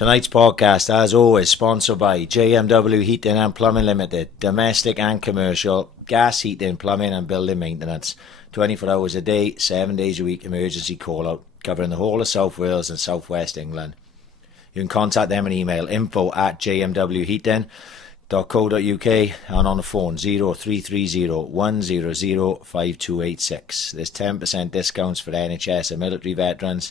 Tonight's podcast, as always, sponsored by JMW Heating and Plumbing Limited, domestic and commercial, gas heating, plumbing and building maintenance, 24 hours a day, 7 days a week, emergency call-out, covering the whole of South Wales and South West England. You can contact them on email, info@jmwheating.co.uk and on the phone 0330 100 5286. There's 10% discounts for NHS and military veterans,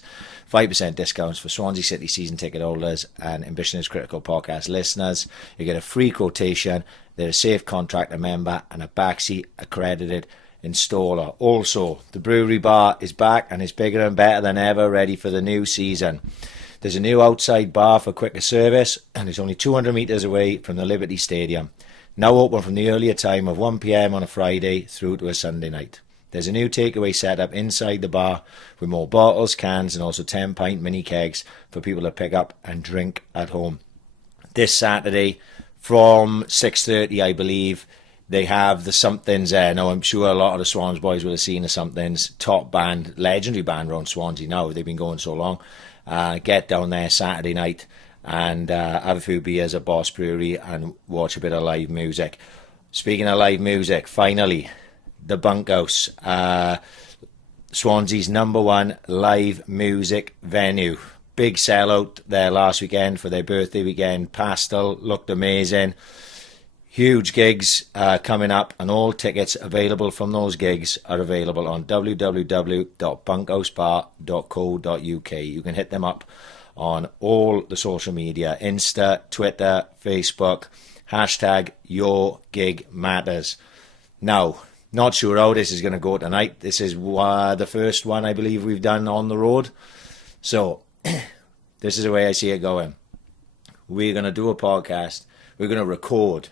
5% discounts for Swansea City season ticket holders and Ambition is Critical podcast listeners. You get a free quotation, they're a safe contractor member and a backseat accredited installer. Also, the brewery bar is back and is bigger and better than ever, ready for the new season. There's a new outside bar for quicker service and it's only 200 metres away from the Liberty Stadium. Now open from the earlier time of 1 PM on a Friday through to a Sunday night. There's a new takeaway setup inside the bar with more bottles, cans and also 10-pint mini kegs for people to pick up and drink at home. This Saturday from 6:30, I believe, they have the Somethings there. Now, I'm sure a lot of the Swans boys will have seen the Somethings, top band, legendary band around Swansea now. They've been going so long. Get down there Saturday night and have a few beers at Boss Brewery and watch a bit of live music. Speaking of live music, finally, the Bunkhouse, Swansea's #1 live music venue. Big sellout there last weekend for their birthday weekend. Pastel looked amazing. Huge gigs coming up, and all tickets available from those gigs are available on www.bunkhousebar.co.uk. You can hit them up on all the social media, Insta, Twitter, Facebook, #YourGigMatters. Now, not sure how this is going to go tonight. This is the first one I believe we've done on the road. So, this is the way I see it going. We're going to do a podcast. We're going to record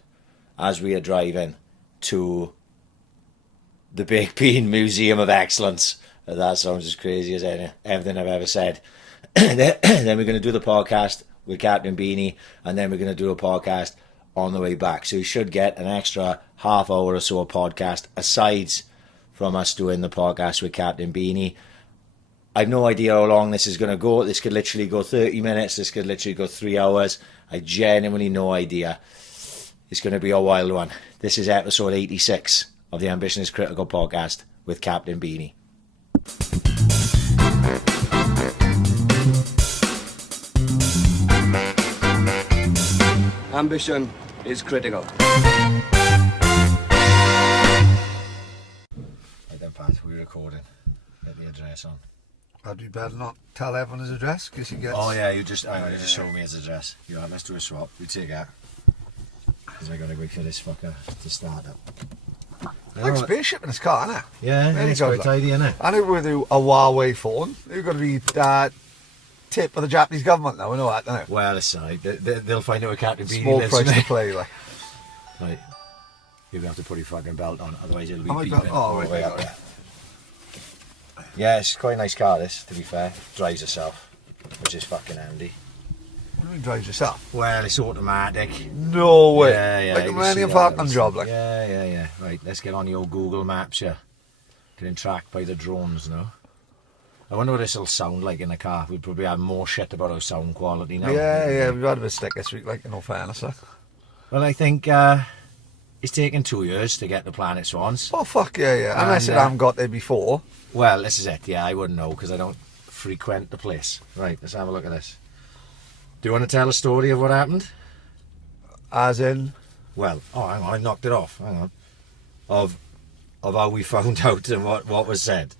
as we are driving to the Big Bean Museum of Excellence. That sounds as crazy as everything I've ever said. Then we're going to do the podcast with Captain Beany, and then we're going to do a podcast on the way back. So you should get an extra half hour or so of podcast aside from us doing the podcast with Captain Beany. I've no idea how long this is going to go. This could literally go 30 minutes. This could literally go 3 hours. I genuinely no idea. It's going to be a wild one. This is episode 86 of the Ambition is Critical podcast with Captain Beany. Ambition is critical. Right then, Pat, we're recording. Get the address on. I'd be better not tell everyone his address because he gets... Oh yeah, you just show me his address. You right, let's do a swap. You take that. Because I got to wait for this fucker to start up. Like spaceship in his car, innit? Yeah, it's quite tidy, innit? I know we're do a Huawei phone. You've got to be tip of the Japanese government now, I know that, don't you? Well, it's alright. They'll find out what Captain Beany Small lives, price to mate. play, like. Right. You're going to have to put your fucking belt on, otherwise it'll be Oh, beeping. oh, right. Way up there. Yeah, it's quite a nice car, this, to be fair. Drives itself, which is fucking handy. What do you mean drives yourself? Well, it's automatic. No way. Yeah, like you a can Millennium see Falcon that. job, like. Yeah. Right, let's get on your Google Maps here. Getting tracked by the drones now. I wonder what this will sound like in the car. We'd probably have more shit about our sound quality now. Yeah, we've had a bit of stick this week, like, in all fairness, like. Well, I think it's taken 2 years to get to Planet Swans. Oh, fuck, yeah. Unless I haven't got there before. Well, this is it. Yeah, I wouldn't know because I don't frequent the place. Right, let's have a look at this. Do you want to tell a story of what happened? As in? Well, hang on, I knocked it off. Hang on. Of how we found out and what was said.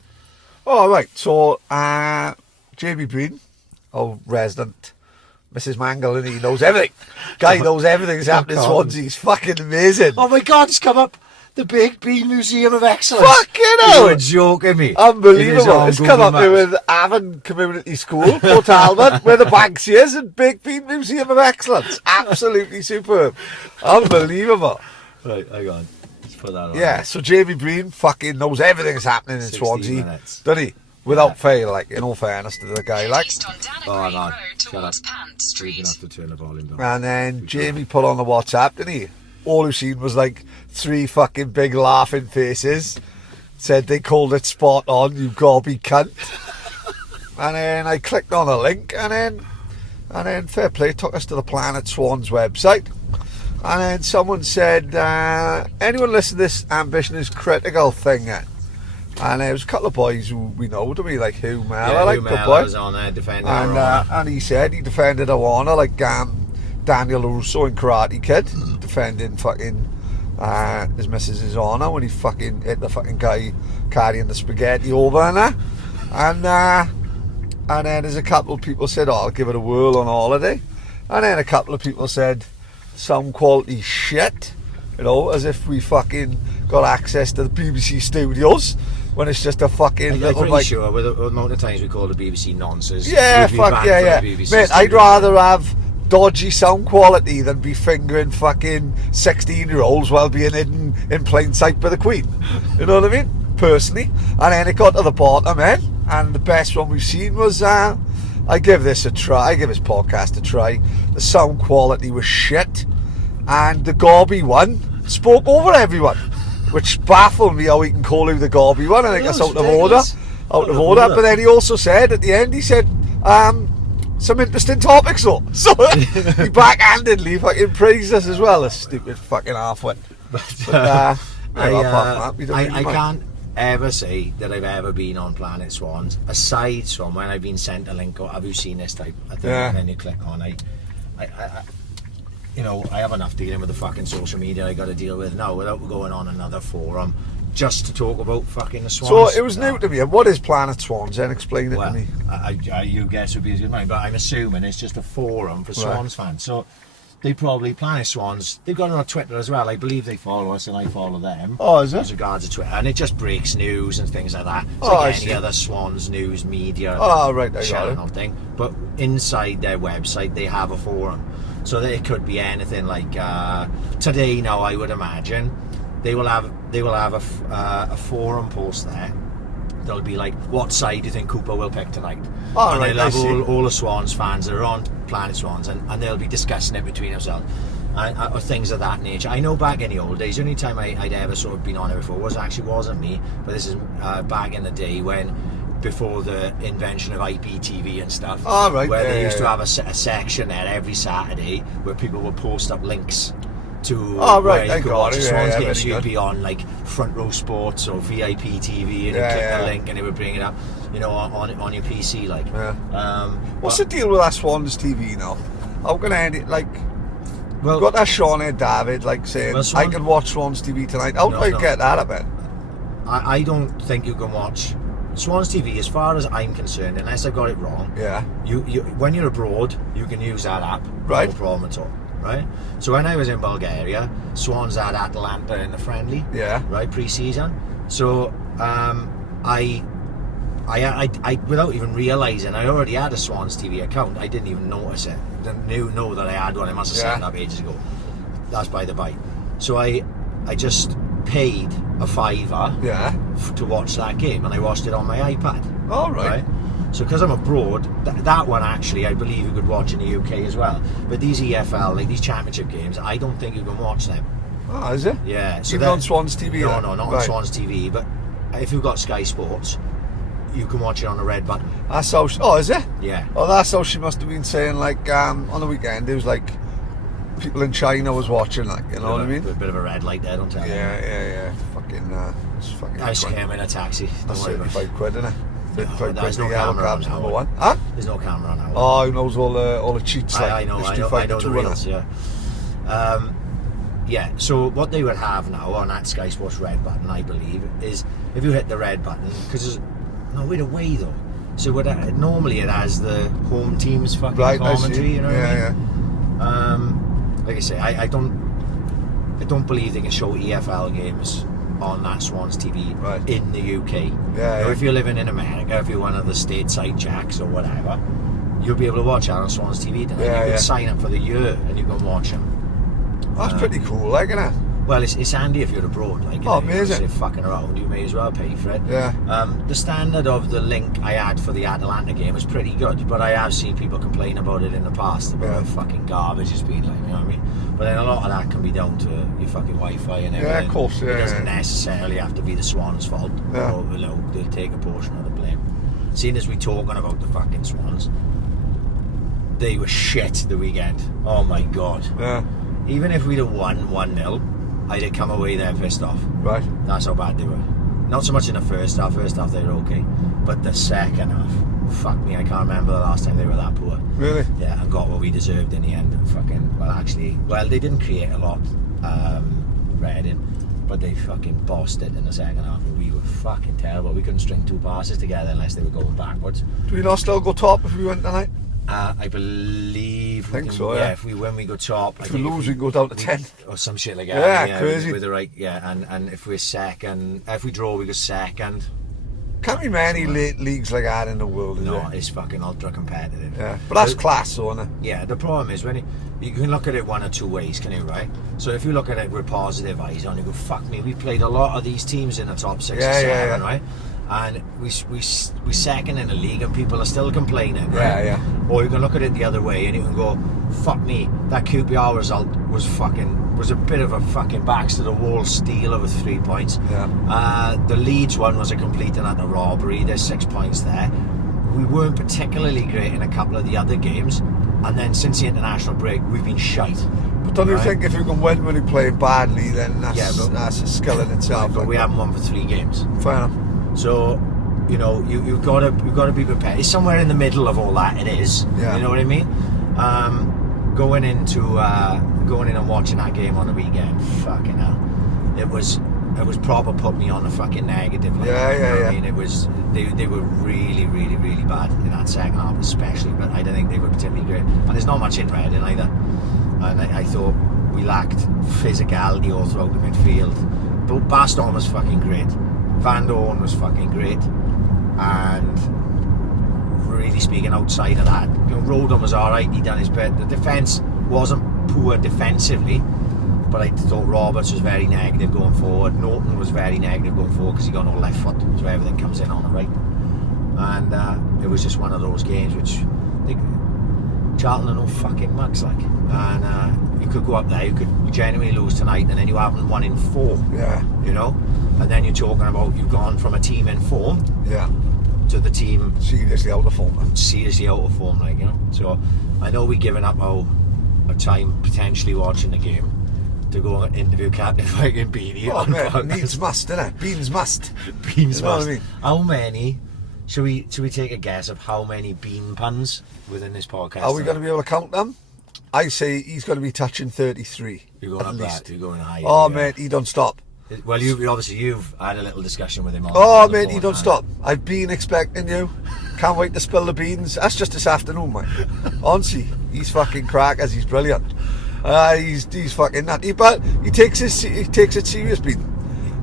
Oh, right. So, JB Breen, our resident, Mrs. Mangle, and he knows everything. Guy knows everything that's happening in Swansea. He's fucking amazing. Oh my God, it's come up. The Big Bean Museum of Excellence. Fucking hell. You were joking me. Unbelievable. It's come up here with Avon Community School, Port Talbot, where the Banksy is, and Big Bean Museum of Excellence. Absolutely superb. Unbelievable. Right, hang on. Let's put that on. Yeah, so Jamie Breen fucking knows everything that's happening in 60 Swansea. minutes. Doesn't he? Without fail, like, in all fairness to the guy, like. Oh, hang on. Shut up. You're going to have to turn the volume down. And then Jamie put on the WhatsApp, didn't he? All we've seen was like 3 fucking big laughing faces. Said they called it spot on, you gobby cunt. And then I clicked on a link, and then And then fair play, took us to the Planet Swans website. And then someone said, anyone listen to this ambition is critical thing yet? And there was a couple of boys who we know, don't we? Like Hugh Mellor, like good boy. was on there defending And he said he defended Awana like Daniel LaRusso in Karate Kid, defending fucking his missus' honour when he fucking hit the fucking guy carrying the spaghetti over and that. And then there's a couple of people said, oh, I'll give it a whirl on holiday. And then a couple of people said, sound quality shit, you know, as if we fucking got access to the BBC studios when it's just a fucking I'm little, pretty like, sure with the amount of times we call the BBC nonsense. yeah, fuck yeah. Mate, I'd rather have dodgy sound quality than be fingering fucking 16-year-olds while being hidden in plain sight by the Queen. You know what I mean? Personally. And then it got to the bottom, and the best one we've seen was I give this a try. I give this podcast a try. The sound quality was shit, and the Gorby one spoke over everyone, which baffled me how he can call him the Gorby one. I think that's out of order. But then he also said at the end, he said some interesting topics though. So he backhandedly fucking praised us as well, a stupid fucking halfwit. But I can't ever say that I've ever been on Planet Swans, aside from when I've been sent a link or have you seen this type of thing, and then you click on I you know, I have enough dealing with the fucking social media I got to deal with now without going on another forum just to talk about fucking the Swans. So it was new to me. What is Planet Swans then? Explain it to me. You guess would be as good as mine, but I'm assuming it's just a forum for Swans fans. So they probably, Planet Swans, they've got it on Twitter as well. I believe they follow us and I follow them. Oh, is it? As regards to Twitter. And it just breaks news and things like that. It's like any other Swans news media channel thing. But inside their website, they have a forum. So that it could be anything like today now, I would imagine. They will have a forum post there. They'll be like, what side do you think Cooper will pick tonight? And they'll have all the Swans fans that are on Planet Swans, and they'll be discussing it between themselves, or things of that nature. I know back in the old days, the only time I'd ever sort of been on it before wasn't me, but this is back in the day before the invention of IPTV and stuff, where they used to have a section there every Saturday where people would post up links to where you could watch the Swans games. So you'd be on like Front Row Sports or VIP TV, and you'd click the link and it would bring it up, you know, on your PC. Like, what's the deal with that Swans TV now? How can I end it? Like, well, got that Sean and David like saying I can watch Swans TV tonight. How do I get that up? I don't think you can watch Swans TV, as far as I'm concerned, unless I got it wrong. Yeah. You when you're abroad, you can use that app. Right. No problem at all. Right. So when I was in Bulgaria, Swans had Atalanta in the friendly. Yeah. Right, pre-season. So I without even realising, I already had a Swans TV account. I didn't even notice it. Didn't know that I had one. I must have set it up ages ago. That's by the by. So I just paid a £5 to watch that game, and I watched it on my iPad. Oh, right. So because I'm abroad, that one actually I believe you could watch in the UK as well. But these EFL, like these championship games, I don't think you can watch them. Oh, is it? Yeah. So even on Swans TV? No, not on Swans TV. But if you've got Sky Sports, you can watch it on the red button. That's how. Oh, is it? Yeah. Oh, that's how she must have been saying. Like on the weekend, it was like people in China was watching, like, you know what I mean? A bit of a red light there, don't tell me. Yeah. Fucking. I just came in a taxi. That's 35 quid, isn't it? There's no camera on number one. Huh? There's no camera on that one. Oh, who knows all the cheats? Like, I know the reels, yeah, so what they would have now on that Sky Sports red button, I believe, is if you hit the red button, because there's no way away though. So normally it has the home team's fucking commentary, you know what I mean? Like I say, I don't believe they can show EFL games on that Swans TV in the UK. If you're living in America, if you're one of the stateside jacks or whatever, you'll be able to watch that on Swans TV. You can sign up for the year and you can watch them. That's pretty cool, like, isn't it? Well, it's handy if you're abroad. Like, amazing. If you're fucking around, you may as well pay for it. The standard of the link I had for the Atalanta game was pretty good, but I have seen people complain about it in the past about how fucking garbage it's been, like, you know what I mean? But then a lot of that can be down to your fucking Wi-Fi and everything. Yeah, of course, It doesn't necessarily have to be the Swans' fault. Or, you know, they'll take a portion of the blame. Seeing as we're talking about the fucking Swans, they were shit the weekend. Oh my god. Yeah. Even if we'd have won 1-0, I'd have come away there pissed off. Right. That's how bad they were. Not so much in the first half. First half they were okay, but the second half, fuck me, I can't remember the last time they were that poor. Really? Yeah, and got what we deserved in the end. Well, they didn't create a lot, Reading, but they fucking bossed it in the second half. We were fucking terrible. We couldn't string 2 passes together unless they were going backwards. Do we not still go top if we win tonight? I believe. I think so, yeah. If we win, we go top. If we lose, we go down to 10. Or some shit like that. Yeah, crazy. With the right, yeah, and if we're second, if we draw, we go second. Can't be many leagues like that in the world, is No, there? it's fucking ultra competitive. Yeah, but that's class, though, isn't it? Yeah, the problem is when you can look at it one or two ways, can you, right? So if you look at it with positive eyes on, you go, fuck me, we played a lot of these teams in the top 6 or 7, right? And we second in the league and people are still complaining, right? Yeah. Or you can look at it the other way and you can go, fuck me, that QPR result was a bit of a fucking backs to the wall steal of 3 points. Yeah. The Leeds one was a complete and utter robbery. There's 6 points there. We weren't particularly great in a couple of the other games, and then since the international break we've been shite. But don't you think if you can win when you play badly, then that's a skill in itself? But we haven't won for 3 games. Fair enough. So, you know, you've got to be prepared. It's somewhere in the middle of all that. It is. Yeah. You know what I mean? Going in and watching that game on the weekend, fucking hell, it was proper put me on the fucking negative. Like, Yeah. I mean, it was they were really, really, really bad in that second half, especially. But I don't think they were particularly great. And there's not much in Reading either. And I thought we lacked physicality all throughout the midfield. But Baston was fucking great. Van Dorn was fucking great, and really speaking outside of that, you know, Rodon was alright, he done his bit. The defence wasn't poor defensively, but I thought Roberts was very negative going forward. Norton was very negative going forward because he got no left foot, so everything comes in on the right. And it was just one of those games which Charlton are no fucking mugs, like, and you could go up there, you could genuinely lose tonight, and then you haven't won in 4. Yeah. You know, and then you're talking about you've gone from a team in form, yeah, to the team seriously out of form. Seriously out of form, like, you know. So I know we've given up our time potentially watching the game to go and interview Captain Beany. Oh man, needs must, innit? Beans must. Beans you know must. What I mean? How many? Should we take a guess of how many bean puns within this podcast? Are we going to be able to count them? I say he's going to be touching 33. You're going at up least. that. You're going high. Oh mate, he don't stop. Well, you've had a little discussion with him on. Oh mate, he don't stop. I've been expecting you. Can't wait to spill the beans. That's just this afternoon, mate. Honestly, he's fucking crackers. He's brilliant. He's fucking nutty, but he takes it serious, Bean.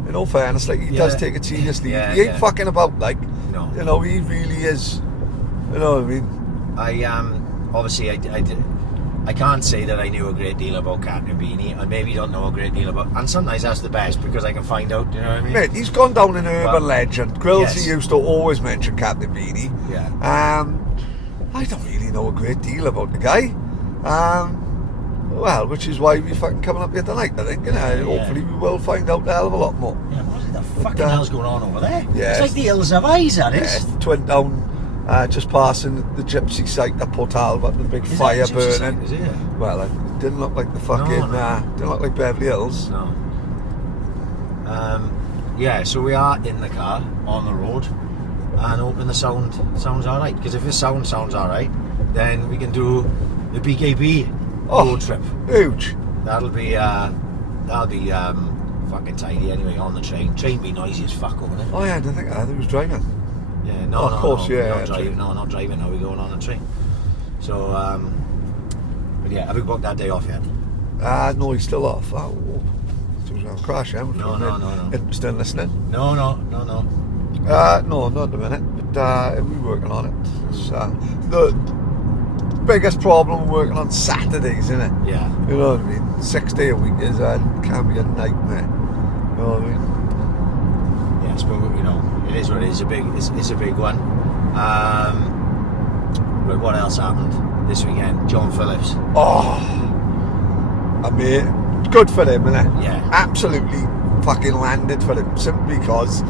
In all fairness, like he does take it seriously. He ain't fucking about, like. No. You know, he really is. You know what I mean? Obviously I can't say that I knew a great deal about Captain Beany, and maybe don't know a great deal about, and sometimes that's the best because I can find out, you know what I mean? Mate, he's gone down an urban legend. Grillsy yes. used to always mention Captain Beany. Yeah. I don't really know a great deal about the guy. Well, which is why we're fucking coming up here tonight, I think, you know. Hopefully we will find out a hell of a lot more. Yeah, what the fucking hell's going on over there? Yeah, it's like the Hills of Eyes, that is. Yeah, Twin Down, just passing the gypsy site at Port Talbot, the big fire burning. Is it? Well, it didn't look like the fucking, didn't look like Beverly Hills. No. Yeah, so we are in the car, on the road, and hoping the sound's alright, because if the sound sounds alright, then we can do the BKB road trip. Huge. That'll be fucking tidy anyway on the train. Train be noisy as fuck over there. Oh yeah, I didn't think I was driving. Yeah, of course, not driving. No, not driving. No, we're going on a train. So, but yeah, have we booked that day off yet? No, he's still off. Oh, I'll crash him. No. Still listening? No. No, not at the minute. But we're working on it. It's, the biggest problem we're working on Saturdays, isn't it? Yeah. You know what I mean? 6 day a week can be a nightmare. You know what I mean? Yes, but you know, it is what it is. It's a big one. But what else happened this weekend? John Phillips. Oh, I mean, good for him, innit? Yeah. Absolutely fucking landed for him, simply because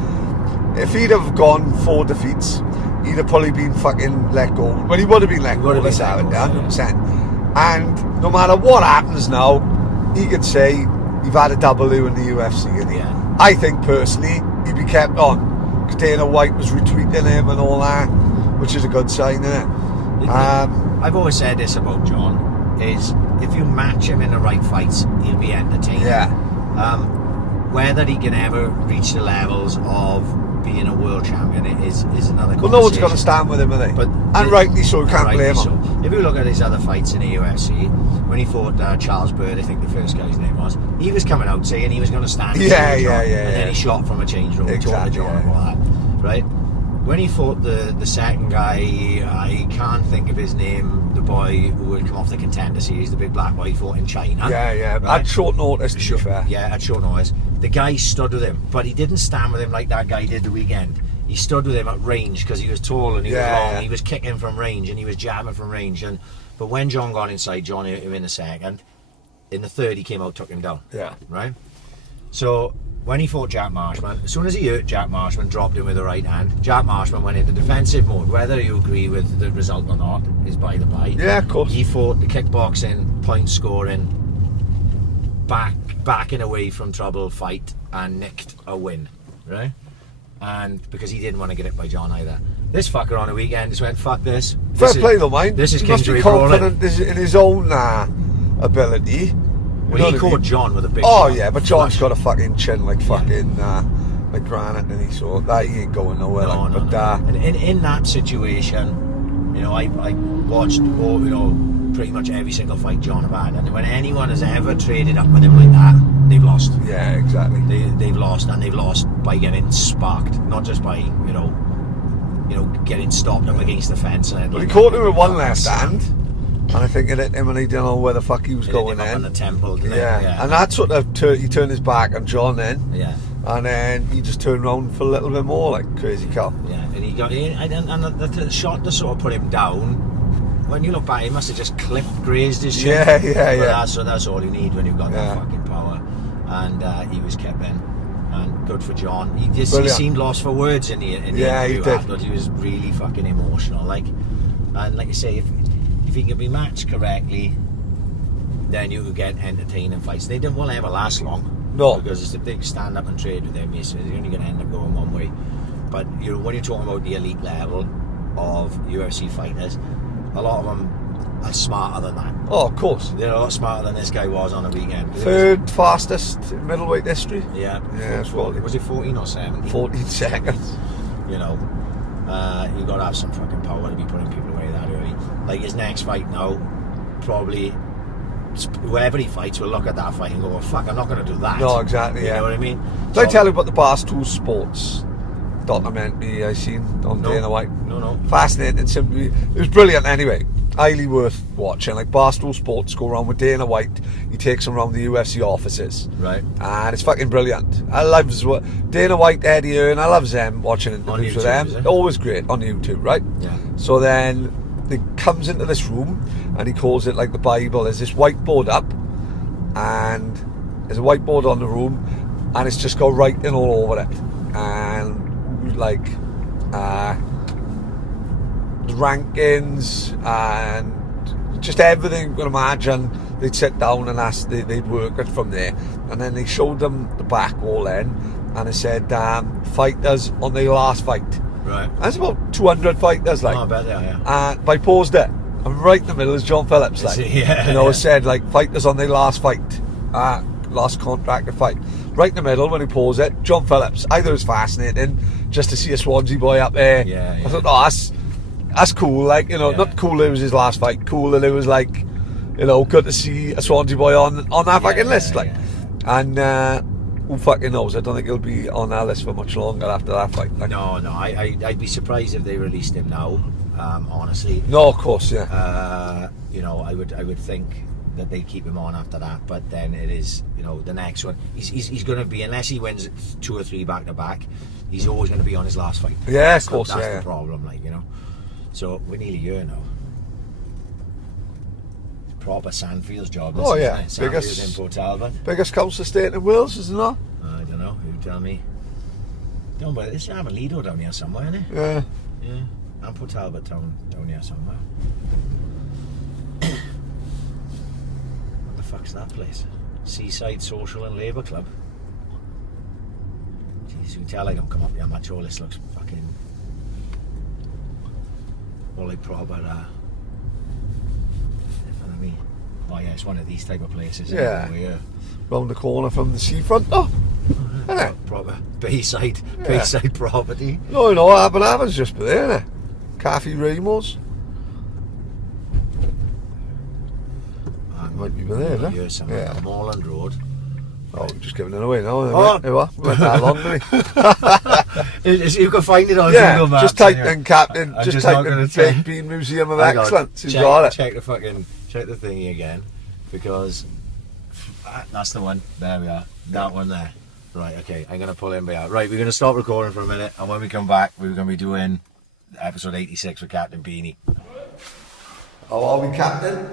if he'd have gone 4 defeats, he'd have probably been fucking let go. Well, he would have been let go, let's have it, 100%. And no matter what happens now, he could say you've had a W in the UFC. And I think personally he'd be kept on because Dana White was retweeting him and all that, which is a good sign, isn't it? I've always said this about John, is if you match him in the right fights, he'll be entertaining. Yeah. Whether he can ever reach the levels of being a world champion is another conversation. Well, no one's going to stand with him, are they? And rightly so, you can't blame him. If you look at his other fights in the UFC, when he fought Charles Bird, I think the first guy's name was, he was coming out saying he was going to stand. And then he shot from a change room, talking to John and all that, right? When he fought the second guy, I can't think of his name, the boy who would come off the Contender Series, the big black boy he fought in China. Right? At short notice, to be fair. Yeah, at short notice. The guy stood with him, but he didn't stand with him like that guy did the weekend. He stood with him at range because he was tall and he was long. He was kicking from range and he was jabbing from range. But when John got inside, John hit him in a second. In the third, he came out, took him down. Yeah. Right? So when he fought Jack Marshman, as soon as he hurt Jack Marshman, dropped him with the right hand, Jack Marshman went into defensive mode. Whether you agree with the result or not is by the by. Yeah, of course. He fought the kickboxing, point scoring, backing away from trouble fight and nicked a win, right? And because he didn't want to get hit by John either. This fucker on the weekend just went, fuck this. Fair play though, mate. This is he must be confident in his own ability. Well, he caught John with a big shot. Yeah, but John's got a fucking chin like fucking like granite, and so that he ain't going nowhere. And in that situation, you know, I watched pretty much every single fight John have had, and when anyone has ever traded up with him like that, they've lost. Yeah, exactly. They've lost, and they've lost by getting sparked, not just by you know getting stopped up against the fence. And he caught him with one left hand. And I think it hit him and he didn't know where the fuck he was going in. In. On the temple, yeah. And that sort of he turned his back on John then. Yeah. And then he just turned around for a little bit more, like crazy cow. Yeah, and he got in, and the shot to sort of put him down. When you look back, he must have just grazed his chin. Yeah. That's all you need when you've got that fucking power. And he was kept in. And good for John. He seemed lost for words in the interview afterwards. He was really fucking emotional. And like I say, if he can be matched correctly, then you could get entertaining fights. They won't ever last long. No. Because if they stand up and trade with him, you're only going to end up going one way. But when you're talking about the elite level of UFC fighters, a lot of them are smarter than that. Oh, of course. They're a lot smarter than this guy was on a weekend. Third fastest middleweight history. Yeah. Was it 14 or 17? 14 seconds. You know, you've got to have some fucking power to be putting people away that early. Like his next fight now, probably whoever he fights will look at that fight and go, well, fuck, I'm not going to do that. No, exactly, You know what I mean? Did I tell you about the Barstool Sports documentary I seen on Dana White? No. Fascinating, simply. It was brilliant anyway. Highly worth watching. Like Barstool Sports go around with Dana White. He takes them around the UFC offices. Right. And it's fucking brilliant. I loves what Dana White, Eddie Hearn, I loves them watching interviews with them. Always great on YouTube, right? Yeah. So then he comes into this room and he calls it like the Bible. There's this whiteboard up and there's a whiteboard on the room and it's just got writing all over it. And like rankings and just everything you can imagine. They'd sit down and they'd work it from there. And then they showed them the back all in and it said fighters on their last fight. Right. That's about 200 fighters, like. Oh, I bet they are, yeah. And I paused it. And right in the middle is John Phillips, like. It said, like, fighters on their last fight. Last contracted fight. Right in the middle, when he paused it, John Phillips. I thought it was fascinating just to see a Swansea boy up there. Yeah. I thought, that's cool, like, not cool that it was his last fight. Cool that it was, like, good to see a Swansea boy on that fucking list, like. Yeah. And, who fucking knows? I don't think he'll be on our list for much longer after that fight. Like. No, I'd be surprised if they released him now. Honestly. No, of course, yeah. I would think that they keep him on after that, but then it is, the next one. He's going to be, unless he wins 2 or 3 back to back, he's always going to be on his last fight. Yeah, of course, that's the problem, like. So we're nearly a year now. Proper Sandfield's job. Oh yeah, Sandfield's in Port Talbot. Biggest council estate in Wales, isn't it? I don't know. Who tell me? Don't worry, there's a Lido down here somewhere, isn't it? Yeah. And Port Talbot down here somewhere. What the fuck's that place? Seaside Social and Labour Club. Jeez, you can tell I don't come up here much. All this looks fucking... all like proper... oh yeah, it's one of these type of places. Yeah. Yeah. Round the corner from the seafront, though. Isn't it? Proper Bayside property. No, but Haven's just been there, innit? Cafe Ramos. Might be there, isn't Here's something Yeah. on Moreland Road. Oh, we're just giving it away now. Oh. There we are. We went that long, didn't we? You can find it on Yeah, Google Maps. just type in Captain, I'm just just type not in gonna tell- Big Bean Museum of Hang on, Excellence. You've got it. Check the thingy again, because that's the one. There we are. That one there. Right. Okay. I'm gonna pull in by out. Right. We're gonna stop recording for a minute, and when we come back, we're gonna be doing episode 86 with Captain Beany. How are we, Captain?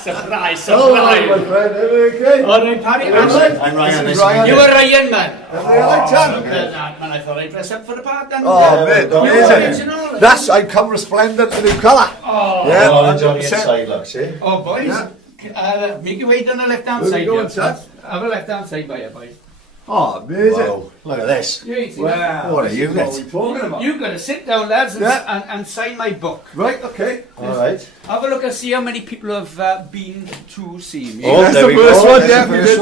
Surprise, Hello, my surprise. friend. Okay. All right, Paddy. I'm Ryan. This is This Ryan. You were Ryan, man. Everything like that? Look at that, man. I thought I'd dress up for the part then. Oh, mate, Yeah, amazing. original. That's, I come resplendent in new colour. Oh, Yeah, Oh, enjoy the 100%. inside look, see? oh, boys. Yeah. Make your way down the left-hand Where we side. going, yeah. sir? Have a left-hand side by you, boys. Oh, amazing. Whoa, look at this. You ain't seen that. Wow. What a This is unit. What are we talking about? You've got to sit down, lads, and, Yeah. and sign my book. Right, okay. All right. Have a look and see how many people have been to see me. Oh, That's there the we first go. one, That's yeah, the we first did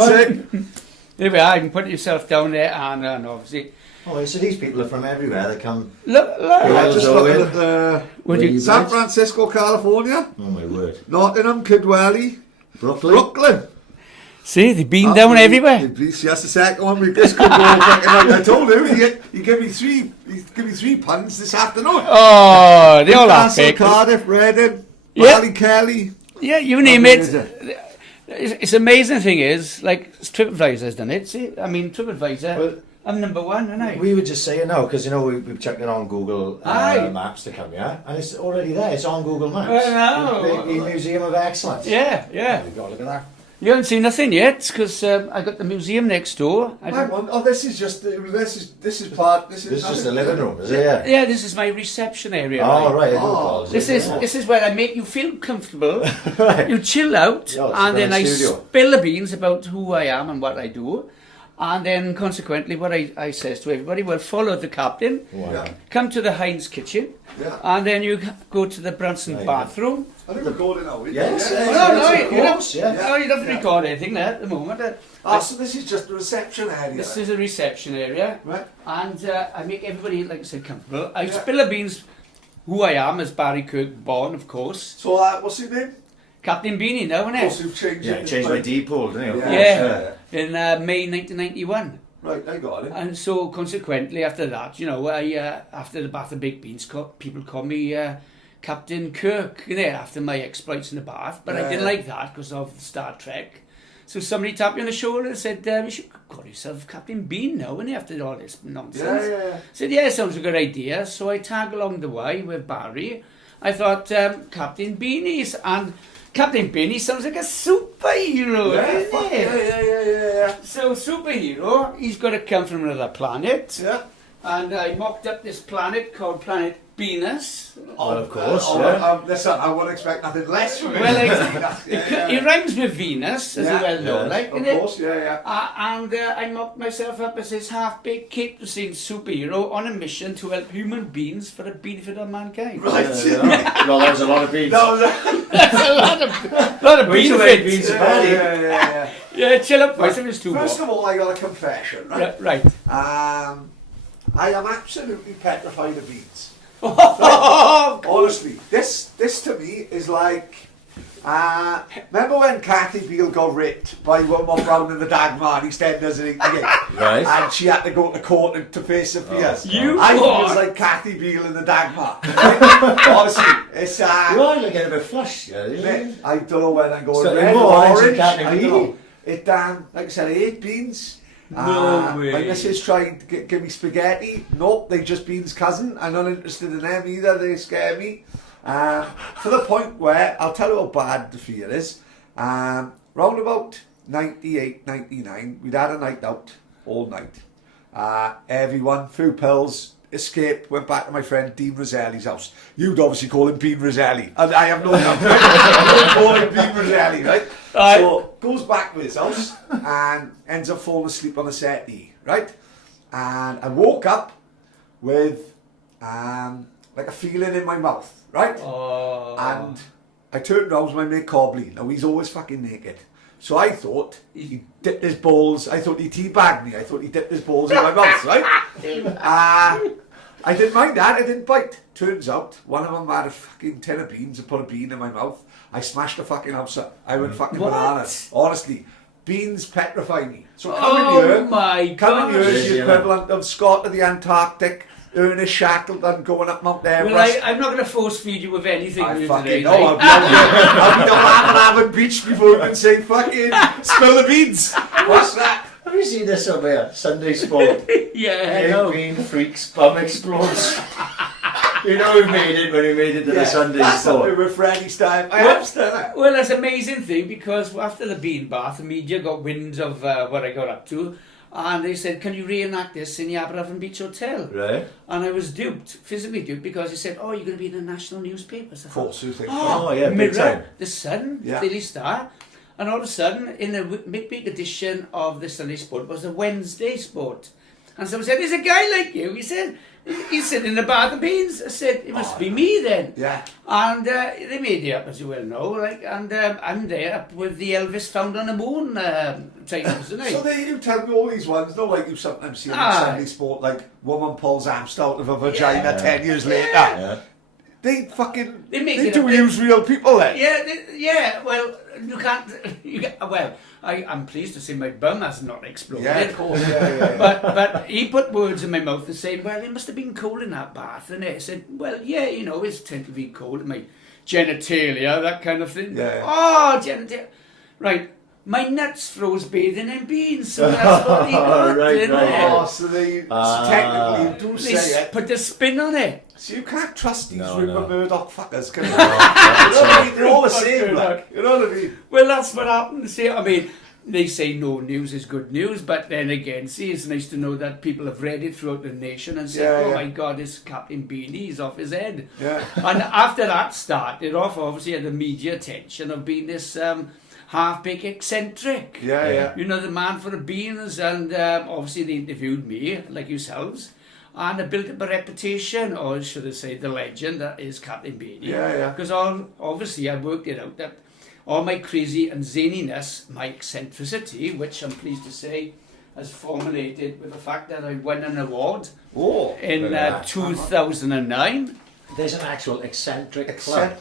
one. say. There we are. You can put yourself down there, and obviously, Oh, so these people are from everywhere. They come. look. Yeah, Well, just so looking in. at the Would you- San Francisco, California, Oh my word. Nottingham, Kidwelly, Brooklyn. See, they've been down everywhere. Yes, that's the second one. We just could go fucking like I told him. He gave me three puns this afternoon. Oh, they all are Newcastle, fake. Cardiff, Reading, Yeah. Kelly. Yeah, you name it. Amazing. It's amazing thing is, like, TripAdvisor's done it. See, I mean, TripAdvisor, Well, I'm number one, aren't I? We were just saying no, because we've checked it on Google Aye. Maps to come here, and it's already there. It's on Google Maps. Well, no. The Museum of Excellence. Yeah. You've got to look at that. You haven't seen nothing yet, because I got the museum next door. This is just this is part. This This is just the living room, is it? Yeah. Yeah, this is my reception area. Oh, right. I do Oh. apologise. This is where I make you feel comfortable. Right. You chill out, Yeah, it's and a then I studio. spill the beans about who I am and what I do. And then consequently what I says to everybody, well, follow the captain, Wow. Yeah. come to the Heinz kitchen, Yeah. and then you go to the Branson Right. bathroom. I think we're recording now. Yes, Oh, yes, no, of you don't, course, yeah. no, you don't have to Yeah. record anything there at the moment. So this is just the reception area. This is a reception area, Right. and I make everybody, like I said, comfortable. I Yeah. spill the beans who I am as Barry Kirkborn, of course. So what's your name? Captain Beany now, Of isn't course, it? you've changed Yeah, it. changed my D-pool, didn't you? Yeah. In May 1991. Right, I got it. And so consequently after that, after the Bath of Baked Beans, people call me Captain Kirk, after my exploits in the bath. But I didn't Yeah. like that because of Star Trek. So somebody tapped me on the shoulder and said, you should call yourself Captain Bean now, innit, after all this nonsense. Yeah. I said, yeah, sounds a good idea. So I tag along the way with Barry. I thought, Captain Beany's, and Captain Beany sounds like a superhero, Fuck, doesn't it? yeah. So superhero, he's got to come from another planet. Yeah. And I mocked up this planet called Planet Venus. Oh, of course, Oh, yeah. listen, I wouldn't expect nothing less from it. Well, Yeah. it rhymes with Venus, as Yeah, you well know, yeah. like, Of innit? course, yeah. And I mocked myself up as this half-baked cape-to-scene superhero on a mission to help human beings for the benefit of mankind. Right. Well, that was a lot of beans. That was That's a lot of We used to make benefits. beans of Paddy. yeah. Yeah, chill up, boys. It was too First warm. of all, I got a confession, right? Right. I am absolutely petrified of beans. Oh, Honestly, this to me is like. Remember when Kathy Beale got ripped by Wilmot Brown in the Dagmar and EastEnders and Right. and she had to go to court to face the fears. You I think it what? was like Kathy Beale in the Dagmar. Honestly, it's You are like getting a bit flushed, yeah. mate, I don't know when I go So red more or orange orange. than Captain I don't Beany. know. It like I said, I ate beans. No way. My missus tried to give me spaghetti. Nope, they just beans cousin. I'm not interested in them either. They scare me. To the point where I'll tell you how bad the fear is. Round about 98, 99, we'd had a night out all night. Everyone, few pills, escaped, went back to my friend Dean Roselli's house. You'd obviously call him Bean Roselli. And I have no doubt. I don't call him Bean Roselli, right? So, goes back to his house and ends up falling asleep on the settee, right? And I woke up with like a feeling in my mouth, right? And I turned around to my mate Cobley. Now, he's always fucking naked. So I thought he dipped his balls, I thought he teabagged me, I thought he dipped his balls in my mouth, right? I didn't mind that, I didn't bite. Turns out, one of them had a fucking tin of beans and put a bean in my mouth. I smashed the fucking house up. I went fucking bananas. Honestly, beans petrify me. So coming here is the equivalent of Scott to the Antarctic, Ernest Shackleton going up Mount Everest. Well, I'm not going to force feed you with anything. I fucking know. I'll be down Avon Beach before you can say fucking spill the beans. What's that? Have you seen this on there? Sunday Sport. Yeah, I know. Bean freaks bum explodes. You know who made it when he made it to the Sunday Sport. That's something with Freddie's time. I understand that. Well, that's an amazing thing because after the bean bath, the media got wind of what I got up to. And they said, can you reenact this in the Aberafon Beach Hotel? Right. And I was duped, physically duped, because they said, oh, you're going to be in the national newspapers. I thought, oh, yeah, big time. The Sun, Daily Star. And all of a sudden, in the midweek edition of the Sunday Sport was a Wednesday Sport. And someone said, there's a guy like you. He said, he's sitting in the bath of beans. I said, it must be me then. Yeah. And they made it up, as you well know. Like, and I'm there up with the Elvis Found on the Moon titles, isn't I? So there you tell me all these ones, not like you sometimes see on Sunday Sport, like woman pulls amps out of a vagina 10 years later. Yeah. They do use real people then. Yeah, well, you can't. I'm pleased to say my bum has not exploded. Yeah, of course. But he put words in my mouth and said, well, it must have been cold in that bath. And I said, well, yeah, it's tend to be cold in my genitalia, that kind of thing. Yeah. Oh, genitalia. Right. My nuts froze bathing in beans, so that's what he got. Right. Oh, so they technically do say it. Put the spin on it. So you can't trust these Rupert Murdoch fuckers, can you? They're all the same, like, you know what I mean? Well, that's what happened. See, I mean, they say no news is good news, but then again, see, it's nice to know that people have read it throughout the nation and said, my God, this Captain Beany is off his head. Yeah. And after that started off, obviously, had the media attention of being this half-baked eccentric. Yeah. You know, the man for the beans, and obviously they interviewed me, like yourselves, and I built up a reputation, or should I say the legend, that is Captain Beany. Yeah. Because obviously I worked it out that all my crazy and zaniness, my eccentricity, which I'm pleased to say has formulated with the fact that I won an award in 2009. There's an actual eccentric club.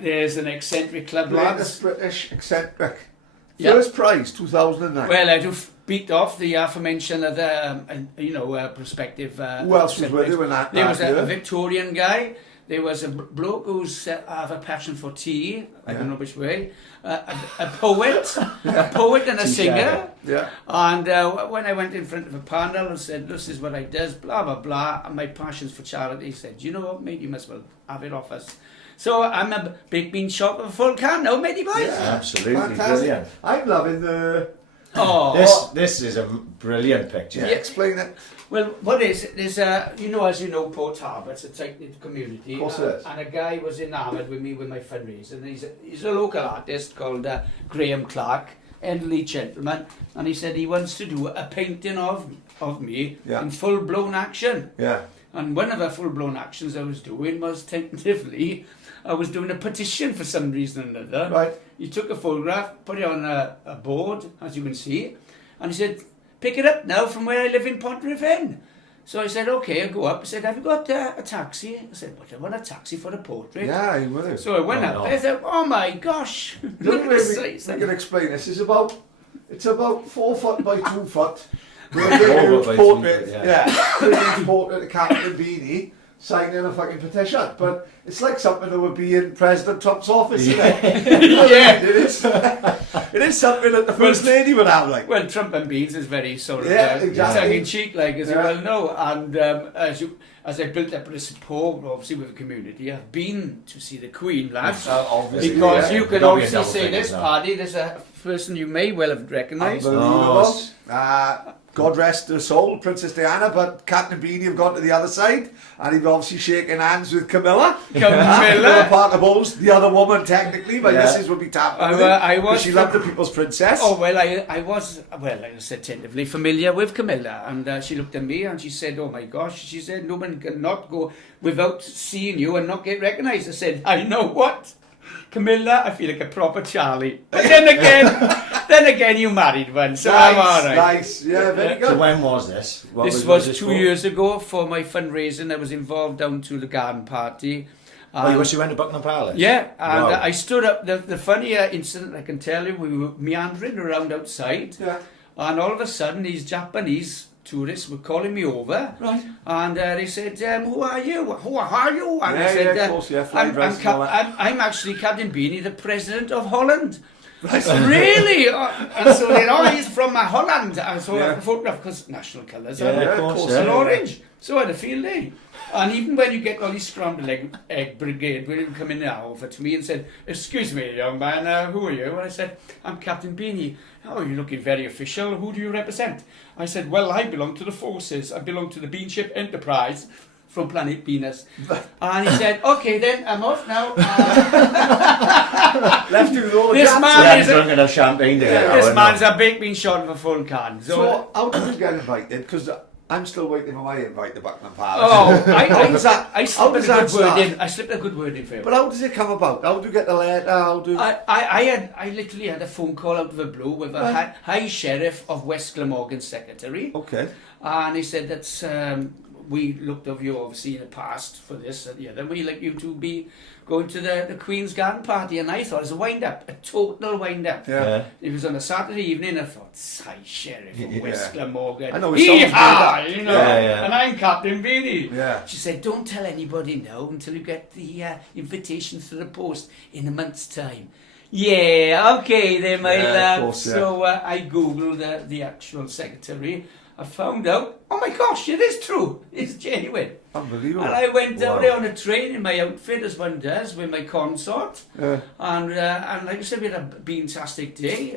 There's an eccentric club, lads. British eccentric. First prize, 2009. Well, I do beat off the aforementioned other, prospective. Who else was with you in that? There was a Victorian guy. There was a bloke who's have a passion for tea. I don't know which way. A poet, and a singer. Yeah. And when I went in front of a panel and said, "This is what I does," blah blah blah, and my passions for charity, he said, "You know what, mate? You must well have it off us." So I'm a big bean shop of a full can now, matey boys. Yeah, absolutely, fantastic. Brilliant. I'm loving the. This is a brilliant picture. Yeah, explain it. Well, what is it? There's as you know, Port Talbot, it's a tight-knit community. Of course it is. And a guy was enamoured with me with my fundraiser. And he's a local artist called Graham Clark, elderly gentleman, and he said he wants to do a painting of me in full-blown action. Yeah. And one of the full-blown actions I was doing was tentatively, I was doing a petition for some reason or another. Right. He took a photograph, put it on a board, as you can see, and he said, pick it up now from where I live in Pontrefn. So I said, okay, I'll go up. He said, have you got a taxi? I said, but I want a taxi for the portrait. Yeah, you will. So I went up there, I said, oh my gosh. Look at this size. I can explain this. It's about 4 foot by 2 foot. Portrait of Captain Beany signing a fucking petition, but it's like something that would be in President Trump's office, isn't it? Yeah, it is something that the First Lady would have, like. Well, Trump and Beans is very sort of exactly. tongue-in-cheek, like, as you well know, and as I built up this rapport, obviously, with the community, I've been to see the Queen, lads, because you can obviously say this, Paddy, there's a person you may well have recognised. God rest her soul, Princess Diana, but Captain Beany have gone to the other side, and he's obviously shaking hands with Camilla. Camilla. Parker Bowles, the other woman, technically, but missus would be tapping with him, because she loved the people's princess. Oh, well, I was attentively familiar with Camilla, and she looked at me and she said, oh my gosh, she said, no one cannot go without seeing you and not get recognised. I said, I know what? Camilla, I feel like a proper Charlie. But then again, you married one, so I'm all right. Nice, yeah, very good. So when was this? This was 2 years ago for my fundraising. I was involved down to the garden party. You wish you went to Buckingham Palace? Yeah, and Wow. I stood up. The funny incident I can tell you, we were meandering around outside, and all of a sudden these Japanese tourists were calling me over, Right. And they said, "Who are you? Who are you?" And I said, of course, flying dress and all that. I'm actually Captain Beany, the President of Holland." Right. Really? And so they know he's from Holland. And so I photographed, because national colours are of course, and orange. So I had a field day. And even when you get all these scrambled egg brigade, will come in now over to me and said, "Excuse me, young man, who are you?" And I said, "I'm Captain Beany." "Oh, you're looking very official. Who do you represent?" I said, "Well, I belong to the forces. I belong to the Beanship Enterprise from planet Venus." And he said, "Okay, then I'm off now." Left you with all the This chaps. man is drunk enough champagne to get this out, man's a baked bean shot of a full can. So how did you get invited? Because I'm still waiting for my invite to Buckingham Palace. Oh, I slipped a good word in for you. But how does it come about? How do you get the letter? I literally had a phone call out of the blue with a high sheriff of West Glamorgan's secretary. Okay. And he said that we looked of you obviously in the past for this and the other. We'd like you to be going to the Queen's garden party. And I thought it was a wind-up, a total wind-up. Yeah. It was on a Saturday evening. I thought, high sheriff of West Glamorgan. I know, it sounds Yeehaw, you know. Yeah. And I'm Captain Beany. Yeah. She said, "Don't tell anybody now until you get the invitation to the post in a month's time." Yeah, okay then, my love. Of course, So I googled the actual secretary. I found out, oh my gosh, it is true. It's genuine. Unbelievable. And I went down there on a train in my outfit, as one does, with my consort. And like I said, we had a fantastic day.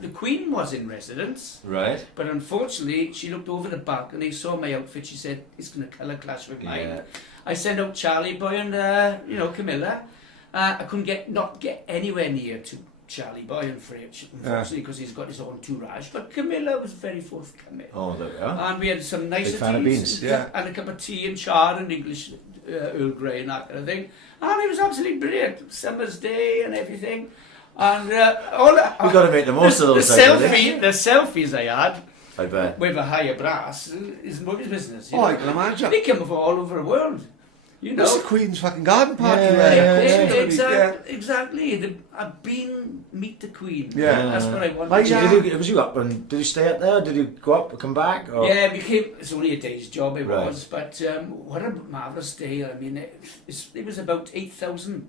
The Queen was in residence. Right. But unfortunately, she looked over the back and they saw my outfit. She said, "It's going to colour clash with mine." I sent out Charlie Boy and, Camilla. I couldn't not get anywhere near to Charlie Boy, unfortunately, because he's got his own entourage. But Camilla was very forthcoming. Oh, there we are. And we had some Big fan of beans. niceties, and a cup of tea and char and English Earl Grey and that kind of thing. And it was absolutely brilliant. Summer's day and everything. And We've got to make the most of those the selfies I had, I bet. with a higher brass, is nobody's business. You Oh, know? I can imagine. They come from all over the world. You know. It's the Queen's fucking garden party. Exactly. I've been meet the Queen. Yeah. That's what I wanted. So was you up and did you stay up there? Did you go up and come back? Or? Yeah, it's only a day's job it Right. was, but what a marvellous day. I mean, it was about 8,000,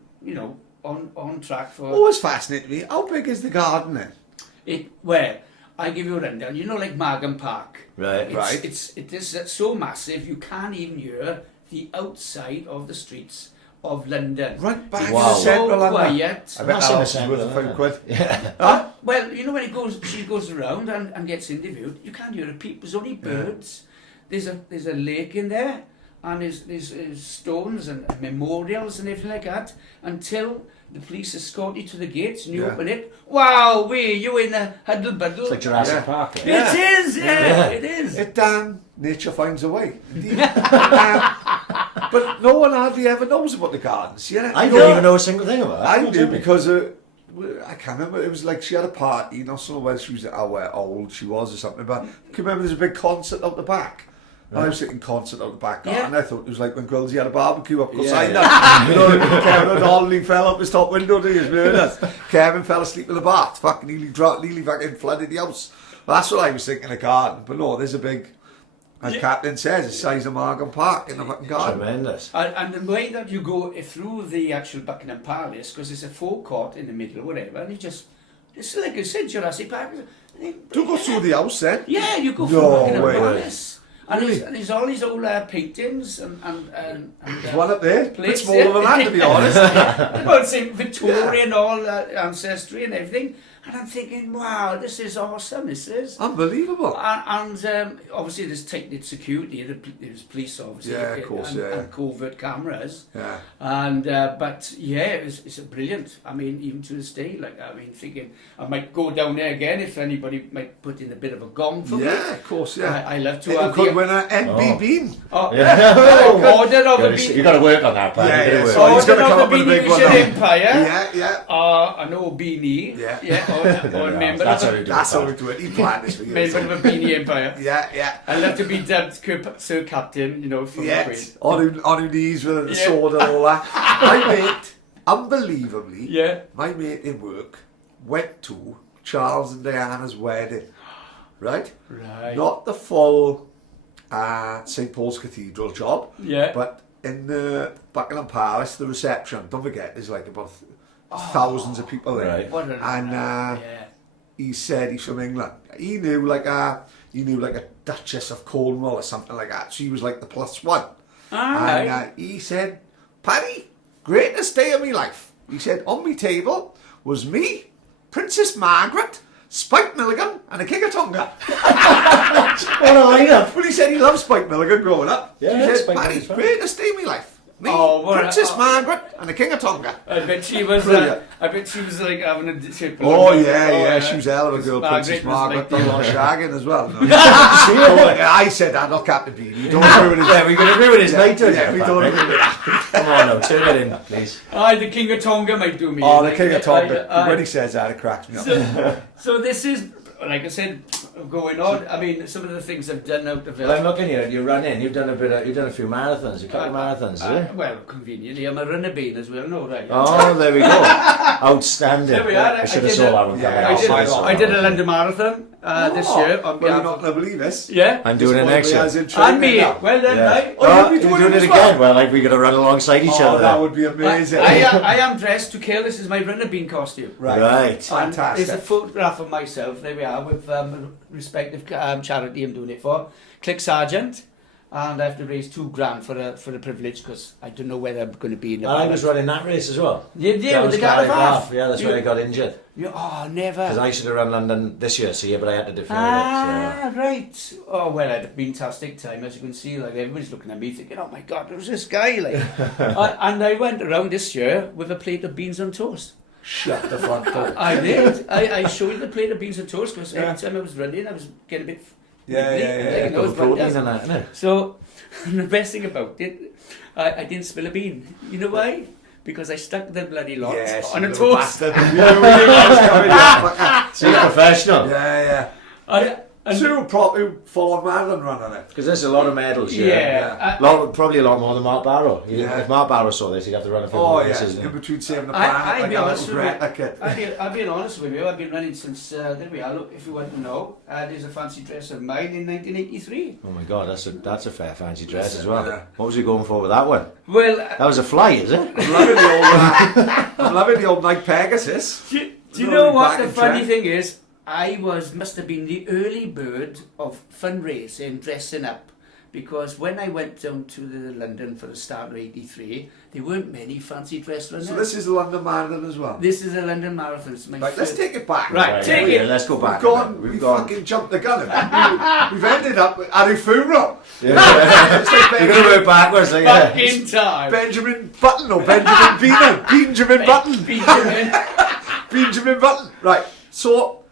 on track for... Always fascinating me. How big is the garden then? Well, I give you a rundown. Like Margam Park. Right. It is so massive, you can't even hear the outside of the streets of London. Right back Wow. in central So London. quiet. I bet That's in the that was centre, worth a isn't few it? quid. Yeah. Well, when she goes around and gets interviewed, you can't hear a peep. There's only birds. There's a lake in there, and there's stones and memorials and everything like that, until the police escort you to the gates and you open it. Wow, you in a huddle buddle. It's like Jurassic Park. Yeah. It is, it is. Nature finds a way. Indeed. But no one hardly ever knows about the gardens. Yeah, I don't even know a single thing about it. I do, because I can't remember. It was like she had a party. Not so whether she was how old she was or something. But I can remember there's a big concert out the back. Right. I was sitting concert out the back garden. And I thought it was like when girls had a barbecue up outside. Kevin Donnelly fell up his top window to his murders. Kevin fell asleep in the bath. Fucking nearly fucking flooded the house. Well, that's what I was thinking, a garden. But no, there's a big... And Captain says it's the size of Margam Park in the fucking garden. Tremendous. And the way that you go through the actual Buckingham Palace, because there's a forecourt in the middle or whatever, and it's like I said, Jurassic Park. Do you go through the house then? Yeah, you go through Buckingham way. Palace. And Really? there's all these old paintings and There's one up there. It's plates, smaller than that, to be honest. well, it's Victorian all ancestry and everything. And I'm thinking, wow, this is awesome, this is. Unbelievable. And obviously there's tight-knit security, there's police obviously, Yeah, of course, yeah. and covert cameras. Yeah. And but yeah, it's brilliant. I mean, even to this day, like, I mean, thinking I might go down there again if anybody might put in a bit of a gong for me. Yeah, of course, yeah. I love to It have could the win an NB Bean. order of a You got to work on that, pal. Yeah, You gotta yeah, work. so he's order gonna come of up the with a big Beany one Mission now. Empire. Yeah, yeah. An old beanie. Yeah. Or a member That's of how a you do That's it. how we do it. He planned this for years. member of a beanie empire. Yeah, yeah. I love to be dubbed Sir Captain, you know, from the Queen. Yes, on your knees with the Yeah. sword and all that. My mate, unbelievably, Yeah. my mate in work went to Charles and Diana's wedding, right? Right. Not the full St. Paul's Cathedral job, Yeah. but in Buckingham Palace, the reception. Don't forget, there's like about thousands of people there. Right. What a And yeah. he said he's from England. He knew like a Duchess of Cornwall or something like that. She was like the +1. Alright. And he said, Paddy, greatest day of my life. He said, on my table was me, Princess Margaret, Spike Milligan, and the King of Tonga. What a lineup. Well, he said he loved Spike Milligan growing up. Yeah, he said, Spike Paddy, Milligan's fun. greatest day of my life. Me, Oh, what a- Princess Margaret, and the King of Tonga. I bet she was. Brilliant. I bet she was like having a ship. Oh yeah, she was a hell of a girl, Margaret Princess was Margaret. like Done a the- lot of shagging as well. No? I said that, not Captain Beany. Don't ruin his. Yeah, we're going to ruin his night, Yeah, we don't ruin it. Come on now, turn it in, please. Aye, the King of Tonga might do me. Oh, in, the like, King of Tonga. aye. When he says that, it cracks me up. So this is, like I said, going on. I mean, some of the things I've done out of it. Well, I'm looking here. You run in. You've done a few marathons, a couple of marathons, is it? Well, conveniently, I'm a runner bean as well. No, right. Oh, there we go. Outstanding. There we are. I should have did saw a- that one coming. Yeah, out. I did a London Marathon this year. On Well, you're behalf not of, going to believe this. yeah. I'm doing it next year. And me. Well done, right? Oh, you'll be you're doing it doing it as well? again. Well, like we're going to run alongside each Oh, other. that then. would be amazing. I am dressed to kill. This is my runner bean costume. Right. Right. And Fantastic. there's a photograph of myself. There we are with respective charity I'm doing it for. Click Sergeant. And I have to raise £2,000 for the privilege because I don't know whether I'm going to be in the. I was running that race as well. You That did with was the Gallop half. Yeah, that's where I got injured. Never. Because I should have run London this year, see, but I had to defer it. Right. Oh well, I had a fantastic time, as you can see. Like everybody's looking at me, thinking, "Oh my God, who's this guy?" Like, and I went around this year with a plate of beans on toast. Shut the front door. I did. I showed you the plate of beans and toast because every time I was running, I was getting a bit. Yeah. Like, Yeah, protein and that, innit? So, the best thing about it, I didn't spill a bean. You know why? Because I stuck the bloody lot Yes, on you a little toast. bastard. Yeah, See, professional. yeah. So probably full on marathon running it. Because there's a lot of medals, Yeah. Probably a lot more than Mark Barrow. Yeah. If Mark Barrow saw this, he'd have to run a few Oh more yeah, races. in between saving the I'll planet be like a honest little with you. Greta kid. I'll be honest with you. I've been running since there we are. Look, if you want to know, there's a fancy dress of mine in 1983. Oh my God, that's a fair fancy dress as well. Yeah. What was he going for with that one? Well, That was a fly, is it? I'm loving the old Nike Pegasus. do you know what Back the in funny trend. thing is? I must have been the early bird of fundraising, dressing up, because when I went down to London for the start of '83, there weren't many fancy dress runners. So this is the London Marathon as well. This is a London Marathon. It's my Right, let's first- take it back. Right, take yeah, it. let's go back. We've fucking jumped the gun a bit. We've ended up at a funeral. Yeah. It's like You're going to work backwards, like Back yeah. in time. Benjamin Button or Benjamin Beano. Benjamin Button. Benjamin. Benjamin Button. Right, so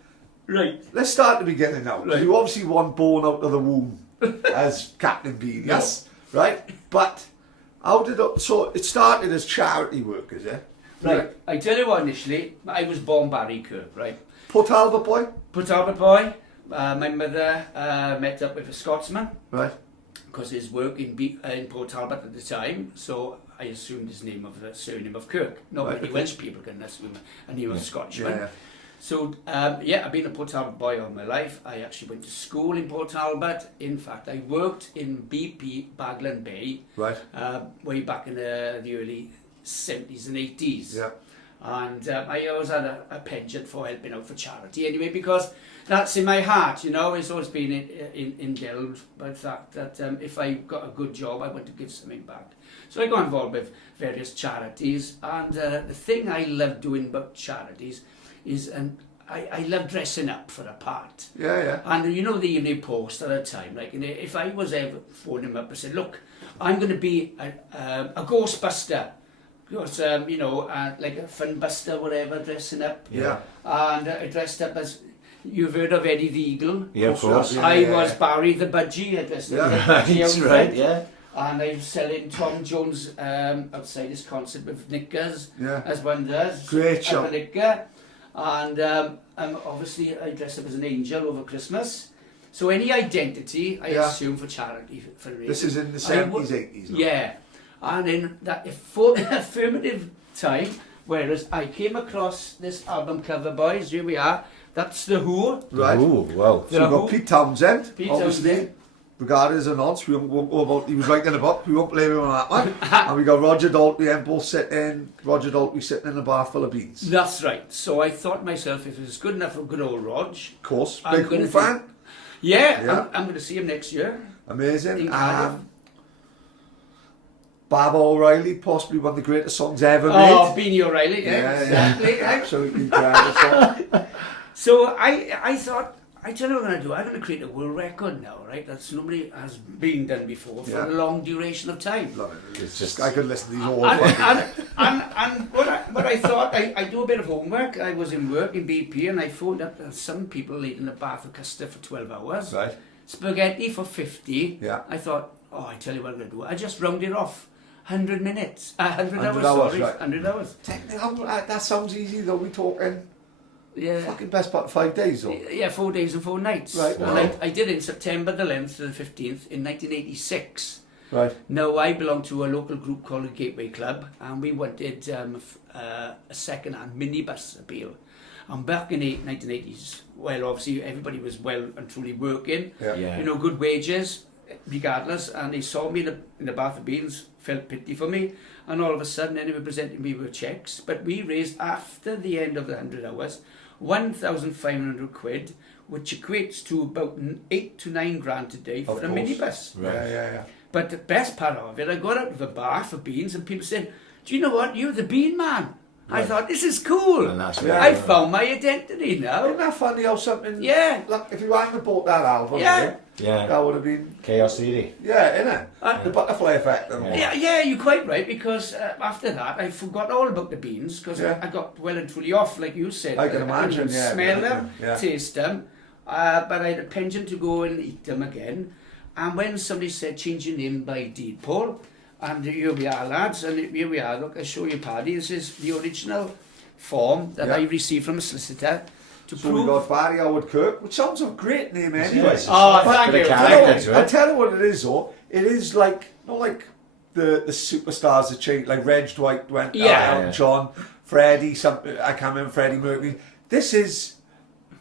Right. let's start at the beginning now. Right. You obviously weren't born out of the womb as Captain Beany, yes? Right? But how did it, so it started as charity work, is it? Right. I tell you what, initially, I was born Barry Kirk, right? Port Talbot boy? Port Talbot boy. My mother met up with a Scotsman Right. because his work in Port Talbot at the time, so I assumed his name of the surname of Kirk. No, Right, many okay. Welsh people can assume a name of Scotchman. Yeah. So, I've been a Port Talbot boy all my life. I actually went to school in Port Talbot. In fact, I worked in BP, Baglan Bay, Right. way back in the early 70s and 80s. Yeah. And I always had a penchant for helping out for charity anyway, because that's in my heart, you know. It's always been indulged by the fact that if I got a good job, I want to give something back. So I got involved with various charities, and the thing I love doing about charities is, and I love dressing up for a part. Yeah. And you know the Evening Post at the time, like, and if I was ever phone him up and said, look, I'm going to be a Ghostbuster, because, like a Fun Buster, whatever, dressing up. Yeah. And I dressed up as, you've heard of Eddie the Eagle? Yeah, of course. I was Barry the Budgie, I dressed up as Budgie That's out right, front. yeah. And I'm selling Tom Jones outside his concert with knickers, Yeah. as one does. Great Have shot. a knicker. And obviously I dressed up as an angel over Christmas. So any identity, I assume, for charity, for reasons. This is in the 70s, 80s. No? Yeah. And in that affirmative time, whereas I came across this album cover, boys, here we are. That's The Who. Right. Ooh, wow. So we've got Pete Townsend, Pete obviously, Townsend. regarded as a nonce. We won't go about, he was writing a book, we won't blame him on that one. And we got Roger Daltrey and both Roger Daltrey sitting in a bar full of beans. That's right. So I thought to myself, if it was good enough for good old Rog, Of course, I'm big gonna Who fan. yeah. I'm going to see him next year. Amazing. In Cardiff. Baba O'Reilly, possibly one of the greatest songs ever Oh, made. Beanie O'Reilly, yeah, exactly. Yeah. Absolutely incredible song. So I thought, I tell you what I'm going to do. I'm going to create a world record now, right? That's nobody has been done before for a long duration of time. Love it. It's just, I could listen to these all And fucking... what I thought, I do a bit of homework. I was in work in BP and I phoned up some people eating a bath of custard for 12 hours. Right. Spaghetti for 50. Yeah. I thought, I tell you what I'm going to do. I just rounded off 100 minutes. 100 100 hours, hours, sorry. right. 100 hours. Technically, that sounds easy though, we talking Yeah. fucking best part of 5 days though. Yeah, 4 days and 4 nights. Right, And wow. I did it in September the 11th to the 15th in 1986. Right. Now, I belong to a local group called the Gateway Club, and we wanted a second-hand minibus appeal. And back in the 1980s, well, obviously, everybody was well and truly working, Yeah. you know, good wages, regardless, and they saw me in the Bath of Beans, felt pity for me, and all of a sudden, then they were presenting me with cheques, but we raised, after the end of the 100 hours, 1,500 quid, which equates to about 8 to 9 grand today for Of a course. minibus. Right. Yeah. But the best part of it, I got out of a bar for beans and people said, do you know what, you're the bean man. I Right. thought, this is cool. And that's Yeah. I found my identity now. Isn't that funny how something... Yeah. Like, if you hadn't bought that album, Yeah. Yeah. that would have been... Chaos Theory. Yeah, innit? The butterfly effect and all. Yeah, you're quite right, because after that I forgot all about the beans, because Yeah. I got well and truly off, like you said. I can couldn't imagine, even yeah, smell yeah, them, yeah. taste them, but I had a penchant to go and eat them again. And when somebody said, change your name by deed, Paul, and here we are, lads, and here we are, look, I'll show you, Paddy, this is the original form that Yeah. I received from a solicitor to So we prove... got Barry Howard Kirk, which sounds a great name anyway. Oh, But thank the you. character to I'll it. tell you what it is though. It is like, not like the superstars that changed, like Reg Dwight went Yeah. Elton John, Freddie, I can't remember Freddie Mercury. This is...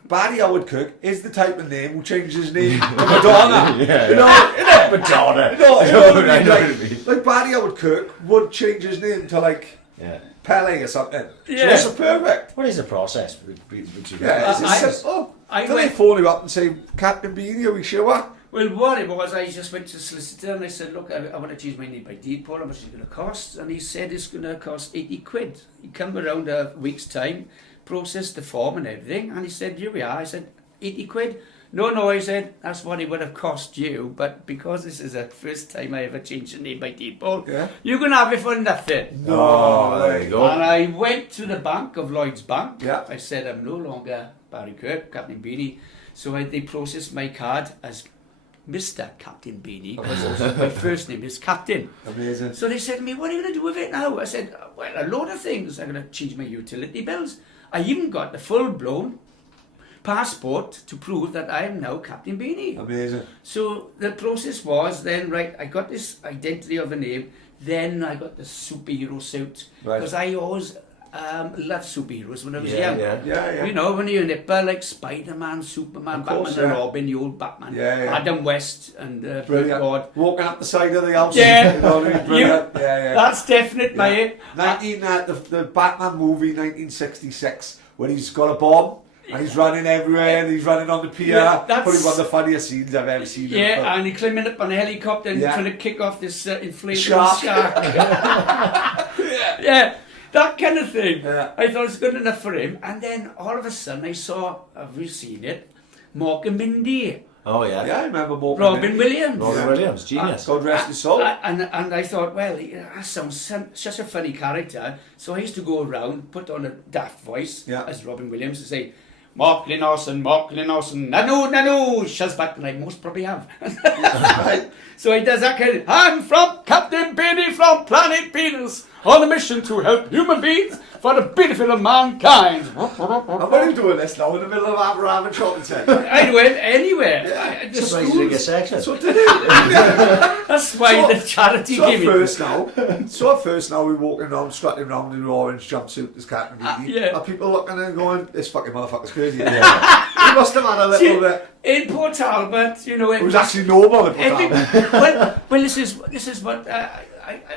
Barry Howard Kirk is the type of name who changes his name to Madonna. Yeah. You know, innit? Madonna. You know what I mean? I know what you mean. Like Barry Howard Kirk would change his name to like Yeah. Pele or something. Yeah. So it's perfect. What is the process? Would you Yeah, it's I- just simple. I Then they went- phone you up and say, Captain Beany, are we sure? Well, what it was, I just went to the solicitor and I said, look, I want to change my name by deed, Paul, how much is it going to cost? And he said it's going to cost 80 quid. He come around a week's time, processed the form and everything, and he said, here we are. I said, 80 quid? No, he said, that's what it would have cost you, but because this is the first time I ever changed the name by deed, Paul, Yeah. you're going to have it for nothing. Oh, there you go. And I went to the bank of Lloyd's Bank. Yeah. I said, I'm no longer Barry Kirk, Captain Beany. So they processed my card as Mr. Captain Beany, because my first name is Captain. Amazing. So they said to me, what are you going to do with it now? I said, well, a load of things. I'm going to change my utility bills. I even got the full-blown passport to prove that I am now Captain Beany. Amazing. So the process was then, right, I got this identity of a name, then I got the superhero suit, Right. because I always loved superheroes when I was Yeah, young. yeah. Yeah. You know, when you're nipper, like Spider-Man, Superman, Of course, Batman and yeah. Robin, the old Batman, Yeah. Adam West and Brilliant. God. Walking up the side of the house. Yeah. You know what I mean? Brilliant. Yeah. That's definite, mate. 19, the Batman movie, 1966, when he's got a bomb and he's running everywhere and he's running on the pier. Yeah, that's- Probably one of the funniest scenes I've ever seen. in a film. Yeah, and he climbing up on a helicopter and Yeah. trying to kick off this inflatable Shark. shark. Yeah. That kind of thing. Yeah. I thought it was good enough for him. And then all of a sudden I saw, have you seen it? Mork and Mindy. Oh, yeah. Yeah, I remember more. Robin Williams. Robin Williams, genius. God rest his soul. And I thought, well, that sounds such a funny character. So I used to go around, put on a daft voice as Robin Williams and say, Mark Linolson, Nanu, Shazbat, and I most probably have. So he does that kind of, I'm from Captain Beany from planet Venus, on a mission to help human beings for the benefit of mankind. And what are you doing this now in the middle of Aberravon shopping centre? I went anywhere. The Surprised you didn't get schools, section. So did it? that's why the charity So gave at me. first now we're walking around, strutting around in an orange jumpsuit as Captain Beany. yeah. Are people looking and going, this fucking motherfucker's crazy? Yeah. He must have had a little bit. In Port Talbot, you know, It was actually normal in Port every, Talbot. well, this is what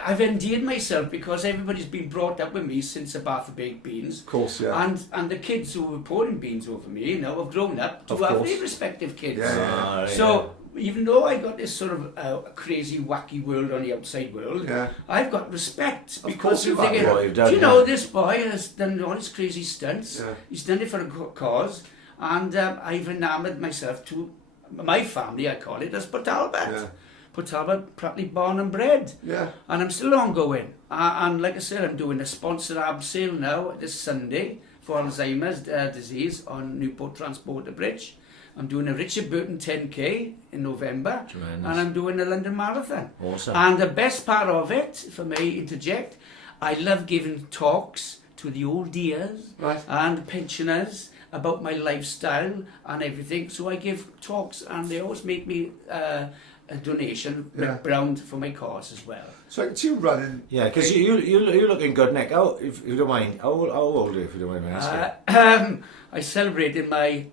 I've endeared myself because everybody's been brought up with me since the bath of baked beans. Of course, yeah. And the kids who were pouring beans over me, you know, have grown up to Of have course. their respective kids. Yeah. So even though I got this sort of crazy, wacky world on the outside world, I've got respect Of because course you I'm thinking, have. Well, you've done, do you know, this boy has done all his crazy stunts. Yeah. He's done it for a cause, and I've enamoured myself to my family, I call it, as Port Talbot. Yeah. Port Talbot, practically born and bred. Yeah. And I'm still ongoing. And like I said, I'm doing a sponsored ab sale now this Sunday for Alzheimer's disease on Newport Transporter Bridge. I'm doing a Richard Burton 10K in November. Tremendous. And I'm doing a London Marathon. Awesome. And the best part of it, if I may interject, I love giving talks to the old dears and pensioners about my lifestyle and everything. So I give talks and they always make me a donation round for my cause as well. So I can see you running. Yeah, because you're looking good, Nick. Oh, if you don't mind, how old are you, if you don't mind me asking? I celebrated my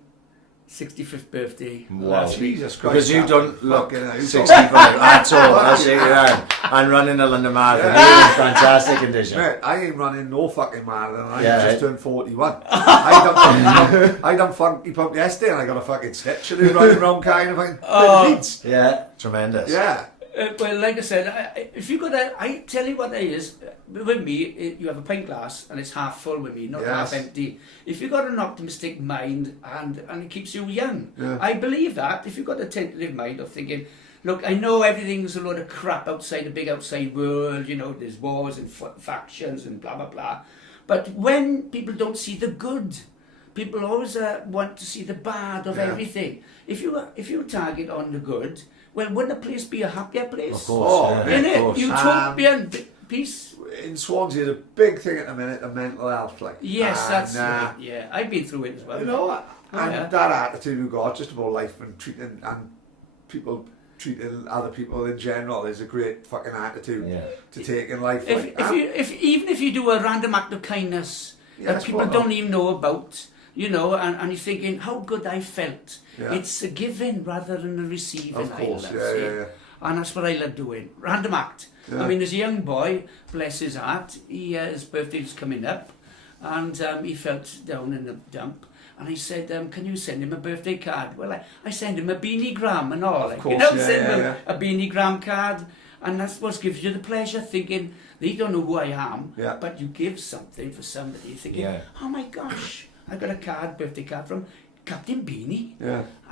65th birthday Wow. last week. Jesus Christ. Because you that don't look fucking hell. 65 at all. I'll shake your hand. And running a London Marathon. You're in fantastic condition. Mate, I ain't running no fucking marathon. I Yeah, just turned 41. I done funky pump yesterday and I got a fucking stitch and running around kind of thing. Yeah, tremendous. Yeah. Well, like I said, if you got I tell you what it is, with me, you have a pint glass and it's half full with me, not half empty. If you've got an optimistic mind and it keeps you young, I believe that. If you've got a tentative mind of thinking, look, I know everything's a load of crap outside the big outside world, you know, there's wars and factions and blah, blah, blah. But when people don't see the good, people always want to see the bad of everything. If you target on the good, well, wouldn't a place be a happier place? Of course. Isn't it? Of course. Utopian peace. In Swansea, the big thing at the minute, the mental health. Like, Yes, that's it. Yeah, I've been through it as well. You know, and that attitude we've got just about life and treating other people in general is a great fucking attitude to take in life. Even if you do a random act of kindness that people don't even know about, you know, and you're thinking how good I felt. It's a giving rather than a receiving. Of course, And that's what I love doing. Random act. I mean, as a young boy, bless his heart, his birthday's coming up, and he felt down in the dump. And I said, can you send him a birthday card? Well, I sent him a beanie gram and all. Of course, send him a beanie gram card. And that's what gives you the pleasure, thinking, they don't know who I am, but you give something for somebody, thinking, oh my gosh, I got a birthday card from Captain Beany.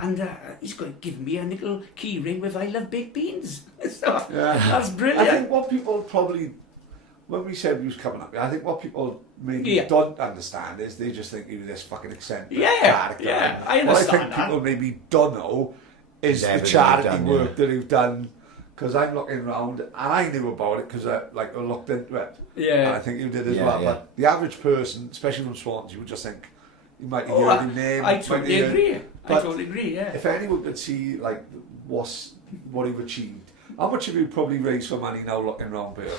And he's going to give me a little key ring with I love baked beans. So, that's brilliant. I think what people probably, when we said he was coming up, I think what people maybe don't understand is they just think he was this fucking eccentric character. Yeah, I understand what I think that. people maybe don't know is the Everything charity done, work that he've done. Because I'm looking around, and I knew about it because I looked into it. And I think you did as well. But the average person, especially from Swansea, would just think you might hear your name. I totally agree. Yeah. If anyone could see like what you've achieved, how much have you probably raised for money now looking around here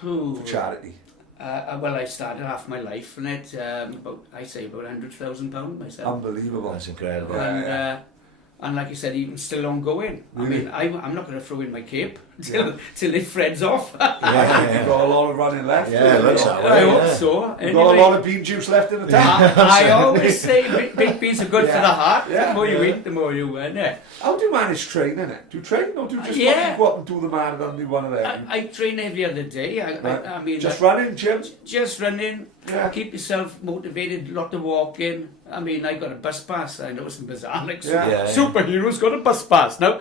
for charity? Well, I started half my life in it. About £100,000 myself. Unbelievable. That's incredible. And like I said, even still ongoing. I mean, I'm not going to throw in my cape. till it freds off. I think you've got a lot of running left. Yeah, it looks that way. I hope yeah. so. You've Anyway, got a lot of bean juice left in the tank. I always say baked beans are good for the heart. Yeah, The more you yeah. eat, the more you win. Yeah. How do you manage training it? Do you train or do you just Yeah. fucking go up and do the marathon and do one of them? I train every other day. I mean, Just running, gym? Just running, Yeah. keep yourself motivated, lot of walking. I mean, I got a bus pass. I know it's bizarre, like Yeah. Yeah. superheroes got a bus pass now.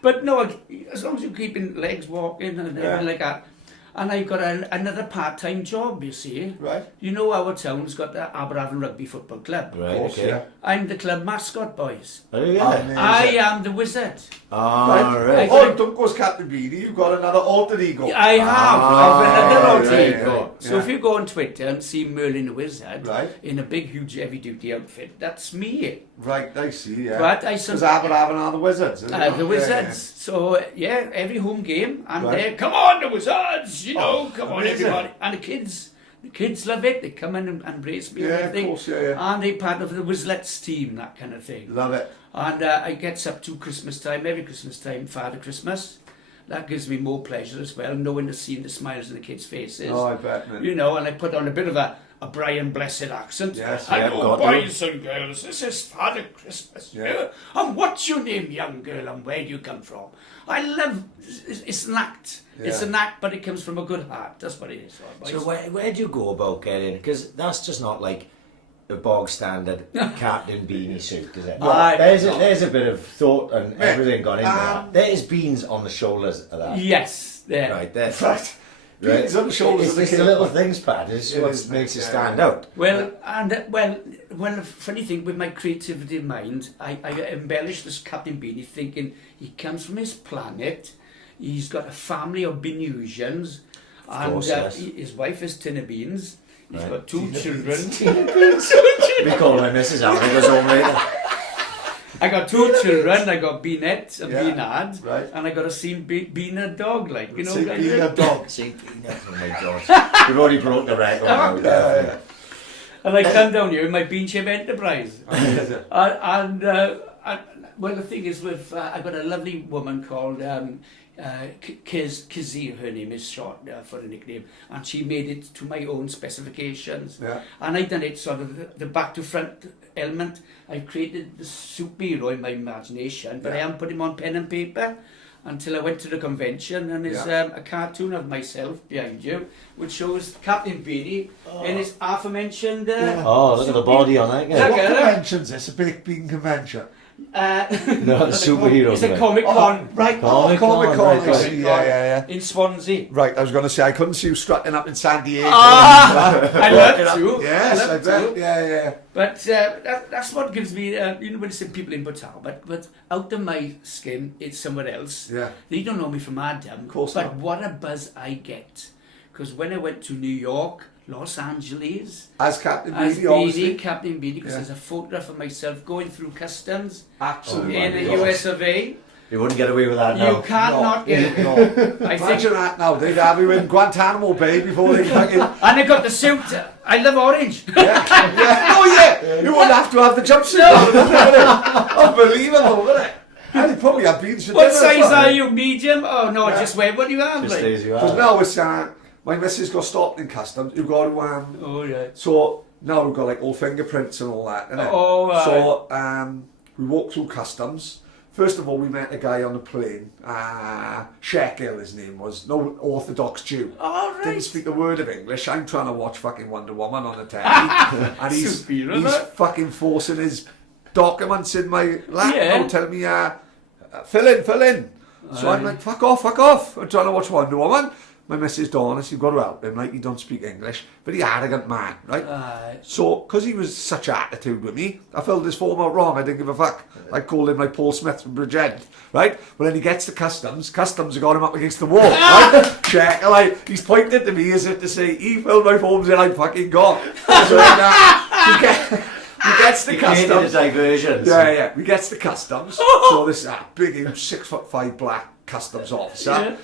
But no, as long as you're keeping legs walking and everything like that. And I got another part-time job, you see. Right. You know our town's got the Aberafon Rugby Football Club. Right, Of course, okay. yeah. I'm the club mascot, boys. Oh, yeah. Amazing. I am the wizard. All right. Oh, don't go as Captain Beany, you've got another alter ego. I have. Ah, I've another right, alter right, ego. right. So Yeah. if you go on Twitter and see Merlin the Wizard Right. in a big, huge, heavy-duty outfit, that's me. Right, I see, yeah. But I Because Aberafon are the Wizards, isn't it? the Wizards. So yeah, every home game I'm Right. there. Come on, the Wizards! You know, come on, amazing. everybody. And the kids love it. They come in and embrace me. Yeah, and of everything. course, yeah. And they're part of the Wizlets team, that kind of thing. Love it. And I gets up to Christmas time, every Christmas time, Father Christmas. That gives me more pleasure as well, knowing the seeing the smiles on the kids' faces. Oh, I bet, man. You know, and I put on a bit of a Brian Blessed accent. Yes, Hello, got to. boys and girls, this is Father Christmas. Yeah. And what's your name, young girl, and where do you come from? I love, it's an act. It's Yeah. an act, but it comes from a good heart. That's what it is. Boys. So where do you go about getting? Because that's just not like a bog standard Captain Beany suit, is it? Aye. There's a bit of thought and Mate, everything gone into that. There's beans on the shoulders of that. Yes, there. Right there. Right. Beans on the shoulders It's of the just the kid. little things, Pat. It's It what is, makes mate, it yeah, stand yeah. out. Well, and well, the funny thing with my creativity in mind, I embellished this Captain Beany thinking he comes from his planet, he's got a family of Benusians, and course, yes. his wife is Tina Beans. He's Right. got two children. We call him Mrs. Allen. He goes home later. I got two children. I got Beanette and Yeah, Beanad, right. and I got a Saint Beanad dog, like you know. See, like being a that. dog. See, oh my God. We've already broke the record now. Yeah. And I come down here in my bean chip enterprise. And well, the thing is, with I got a lovely woman called Kizzy, her name is short for a nickname, and she made it to my own specifications. Yeah. And I done it sort of the back to front element. I created the superhero in my imagination, but I haven't put him on pen and paper until I went to the convention, and there's a cartoon of myself behind you, which shows Captain Beany in his aforementioned. Oh, look at the body on that Look guy. What at it. convention's this? A baked bean convention? No, the superhero. It's a Comic Con Right, Comic Comic Con, Con. right, I see, yeah. in Swansea. Right, I was going to say, I couldn't see you strutting up in San Diego. I love to. Yes, I love bet. to. Yeah. But that's what gives me, you know, when you say people in Port Talbot, but out of my skin, it's somewhere else. Yeah. They don't know me from Adam. Of course But not. what a buzz I get. Because when I went to New York, Los Angeles, As Captain as Beany, obviously. Beany, Captain Beany, because Yeah. there's a photograph of myself going through customs Absolutely. in the God. US of A. You wouldn't get away with that You now. can't not get it. No. I Imagine think, that now. They'd have you in Guantanamo Bay before they fucking... and I got the suit. I love orange. Yeah. Oh, yeah. You wouldn't have to have the jumpsuit on. Unbelievable, wouldn't it? And they probably have beans for What dinner as size well. are you? Medium? Oh no, Yeah. just wear what you have. Just Like. as you Because are. now it's... my missus got stopped in customs. You've got to... Oh yeah. So now we've got like all fingerprints and all that, innit? Oh, right. So we walked through customs. First of all, we met a guy on the plane. Shekel, his name was. No Orthodox Jew. All right. Didn't speak a word of English. I'm trying to watch fucking Wonder Woman on the telly, and he's Superior, fucking forcing his documents in my lap. Yeah. Now, telling me, fill in. So I'm like, fuck off. I'm trying to watch Wonder Woman. My missus Donna, you've got to help him, like he don't speak English. Very arrogant man, right? So, because he was such attitude with me, I filled his form out wrong, I didn't give a fuck. I called him like Paul Smith from Bridgend, right? But then he gets to customs have got him up against the wall, right? Check, like, he's pointed to me as if to say, he filled my forms in, I'm fucking gone. So he gets to Created a customs. diversion. Yeah. We gets to customs. So this big, 6'5" black customs officer Yeah.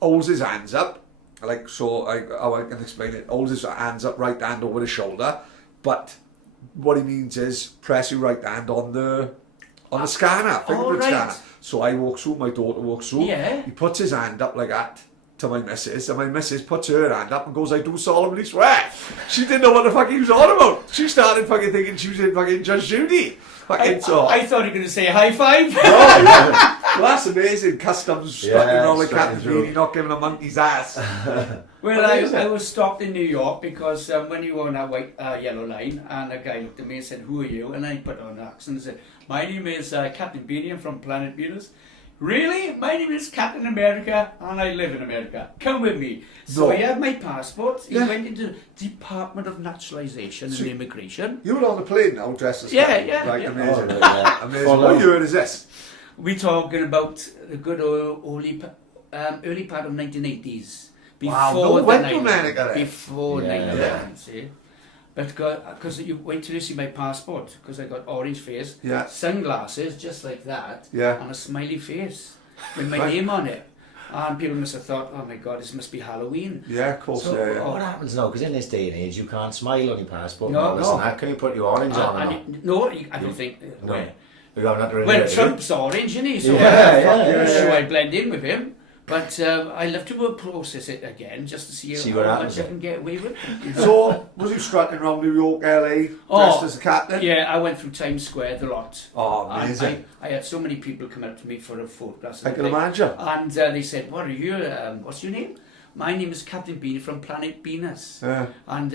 holds his hands up, like so. How I can explain it? Holds his hands up, right hand over his shoulder, but what he means is press your right hand on on the scanner, fingerprint right. scanner. So I walk through, my daughter walks through. Yeah. He puts his hand up like that to my missus, and my missus puts her hand up and goes, I do solemnly swear. She didn't know what the fuck he was on about. She started fucking thinking she was in fucking Judge Judy. Fucking so. I thought you were going to say high five. Well, that's amazing. Customs Yeah, fucking all like straight Captain through. Beany not giving a monkey's ass. Well, Amazing. I was stopped in New York because when you were on that white yellow line, and a guy looked at me and said, "Who are you?" And I put on an accent and said, "My name is Captain Beany. I'm from Planet Venus." Really? My name is Captain America, and I live in America. Come with me. So No. he had my passport. He Yeah. went into Department of Naturalization and Immigration. You were on the plane now, dressed as Yeah, Captain. yeah, Right, yeah. amazing. Oh, yeah. Amazing. Follow. What year is this? We're talking about the good old early part of 1980s. Wow, Before no the went to 90s. America then. Before Yeah. 9/11, Yeah. see? But because you wait till you see my passport, because I got orange face, Yeah. sunglasses just like that, Yeah. and a smiley face with my Right. name on it. And people must have thought, oh my God, this must be Halloween. Yeah, of course, So, yeah, yeah. What happens now? Because in this day and age, you can't smile on your passport. No, and all this no. and that. Can you put your orange on? Or not? No, I don't think. No. Where? You have not really. Well, Trump's orange, isn't he? So Yeah, so yeah. I blend in with him. But I love to process it again just to see, See how what much happens. I can get away with. So, was you strutting around New York, LA, dressed as a captain? Yeah, I went through Times Square a lot. Oh, And amazing. I had so many people come up to me for a photograph. I can imagine. And they said, "What are you? What's your name?" My name is Captain Beany from Planet Venus. Yeah. And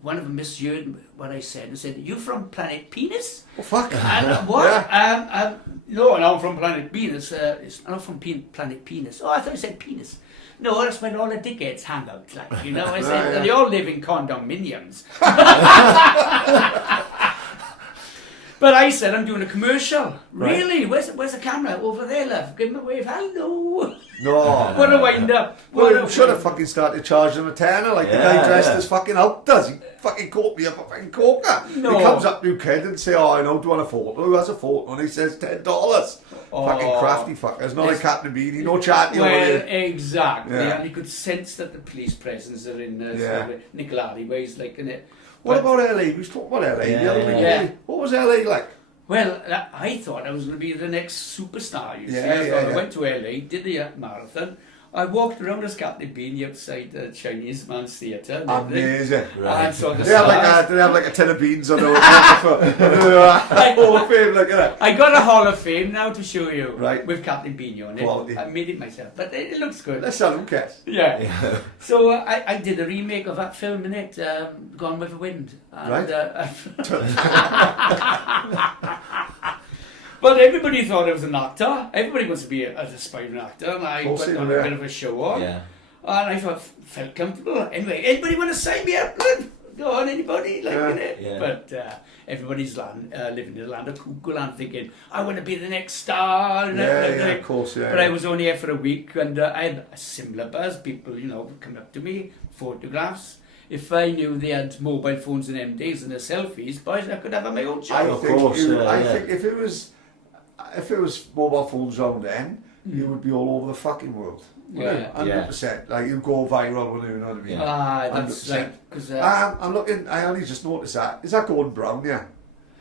one of them misheard what I said and said, "You from Planet Penis?" Oh, fuck. And what? Yeah. No, I'm from Planet Venus. I'm from Planet Penis. Oh, I thought you said penis. No, that's when all the dickheads hang out, like, you know. I said, Yeah. they all live in condominiums. But I said, I'm doing a commercial. Right. Really? Where's the camera? Over there, love. Give him a wave. Hello. No. What a wind up. Well, What you a should have fucking started charging him a tenner like the Yeah, guy dressed yeah. as fucking Hulk does. He fucking caught me up a fucking corker. No. He comes up to a kid and say, oh, I know, do you want a photo? Who has a photo? And he says $10. Fucking crafty fuckers. Not like It's- Captain Beany, no chatty over Well, here. exactly. Yeah. And you could sense that the police presence are in Yeah. sort of nickel alleyways, like, in it. What But- about LA? We was talking about LA the Yeah, other week. yeah. didn't we? What was LA like? Well, I thought I was going to be the next superstar, you see. Yeah, I yeah, thought yeah. I went to LA, did the marathon. I walked around as Captain Beany outside the Chinese Man's Theatre. and everything. Amazing. And saw the They have stars. like a tin of beans on the Hall of Fame, look at that. I got a Hall of Fame now to show you. Right. With Captain Beany on it. Quality. I made it myself. But it looks good. Let's sell who cares. Yeah. Yeah. So I did a remake of that film in it, Gone with the Wind. And, Right. But everybody thought I was an actor. Everybody wants to be an aspiring actor, and I course put they on do, a yeah. bit of a show on. Yeah. And I felt comfortable. Anyway, anybody want to sign me up? Go on, anybody? Like, Yeah. you know? Yeah. But everybody's living in the land of cuckoo land thinking, I want to be the next star. And Yeah, everything. yeah, of course, yeah. But I was only here for a week, and I had a similar buzz. People, you know, come up to me, photographs. If I knew they had mobile phones in them days and the selfies, boys, I could have my own I channel. Of think course, you, yeah, I yeah. think if it was mobile phones around then, you would be all over the fucking world. Yeah. 100%. Like you go viral, wouldn't you know what I mean? Ah, that's 100%. like, because I'm looking. I only just noticed that. Is that Gordon Brown? Yeah.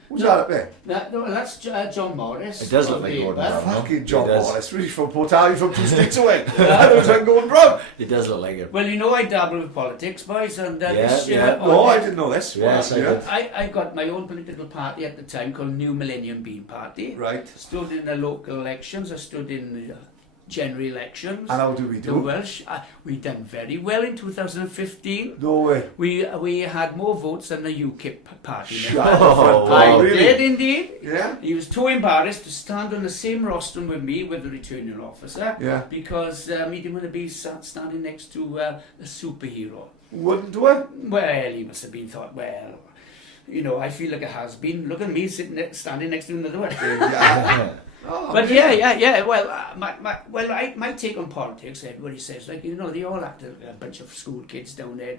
Who's that up there? no, that's John Morris. It does look like Okay, Gordon but- Brown. Fucking John It does. Morris. Really from Port Talbot, from 2 streets away. I was like Gordon Brown. It does look like it. Well, you know, I dabble with politics, boys, and this Yeah, year, yeah. Oh, I didn't know this. Yes, I yeah. did. I got my own political party at the time called New Millennium Bean Party. Right. Stood in the local elections. I stood in the general elections. And how do we The do? Welsh. We done very well in 2015. No way. We had more votes than the UKIP party. Shut member. Oh, I wow. Really? did indeed. Yeah. He was too embarrassed to stand on the same rostrum with me, with the returning officer, Yeah. because he didn't want to be standing next to a superhero. Wouldn't do it. Well, he must have been thought, well, you know, I feel like a has-been. Look at me standing next to another one. Yeah. Oh, But yeah. Well, my take on politics, everybody says, like, you know, they all act like a bunch of school kids down there,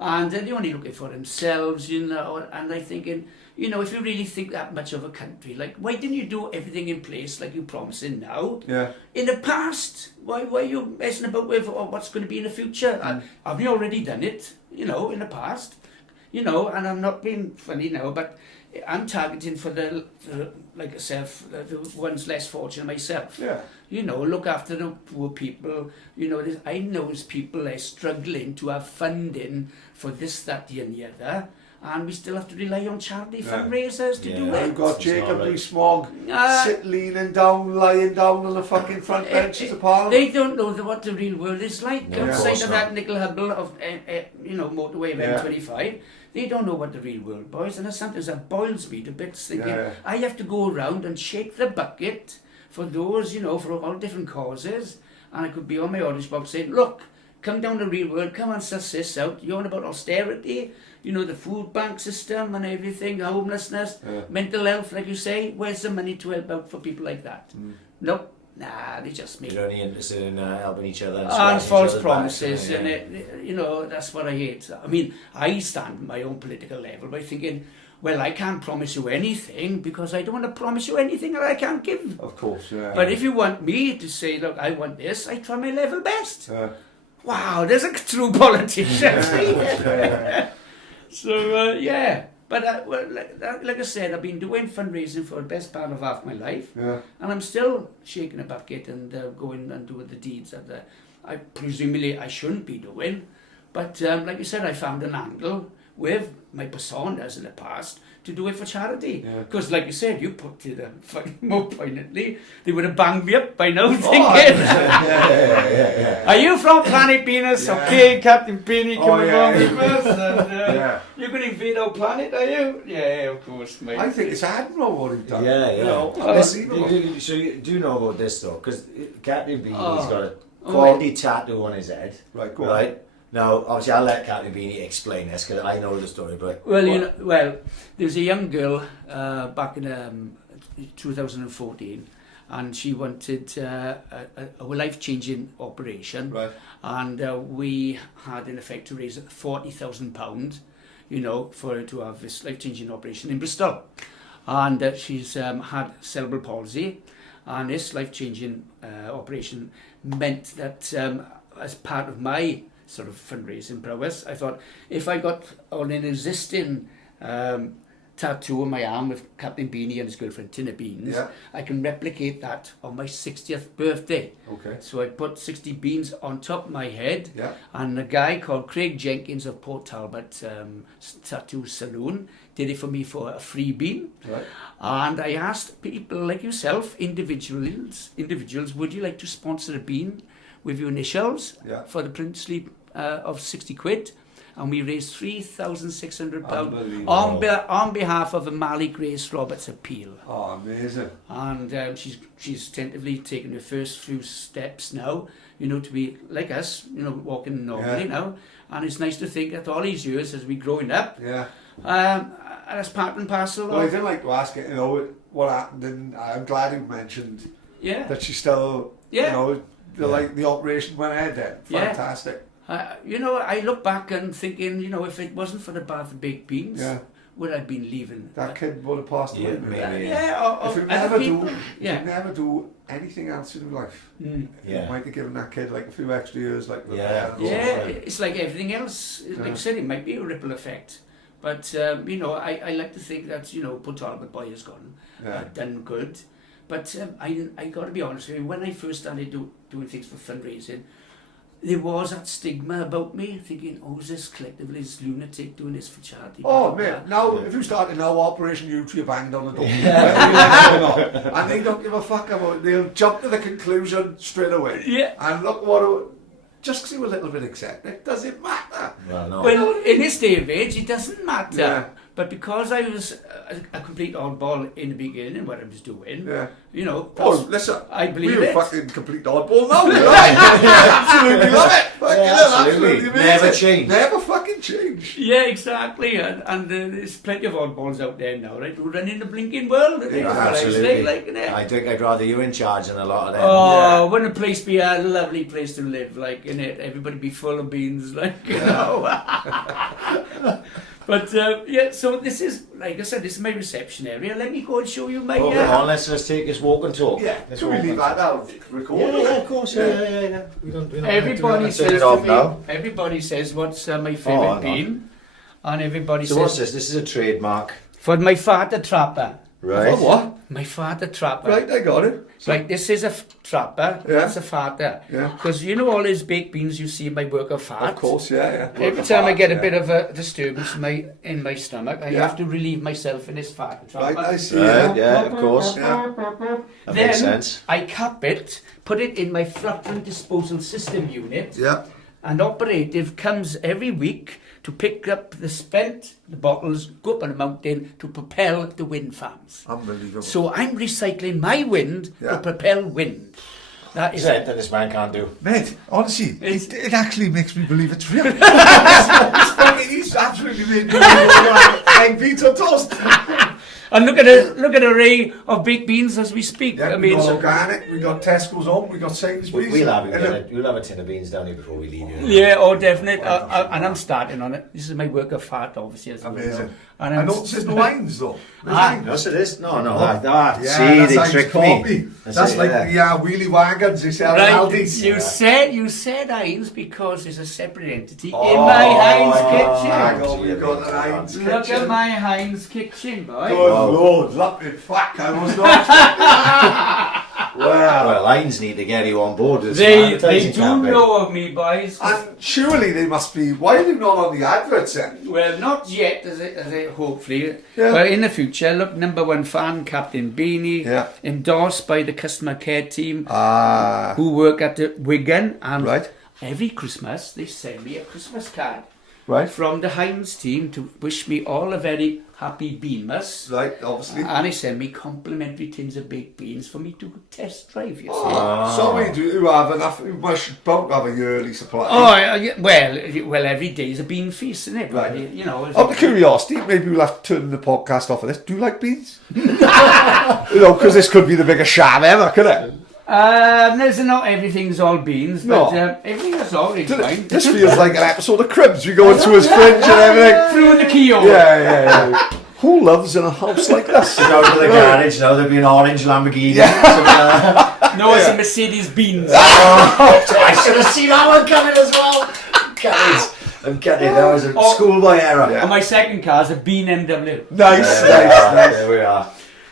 and they're only looking for themselves, you know. And I'm thinking, you know, if you really think that much of a country, like, why didn't you do everything in place like you're promising now? Yeah. In the past, why are you messing about with what's going to be in the future? Have you already done it? You know, in the past. You know, and I'm not being funny now, but I'm targeting for the like myself, the ones less fortunate myself. Yeah. You know, look after the poor people. You know, I know there's people are struggling to have funding for this, that, and the other, and we still have to rely on charity fundraisers to do it. You've got Jacob right. Rees-Mogg lying down on the fucking front benches of Parliament. They don't know what the real world is like. No, Outside of that nickel hubble of, motorway of M25, they don't know what the real world, boys. And sometimes that boils me to bits, thinking I have to go around and shake the bucket for those, for all different causes. And I could be on my audience box saying, look, come down to the real world, come and suss this out. You're on about austerity, the food bank system and everything, homelessness, mental health, like you say. Where's the money to help out for people like that? Nope. Nah, they just make... You're only interested in helping each other. And false promises, and that's what I hate. I mean, I stand at my own political level by thinking, well, I can't promise you anything because I don't want to promise you anything that I can't give. Of course, yeah. But if you want me to say, look, I want this, I try my level best. Wow, there's a true politician. So, But like I said, I've been doing fundraising for the best part of half my life, and I'm still shaking a bucket and going and doing the deeds that I presumably I shouldn't be doing. But like you said, I found an angle with my personas in the past to do it for charity. Because like you said, you put it more poignantly, they would have banged me up by now thinking, are you from Planet Venus? Okay, Captain Beany, come along with us. And, you're going to invade our planet, are you? Yeah, of course, mate. I think it's admirable what he's done. So you do know about this though, because Captain Beany's got a quality tattoo on his head. Right, go on. Now, obviously, I'll let Captain Beany explain this because I know the story. But there's a young girl back in 2014, and she wanted a life-changing operation, and we had in effect to raise £40,000, for her to have this life-changing operation in Bristol, and she's had cerebral palsy, and this life-changing operation meant that as part of my sort of fundraising prowess, I thought if I got on an existing tattoo on my arm with Captain Beany and his girlfriend Tina Beans, I can replicate that on my 60th birthday. Okay. So I put 60 beans on top of my head, and a guy called Craig Jenkins of Port Talbot Tattoo Saloon did it for me for a free bean. Right. And I asked people like yourself, individuals, would you like to sponsor a bean with your initials for the princely of 60 quid, and we raised £3,600 on behalf of Mally Grace Roberts Appeal. Oh, amazing. And she's tentatively taken her first few steps now, to be like us, walking normally now, and it's nice to think that all these years as we growing up, as part and parcel. Well, I didn't like to ask it, what happened, and I'm glad you mentioned that she's still, the operation went ahead then. Fantastic. I look back and thinking, if it wasn't for the Bath of Baked Beans, would I have been leaving? That kid would have passed away. If you never do anything else in your life, you might have given that kid like a few extra years, like it's like everything else. Like I said, it might be a ripple effect. But, I like to think that, Port Talbot boy has gone, done good. But I got to be honest with you, when I first started doing things for fundraising, there was that stigma about me, thinking, who's this collectively this lunatic doing this for charity? Oh, mate, now, if you start now Operation U-Tree banged on the door, and they don't give a fuck about it, they'll jump to the conclusion straight away. Yeah. And look just because you're a little bit eccentric, does it matter? Well, in this day of age, it doesn't matter. Yeah. But because I was a complete oddball in the beginning, what I was doing, listen, I believe we're it. Fucking complete oddball now, right? Absolutely love it. Absolutely amazing. Never change. Never fucking change. Yeah, exactly. And there's plenty of oddballs out there now, right? Who run in the blinking world. Absolutely. I think I'd rather you in charge than a lot of them. Oh, wouldn't a place be a lovely place to live, like, innit? Everybody be full of beans, like, But so this is, like I said, this is my reception area. Let me go and show you my. Let's just take this walk and talk. Yeah, let's leave that out. Record. Yeah, of course. Yeah. We don't everybody says to me. Now. Everybody says what's my favourite bean, and everybody says. So what's this? This is a trademark. For my father trapper. Right. For what? My father trapper. Right, I got it. Right, this is a trapper. Yeah. That's a farter. Yeah. Because you know all these baked beans you see in my work of fat. Of course, yeah. Every time I get a bit of a disturbance in my stomach, I Yeah. have to relieve myself in this fat trapper. Right, I see. Right, yeah, of course. Yeah. That Then makes sense. I cap it, put it in my fluttering disposal system unit. Yeah. An operative comes every week to pick up the bottles, go up on a mountain to propel the wind farms. Unbelievable. So I'm recycling my wind Yeah. to propel wind. That is That this man can't do. Mate, honestly, It's- it actually makes me believe it's real. He's absolutely made me believe egg beans on toast. And look at an array of baked beans as we speak. Yeah, I we mean, got organic, we got Tesco's on, we got Sainsbury's. We'll have And we'll have a tin of beans down here before we leave you. yeah, oh, definitely. And I'm starting on it. This is my work of fart, obviously. As Amazing. Well. And I I'm noticed there's no wines though. Yes, it is. No, that. Yeah, See, that's they Heinz tricked coffee. me. That's it, like yeah. the wheelie wagons they sell Right, at Aldi's. you said Heinz because there's a separate entity in Oh, my Heinz My kitchen. God, we got an Heinz Look kitchen. at my Heinz kitchen, boy. Good Wow. Lord, look in fact, I was not expecting that. Wow. Well, Lions need to get you on board with some They advertising do campaign. know of me, boys. And surely they must be, why are they not on the adverts then? Well, not yet, as it hopefully. Yeah. But in the future, look, #1 fan, Captain Beany, Yeah. endorsed by the customer care team Ah, who work at the Wigan. And Right. every Christmas, they send me a Christmas card right, from the Heinz team to wish me all a very happy Beanmas. right, obviously. And they send me complimentary tins of baked beans for me to test drive, you see. So we do have enough, we must both have a yearly supply. Oh, well, every day is a bean feast, isn't it? Right. You know. Out of curiosity, maybe we'll have to turn the podcast off of this. Do you like beans? Because this could be the biggest sham ever, could it? There's not everything's all beans, No. but everything's already fine. This feels like an episode of Cribs. We go into his fridge and everything. Through the keyhole. Yeah. Who loves in a house like this? Go to the garage now. There'll be an orange Lamborghini. No, it's a Mercedes beans. I should have seen that one coming as well. I'm getting that was a schoolboy error. Yeah. And my second car is a Bean MW. Nice. There we are.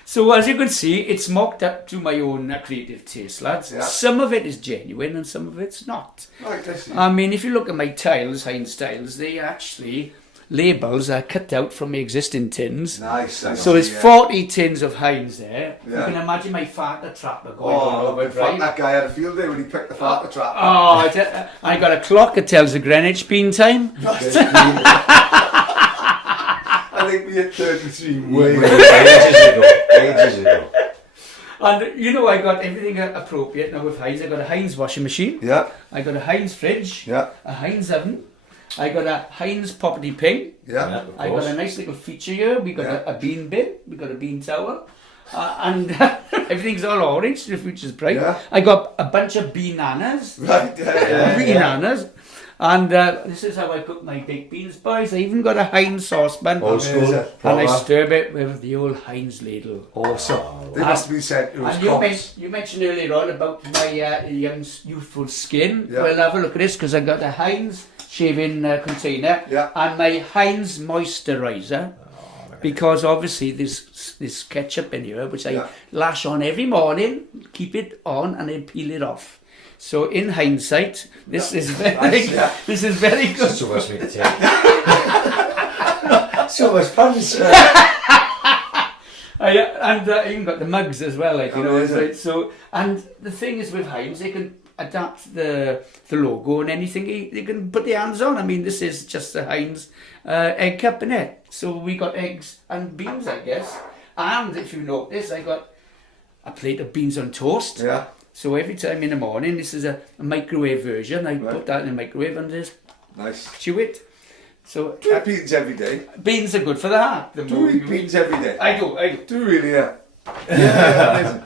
So as you can see, it's mocked up to my own creative taste, lads. Yeah. Some of it is genuine and some of it's not. Right, I see. I mean, if you look at my tiles, Heinz tiles, they actually, labels are cut out from the existing tins. Nice. I So see, there's 40 tins of Heinz there. Yeah. You can imagine my farter trapper going all Oh, over in fact, drive. that guy had a field day when he picked the farter trap. Oh, I got a clock that tells the Greenwich bean time. I think we hit 33 way. Ages ago. And you know, I got everything appropriate now with Heinz. I got a Heinz washing machine. Yeah, I got a Heinz fridge. yeah, A Heinz oven. I got a Heinz property ping. yeah. Of I course. got a nice little feature here. We got Yeah. a bean bin. We got a bean towel. And everything's all orange. The future's bright. Yeah. I got a bunch of bananas. Right, yeah. Bananas. And this is how I cook my baked beans, boys. I even got a Heinz saucepan. Old school. And I stir it with the old Heinz ladle. Awesome. They must be sent to his And cops. you mentioned earlier on about my young youthful skin. Yeah. Well, have a look at this because I got a Heinz shaving container Yeah. and my Heinz moisturiser. Because obviously there's ketchup in here, which I Yeah. lash on every morning, keep it on, and then peel it off. So in hindsight, this is very Nice, yeah. this is very good. So much me to take. So much fun, sir. I even got the mugs as well, like, you know. Amazing. Right? So, and the thing is with Heinz, they can adapt the logo and anything they can put their hands on. I mean, this is just a Heinz egg cup in it. So we got eggs and beans, I guess. And if you notice, I got a plate of beans on toast. Yeah. So every time in the morning, this is a microwave version. I Right. put that in the microwave and just Nice. chew it. So Do you eat beans every day? beans are good for the heart. The Do more you eat you beans every day? I do. Do you really, yeah? Yeah, amazing.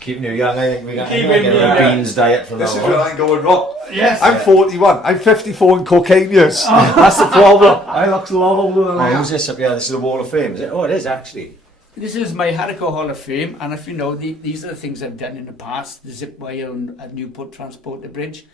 Keeping you young, I think we got to Keeping get you a young. beans diet from This is now where on. I'm going wrong. Yes. I'm 41. I'm 54 in cocaine years. That's the problem. I look a lot older than I Oh, am. who's this up here? This is the Wall of Fame, is it? Oh, it is actually. This is my Harrico Hall of Fame, and if you know, these are the things I've done in the past. The zip wire on at Newport Transport the Bridge.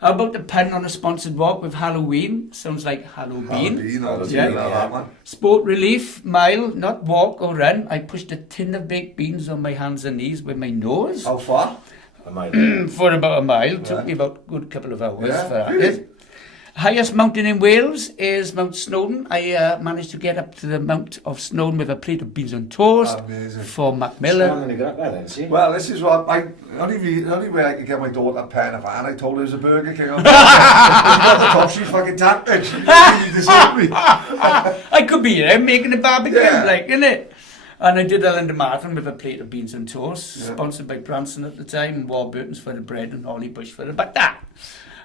How about the pun on a sponsored walk with Halloween? Sounds like Halloween. Yeah. Sport relief, mile, not walk or run. I pushed a tin of baked beans on my hands and knees with my nose. How far? For about a mile. Took me about a good couple of hours for that. Really? Highest mountain in Wales is Mount Snowdon. I managed to get up to the Mount of Snowdon with a plate of beans on toast for Macmillan. Well, this is what only way I could get my daughter a pen of and I told her it was a Burger King. On top, she fucking tapped it. She really disowned me. I could be there making a barbecue, Yeah. like, innit? And I did a London Marathon with a plate of beans and toast, sponsored by Branson at the time, and Warburton's for the bread and Holly Bush for the butter.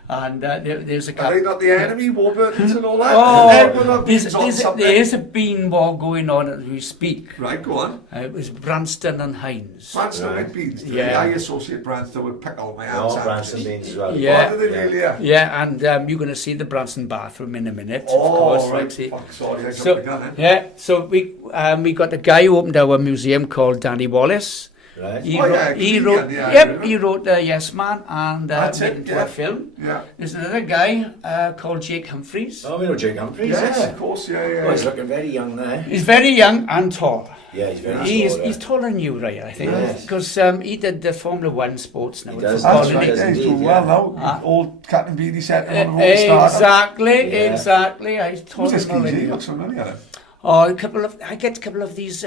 And there's a... Are they not the enemy, Warburtons and all that? Oh, there's a bean war going on as we speak. Right, go on. It was Branston and Hines. Branston with beans. Yeah. I associate Branston with pickle my hands. Branston beans as well. Yeah. Oh, do they really? Yeah, and you're going to see the Branson bathroom in a minute. Oh, of course, right. Roxy. Fuck, sorry, I jumped So, the gun, so we got a guy who opened our museum called Danny Wallace. Right. He comedian, wrote, yeah, he wrote Yes Man and That's made it, it into yeah. a film. Yeah. There's another guy called Jake Humphreys. Oh, we know Jake Humphries. Yes, Yeah. of course, yeah. Oh, he's looking very young there. He's very young and tall. Yeah, he's very tall. He's taller than you, right? I think Yes. because he did the Formula One sports now. He does. That's That's right, right, yeah, he's indeed, doing yeah. well now. Old Captain Beany set him on the road starter. Exactly. I told Who's this him geezer? He already. looks familiar at him. Oh, I get a couple of these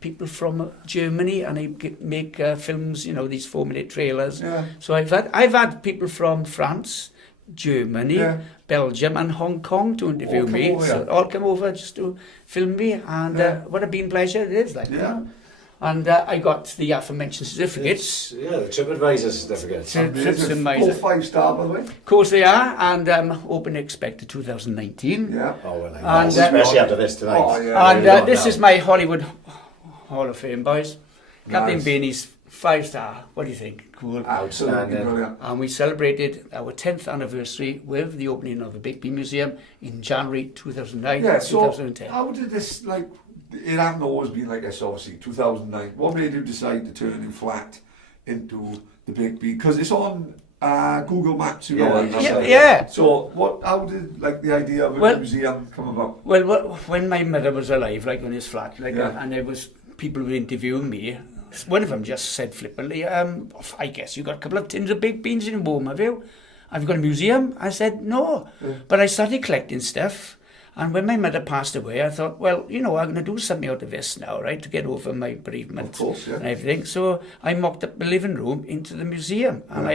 people from Germany, and I make films. You know, these 4-minute trailers. Yeah. So I've had people from France, Germany, Belgium, and Hong Kong to interview me. over, So all come over just to film me, and what a been pleasure it is. Like, you know. And I got the aforementioned certificates. Yeah, the TripAdvisor certificates. Trips in my, All 5-star, by the way. of course they are, and open expected 2019. Yeah. Oh, well, And, especially after this tonight. Oh, yeah. And this is my Hollywood Hall of Fame, boys. Captain Nice. Beany's 5-star. What do you think? Cool. Absolutely brilliant. And we celebrated our 10th anniversary with the opening of the Big B Museum in January 2009, Yeah, so 2010. how did this, like, it hasn't always been like this, obviously, 2009. What made you decide to turn a new flat into the Big B? Because it's on Google Maps, you know. Yeah, and that's Yeah, like- yeah. So, how did, like, the idea of a museum come about? Well, when my mother was alive, like on his flat, like, Yeah. and there was people who were interviewing me, one of them just said flippantly, I guess you got a couple of tins of baked beans in your home, have you? Have you got a museum? I said, no. But I started collecting stuff. And when my mother passed away, I thought, well, you know, I'm going to do something out of this now, right, to get over my bereavement Of course, yeah. and everything. So I mocked up the living room into the museum. And I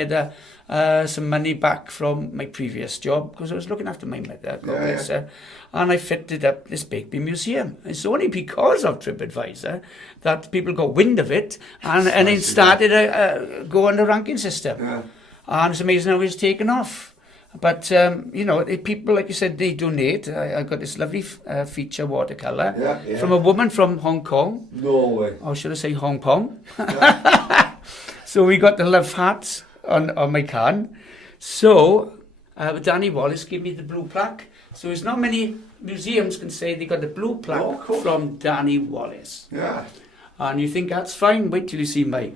had some money back from my previous job because I was looking after my mother, God bless her. And I fitted up this Bakeby Museum. It's only because of TripAdvisor that people got wind of it and it started go on the ranking system. Yeah. And it's amazing how it's taken off. But, you know, people, like you said, they donate. I got this lovely feature watercolour from a woman from Hong Kong. No way. Or should I say Hong Kong? So we got the love heart on my can. So Danny Wallace gave me the blue plaque. So it's not many museums can say they got the blue plaque from Danny Wallace. Yeah. And you think that's fine? Wait till you see my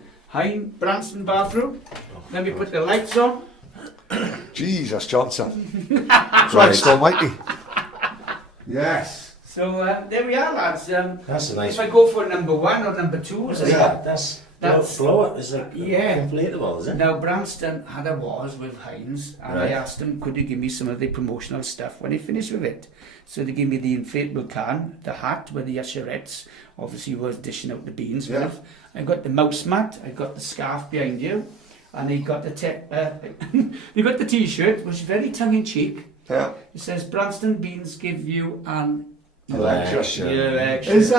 Branston bathroom. Let me put the lights on. Jesus Johnson. Christ almighty. Yes. So there we are, lads. That's a nice If I go for number 1 or number 2, That's blow it. It's like Yeah. inflatable, is it? Now Branston had a wars with Hines, and I asked him, could he give me some of the promotional stuff when he finished with it? So they gave me the inflatable can, the hat with the usherettes, obviously was dishing out the beans with. I got the mouse mat, I got the scarf behind you, and he got the you got the t-shirt, which is very tongue-in-cheek. Yeah. It says, Branston Beans give you an Election. election. Is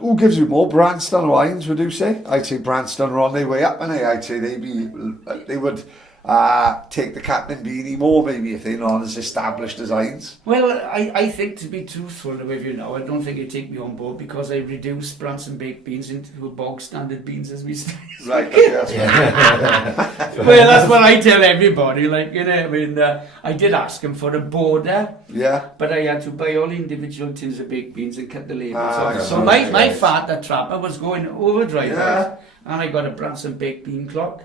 who gives you more, Branston or Hines, would you say? I'd say Branston are on their way up, and I'd say they would take the Captain Beany more, maybe, if they're not as established as Hines. Well, I think, to be truthful with you now, I don't think you'd take me on board because I reduced Branson baked beans into bog standard beans as we say. Right, yes. Well, that's what I tell everybody. Like, you know, I mean, I did ask him for a border, Yeah. but I had to buy all the individual tins of baked beans and cut the labels off. yeah, So right, my father trapper was going overdrive, Yeah. and I got a Branson baked bean clock.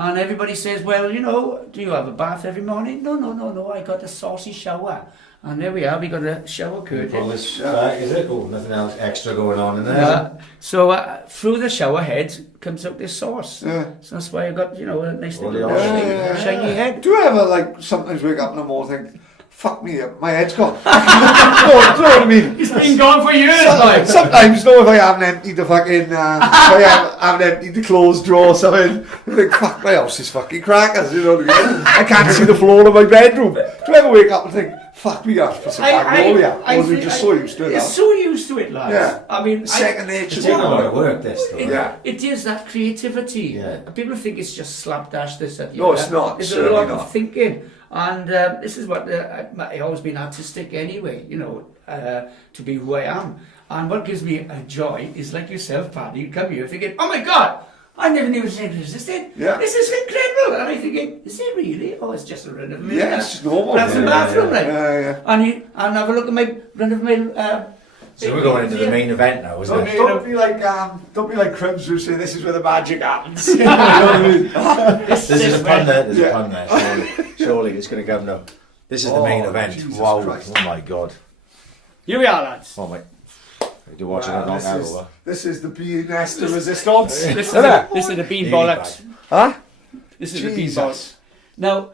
And everybody says, well, you know, do you have a bath every morning? No, I got a saucy shower. And there we are, we got a shower curtain. Pull this back, is it? Oh, nothing else extra going on in there. So through the shower head comes out this sauce. Yeah. So that's why I got, you know, a nice little Yeah. shiny head. Do you ever like sometimes wake up in the morning and think, fuck me up, my head's gone? Do you know what I mean? It's been gone for years. Sometimes, if I haven't emptied the fucking, if I haven't emptied the clothes drawer or something, I think, fuck, my house is fucking crackers, you know what I mean? I can't see the floor of my bedroom. Do you ever wake up and think, fuck, we got to put some magnolia? Or are we just so used to it? It's so used to it, lads. Yeah. I mean, second nature. It's taking a lot of work, this, though. Yeah. It is that creativity. Yeah. People think it's just slapdash this, that, the No, other. it's not. There's a Certainly lot not. of thinking. And this is what I've always been artistic anyway, you know, to be who I am. And what gives me a joy is like yourself, Paddy, you come here thinking, oh my God, I never knew it existed. Yeah. This is incredible. And I'm thinking, is it really? Oh, it's just a run of Yeah, it's just normal. That's the bathroom, right? Yeah. And have a look at my run of my. So we're going into the main event now, isn't it? Don't be like Crims who say this is where the magic happens. You know what I mean? There's a pun there. There's Yeah. a pun there. Surely it's going to come now. This is the main event. Jesus Wow! Christ. Oh my God! Here we are, lads. Oh my! Do watch it knock out over. This is the bean nest of resistance. This is the bean Nearly bollocks. Huh? This is the bean Jesus. bollocks. Now,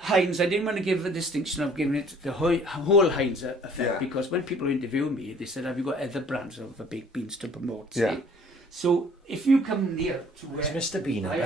Heinz, I didn't want to give the distinction of giving it the whole Heinz effect Yeah. because when people interview me, they said, have you got other brands of baked beans to promote? Yeah. See? So if you come near to where It's Mr. Bean. I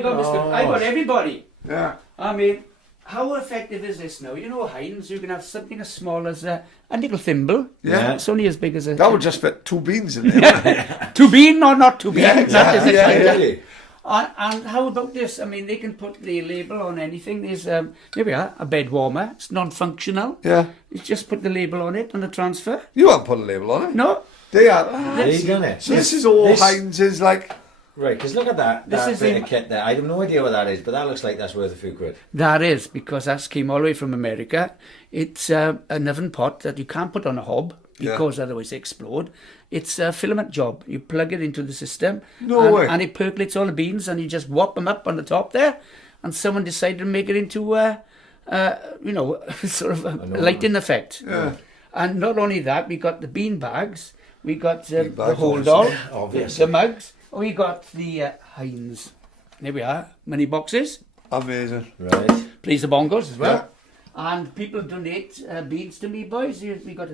got everybody. Yeah. I mean, how effective is this now? You know, Heinz, you can have something as small as a nickel thimble. Yeah. It's only as big as a... That would just fit 2 beans in there. To bean or not to bean? Yeah, That is exactly. it. Yeah, Really? And how about this? I mean, they can put the label on anything. There's, here we are, a bed warmer. It's non-functional. Yeah. You just put the label on it on the transfer. You haven't put a label on it. No. They are. There you done it. So this is all Heinz's like. Right, because look at that. This That is bit in- of kit there. I have no idea what that is, but that looks like that's worth a few quid. That is, because that came all the way from America. It's an oven pot that you can't put on a hob because otherwise they explode. It's a filament job. You plug it into the system. No way. And it percolates all the beans and you just whop them up on the top there. And someone decided to make it into, you know, sort of a lighting effect. Yeah. And not only that, we got the bean bags. We got the bags, hold all, obviously. the mugs. We got the Heinz. There we are, money boxes. Amazing. Right. Plays the bongos as well. And people donate beans to me, boys. We got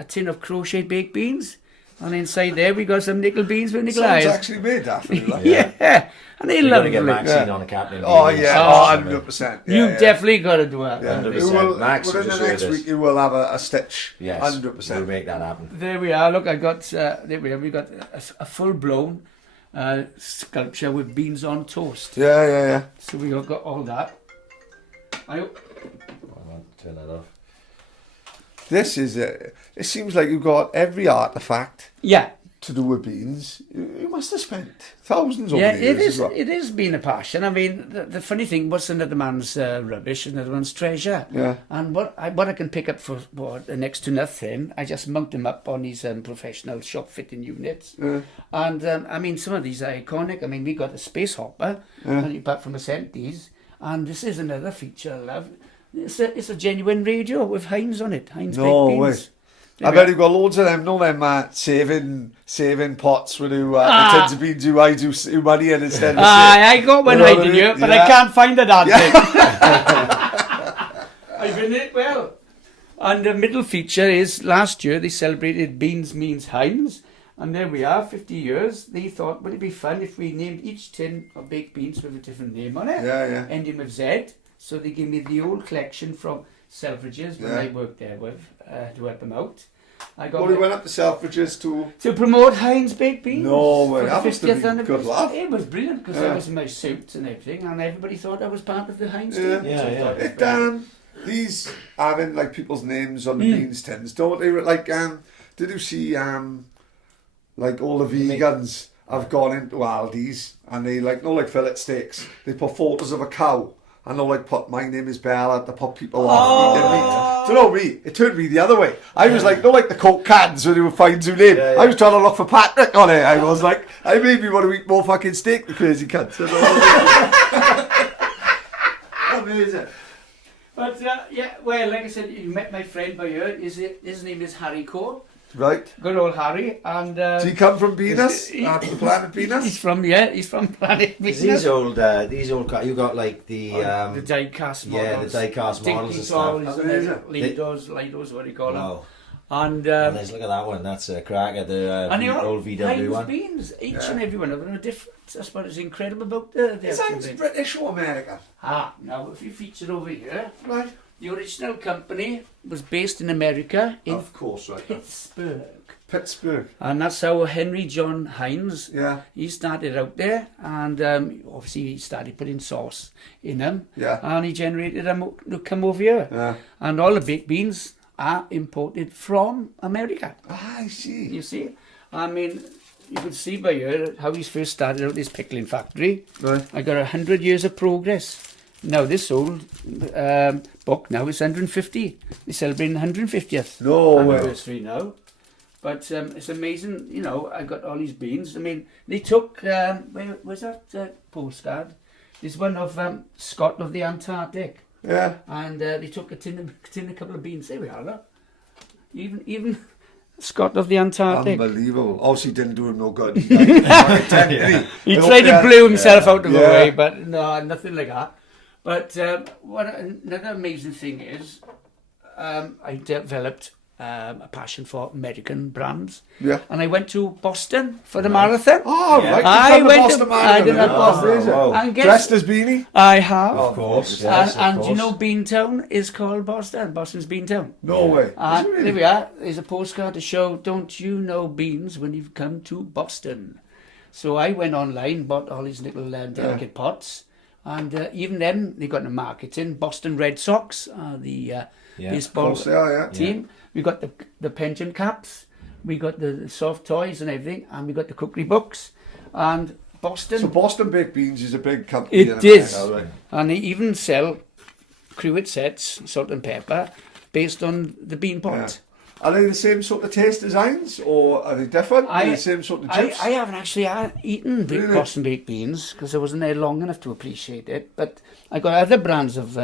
a tin of crochet baked beans. And inside there we got some nickel beans with nickel Sounds eyes. actually made that for you. Like. Yeah. And they You're love going to it. get Maxine on a Captain Oh Beany. yeah. Oh, 100%. You definitely got to do that. Yeah. 100%. You will, Max within will the just next show week this. you will have a stitch. Yes. 100%. We'll make that happen. There we are. Look, I got there we are. We got a full-blown sculpture with beans on toast. Yeah. So we got all that. Turn that off. This is it. It seems like you've got every artifact Yeah. to do with beans. You must have spent thousands over Yeah, the years it is. as well. It has been a passion. I mean, the funny thing, what's another man's rubbish, another man's treasure. Yeah. And what I can pick up for next to nothing, I just mount them up on these professional shop fitting units. Yeah. And I mean, some of these are iconic. I mean, we got a space hopper, back from the 70s, and this is another feature I love. It's a genuine radio with Heinz on it. Heinz No baked way. beans. I bet you've got loads of them. No, them saving pots with who the tins of beans who I do money in instead of I got one You know what I hiding mean? here, but Yeah. I can't find the damn thing. I've been it well. And the middle feature is last year they celebrated Beans Means Heinz, and there we are, 50 years. They thought, would it be fun if we named each tin of baked beans with a different name on it, Yeah. ending with Z. So they gave me the old collection from Selfridges when Yeah. I worked there with to help them out. I got Well, we went up to Selfridges to promote Heinz baked beans. No way, for the that must have 50th been anniversary. good laugh. It was brilliant because Yeah. I was in my suit and everything, and everybody thought I was part of the Heinz Yeah. team. Yeah, So I yeah. thought it was It, brilliant. these having like people's names on the beans tins, don't they? Like, did you see like all the vegans have gone into Aldi's and they like fillet steaks. They put photos of a cow and they'll like put "My name is Bella" to put people off. Do you know me? It turned me the other way. I was like, like the Coke cans when they would find your name. I was trying to look for Patrick on it. I was like, I made me want to eat more fucking steak, the crazy cunt. Amazing. But yeah, well, like I said, you met my friend by here. His name is Harry Cole. Right. Good old Harry. And does he come from Venus? The planet Venus? He's from planet Venus. These old you got like the die-cast models. Yeah, the die-cast models and stuff. Lidos, what do you call them? And let's look at that one. That's a cracker. The old VW one. Beans. Each and every one of them are different. That's what is incredible about the Is that British or American? Now if you feature over here, right. The original company was based in America, in Pittsburgh. And that's how Henry John Hines, he started out there, and obviously he started putting sauce in them, and he generated them to come over here. Yeah. And all the baked beans are imported from America. I see. You see? I mean, you could see by here how he's first started out this pickling factory. Right. I got 100 years of progress. Now this old book now is 150. They're celebrating 150th anniversary now. But it's amazing, you know, I got all these beans. I mean, they took, where was that postcard? There's one of Scott of the Antarctic. Yeah. And they took a couple of beans. There we are, look. Even Scott of the Antarctic. Unbelievable. Obviously didn't do him no good. He tried to blow himself out of the way, but no, nothing like that. But what another amazing thing is, I developed a passion for American brands. Yeah. And I went to Boston for the marathon. Oh, right. I went to Boston Marathon. I did at Boston. Wow. And dressed as Beanie? I have. Of course. Yes, and you know Beantown is called Boston. Boston's Beantown. No way. And really? There we are. There's a postcard to show, don't you know beans when you've come to Boston? So I went online, bought all these little delicate pots. And even then, they got into marketing. Boston Red Sox, the baseball team. Yeah. We got the pension caps. We got the soft toys and everything. And we got the cookery books. And Boston... So Boston Baked Beans is a big company. It is. Right. And they even sell cruet sets, salt and pepper, based on the bean pot. Yeah. Are they the same sort of taste designs, or are they different? Are they the same sort of chips? I haven't actually eaten Boston Baked Beans because I wasn't there long enough to appreciate it. But I got other brands of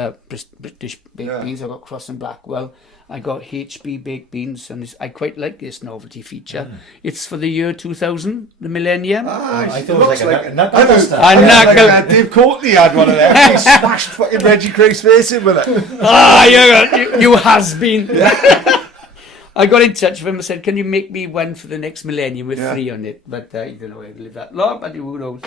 British baked beans. I got Cross and Blackwell. I got HB Baked Beans, and I quite like this novelty feature. Mm. It's for the year 2000, the millennium. I thought it was like a knuckle duster. Dave Courtney had one of them. He smashed fucking Reggie Craig's face in with it. You has been. I got in touch with him and said, can you make me one for the next millennium with 3 on it? But I don't know whether to live that long, but who knows.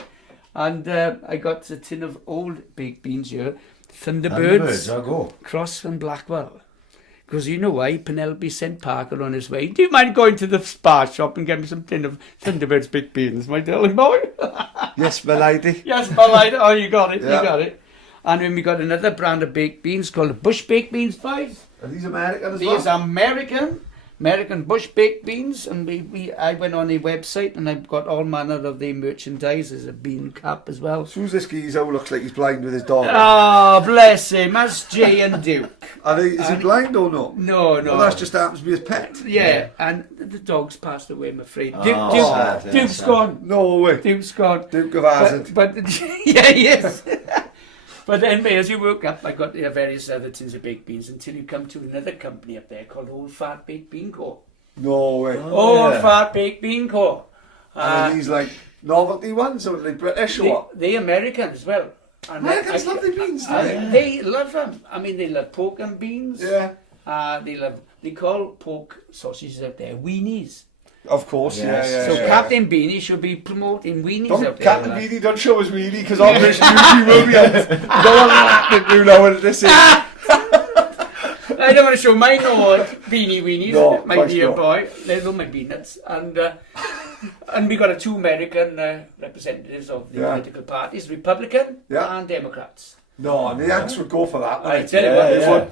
And I got a tin of old baked beans here. Thunderbirds, Cross and Blackwell. Because you know why? Penelope sent Parker on his way. Do you mind going to the spa shop and get me some tin of Thunderbirds baked beans, my darling boy? Yes, my lady. Yes, my lady. Oh, you got it. Yeah. You got it. And then we got another brand of baked beans called the Bush Baked Beans, boys. Are these American as well? These are American Bush Baked Beans, and I went on the website and I've got all manner of the merchandise. There's a bean cap as well. Who's this geezer who looks like he's blind with his dog? Oh, bless him. That's Jay and Duke. Is he blind or no? No. Well, that just happens to be his pet. Yeah, and the dog's passed away, I'm afraid. Duke's gone. No way. Duke's gone. Duke of Hazard. But yeah, he is. But anyway, as you woke up, I got various other tins of baked beans until you come to another company up there called Old Fat Baked Bean Co. No way. Old Fat Baked Bean Co. And these like novelty ones, or are they British or what? They American as well. And Americans love their beans, do they? They love them. I mean, they love pork and beans. Yeah. They call pork sausages out there weenies. Of course, yeah. So Captain Beany should be promoting weenies out there. Captain Beany, don't show us weenie, because Operation Usually will be out. Don't want that to know what this is. I don't want to show my beanie weenies, my dear boy. They're my peanuts. And we got 2 American representatives of the political parties, Republican and Democrats. No, and the Yanks would go for that. I tell you what,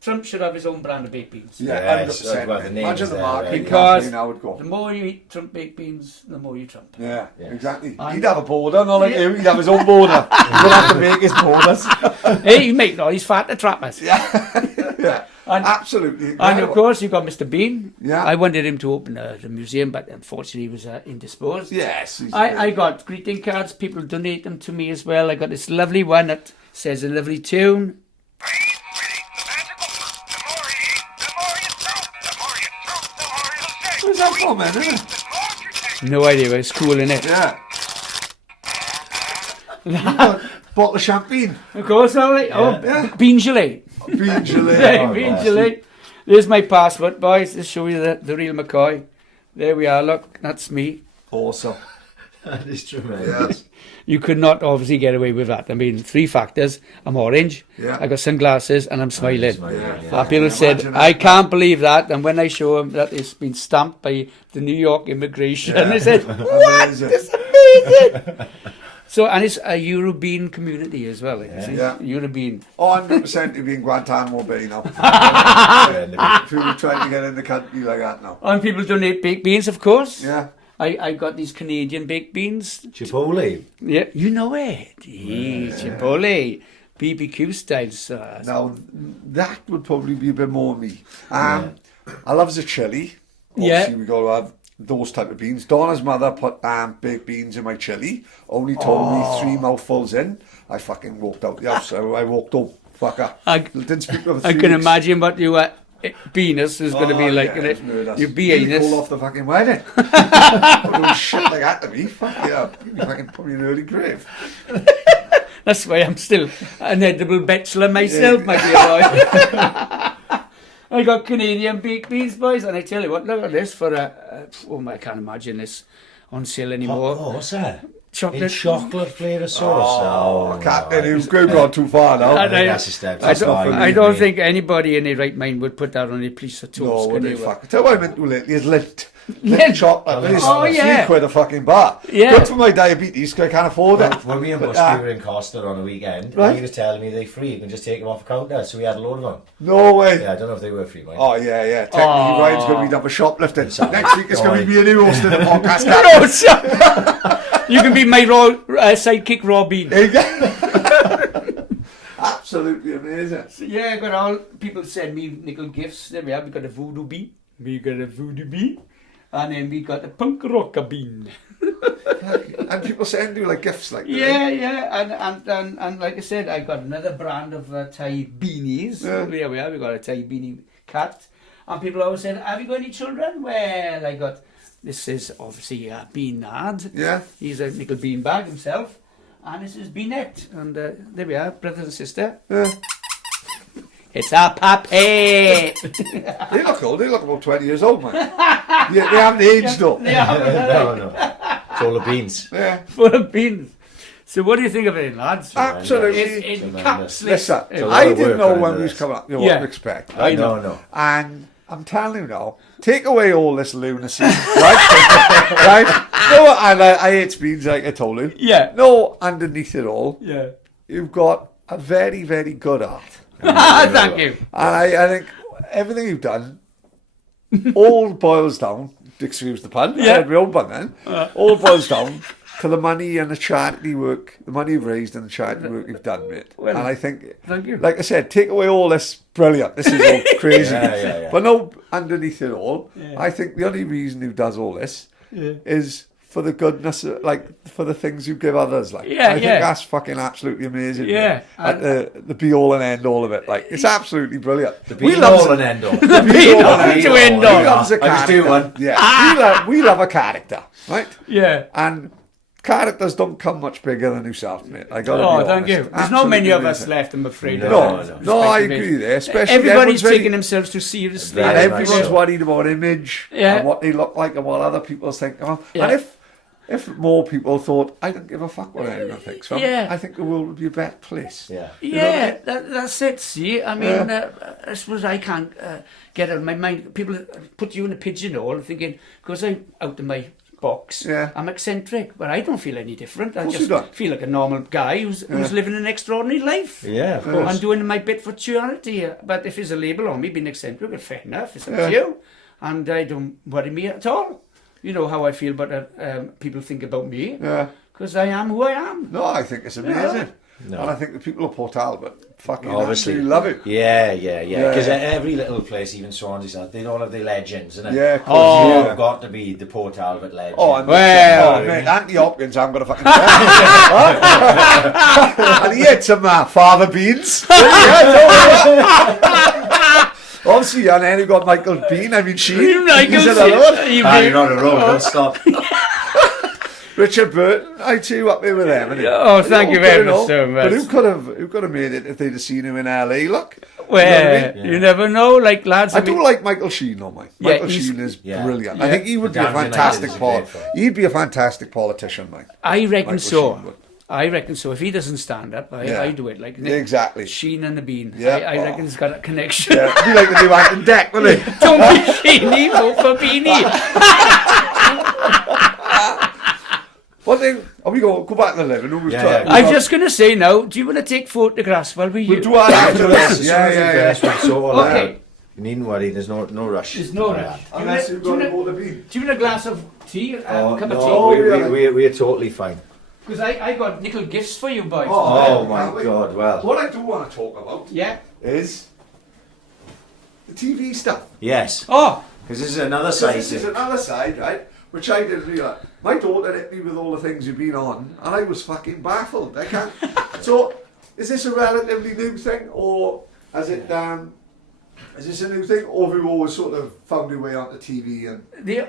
Trump should have his own brand of baked beans. Yeah, Yes, 100%. well, the name Imagine is the there, marketing right? Because campaign, how it go. the more you eat Trump baked beans, the more you Trump. Yeah, Yes. exactly. And- He'd have a border, not like you. He'd have his own border. He would have to make his borders. Hey, you make noise, fat to trap us. Yeah, And- absolutely. And incredible. of course, you've got Mr. Bean. Yeah. I wanted him to open the museum, but unfortunately, he was indisposed. Yes. he's I great. got greeting cards. People donate them to me as well. I got this lovely one that says a lovely tune. Where's that from, man? Isn't it? No idea, but it's cool, innit? Yeah. Bottle of champagne. Of course, all right. Oh, Yeah. bean gelée. Bean gelée. Hey, Oh, bean nice. gelée. There's my passport, boys. Let's show you the real McCoy. There we are. Look, that's me. Awesome. That is tremendous. Yes. You could not obviously get away with that. I mean, 3 factors. I'm orange. Yeah. I got sunglasses and I'm smiling. Yeah. People said, Imagine I that. can't believe that. And when I show them that it's been stamped by the New York immigration, they said, what? Amazing. It's amazing. So, and it's a European community as well. Like, Yeah. European. Oh, 100% to be in Guantanamo Bay now. If you were trying to get in the country like that now. And people donate baked beans, of course. Yeah. I got these Canadian baked beans. Chipotle. Yeah, you know it. Yeah, Chipotle. BBQ style sauce. Now, that would probably be a bit more me. I love the chili. Yeah. Obviously, we got to have those type of beans. Donna's mother put baked beans in my chili. Only told me 3 mouthfuls in. I fucking walked out the house. So I walked up. Fucker. Didn't speak with I can imagine what you Venus is going to be like. Yeah, it's You'd be Nearly anus. call off the fucking wedding. Don't shit like that to me. Fuck yeah. You fucking put me in an early grave. That's why I'm still an edible bachelor myself, my dear boy. I got Canadian baked beans, boys, and I tell you what, look at this for I can't imagine this on sale anymore. Oh, what's that? Chocolate. In chocolate flavour sauce. Oh, No, Captain, no. you've gone too far now. I I think that's a step. I don't think anybody in their right mind would put that on a piece of toast. No, could they they? fuck. Tell you what I meant to lately is lint. Lint? Lint chocolate. It's Oh, yeah. £3 a fucking bar. Yeah. Good for my diabetes because I can't afford it. When me and But, Busty were in Costa on a weekend, Right. he was telling me they're free, you can just take them off the counter, so we had a load of them. No way. Yeah, I don't know if they were free, mate. Oh, yeah. Technically, Ryan's going to be done for shoplifting. Next week it's going to be me and you hosting the podcast. No, sir. You can be my sidekick, Robin. There you go. Absolutely amazing. So, yeah, I got all people send me nickel gifts. There we are. We got a voodoo bean. We got a voodoo bean. And then we got a punk rocker bean. And people send you like gifts like that. Yeah. And like I said, I got another brand of Thai beanies. Yeah. There we are. We got a Thai beanie cat. And people always said, have you got any children? Well, I got, this is obviously Beanard. Yeah. He's a nickel bean bag himself. And this is Beanette. And there we are, brother and sister. Yeah. It's our puppy. They look old. They look about 20 years old, man. Yeah, they haven't aged though. No. It's all the beans. Yeah. Full of beans. So what do you think of it, lads? Absolutely. In caps. Listen, a lot I of didn't work know went when into we was this. coming up. You know Yeah. what to expect. I know. No. And I'm telling you now, take away all this lunacy, right? Right? No, and I hate beans like I told you. Yeah. No, underneath it all, Yeah. you've got a very, very good art. Thank you. And I think everything you've done all boils down, excuse the pun, I Yeah. had my own pun then, all boils down to the money and the charity work, the money you've raised and the charity work you've done, mate. Well, and I think, thank you. like I said, take away all this, brilliant, this is all crazy. Yeah. But no, underneath it all, Yeah. I think the only reason who does all this Yeah. is for the goodness, like for the things you give others. Like, Yeah, I think yeah. that's fucking absolutely amazing. Yeah, mate. At the be all and end all of it. Like, it's absolutely brilliant. We love an end all. be all and to all. end We all. loves a I just do character. one. Yeah, we love a character, right? Yeah. And characters don't come much bigger than yourself, mate. I got to Oh, be thank honest. you. There's not many of us Absolutely left, I'm afraid. No, I agree there. Especially Everybody's everyone's taking very- themselves too seriously. and Very everyone's much so. worried about image Yeah. and what they look like and what other people think. And Yeah. if more people thought, I don't give a fuck what anyone thinks, so Yeah. I think the world would be a better place. Yeah. Yeah, that's it. See, I mean, I suppose I can't get out of my mind. People put you in a pigeonhole, thinking because I'm out of my box. Yeah. I'm eccentric, but I don't feel any different. I course just you don't. feel like a normal guy who's living an extraordinary life. Yeah, of course. I'm doing my bit for charity. But if there's a label on me being eccentric, well, fair enough. It's up to you. And I don't worry me at all. You know how I feel about people think about me. Yeah. Because I am who I am. No, I think it's amazing. No. And I think the people of Port Talbot fucking Obviously. absolutely love it. Yeah. Because Yeah. every little place, even Swansea, they'd all have their legends, innit? Yeah, of course. You've got to be the Port Talbot legend. Oh, and Well. mate, Anthony Hopkins, I'm going to fucking and he had some fava beans. Obviously, and then you got Michael Bean. I mean, Sheen. He's another one. You're on a roll, don't stop. Richard Burton, I too up there with them. Innit? Oh, thank you very much so much. But who could have made it if they'd have seen him in LA? Look, Well, you know what I mean? you never know, like lads. I do like Michael Sheen on mine. Yeah, Michael he's- Sheen is yeah. brilliant. Yeah. I think he would be a Darren fantastic United is a great He'd be a fantastic politician, mate. I reckon Michael so. Sheen would. I reckon so. If he doesn't stand up, I do it like Yeah, exactly. Sheen and the Bean. Yeah. I reckon it's got a connection. Yeah, it'd be like the new Ant Deck, wouldn't it? Don't be Sheeny, vote for Beanie. One thing, go back to the living room. I'm just going to say now, do you want to take photographs while we We'll do our after this. Yeah. Okay. You needn't worry, there's no rush. There's no rush. Unless you've got to go to Bean. Do you want a glass of tea? Cup of No, tea? we're totally fine. Because I got little gifts for you boys. Oh my God, well. What I do want to talk about Yeah. is the TV stuff. Yes, Oh, because this is another So side. this is another side, right? Which I didn't realise. My daughter hit me with all the things you've been on, and I was fucking baffled. I can't. So, is this a relatively new thing, or is it? Is this a new thing, or have you always sort of found your way onto TV? And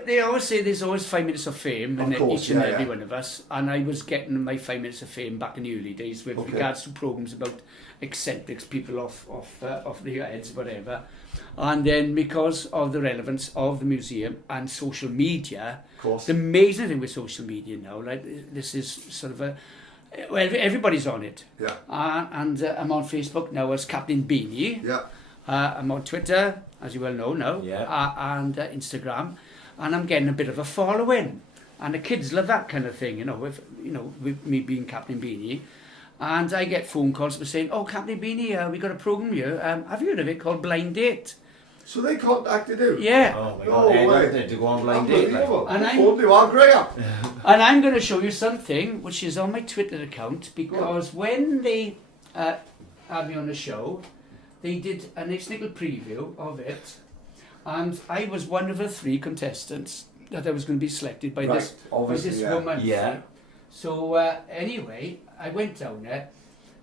they always say there's always 5 minutes of fame in course, each and yeah, every yeah. one of us. And I was getting my 5 minutes of fame back in the early days with regards to programs about eccentrics, people off their heads, whatever. And then because of the relevance of the museum and social media, of course, the amazing thing with social media now, like this is sort of well, everybody's on it. yeah, And I'm on Facebook now as Captain Beany. yeah, I'm on Twitter, as you well know now, and Instagram, and I'm getting a bit of a following, and the kids love that kind of thing, with me being Captain Beany, and I get phone calls for saying, "Oh, Captain Beany, we got a program here. Have you heard of it called Blind Date?" So they contacted you? Yeah. Oh my No God, way. they to go on blind date. Like. Unbelievable. And You are Graham. And I'm going to show you something which is on my Twitter account, because when they had me on the show, they did a nice little preview of it, and I was one of the 3 contestants that I was going to be selected by this woman. Yeah. So anyway, I went down there,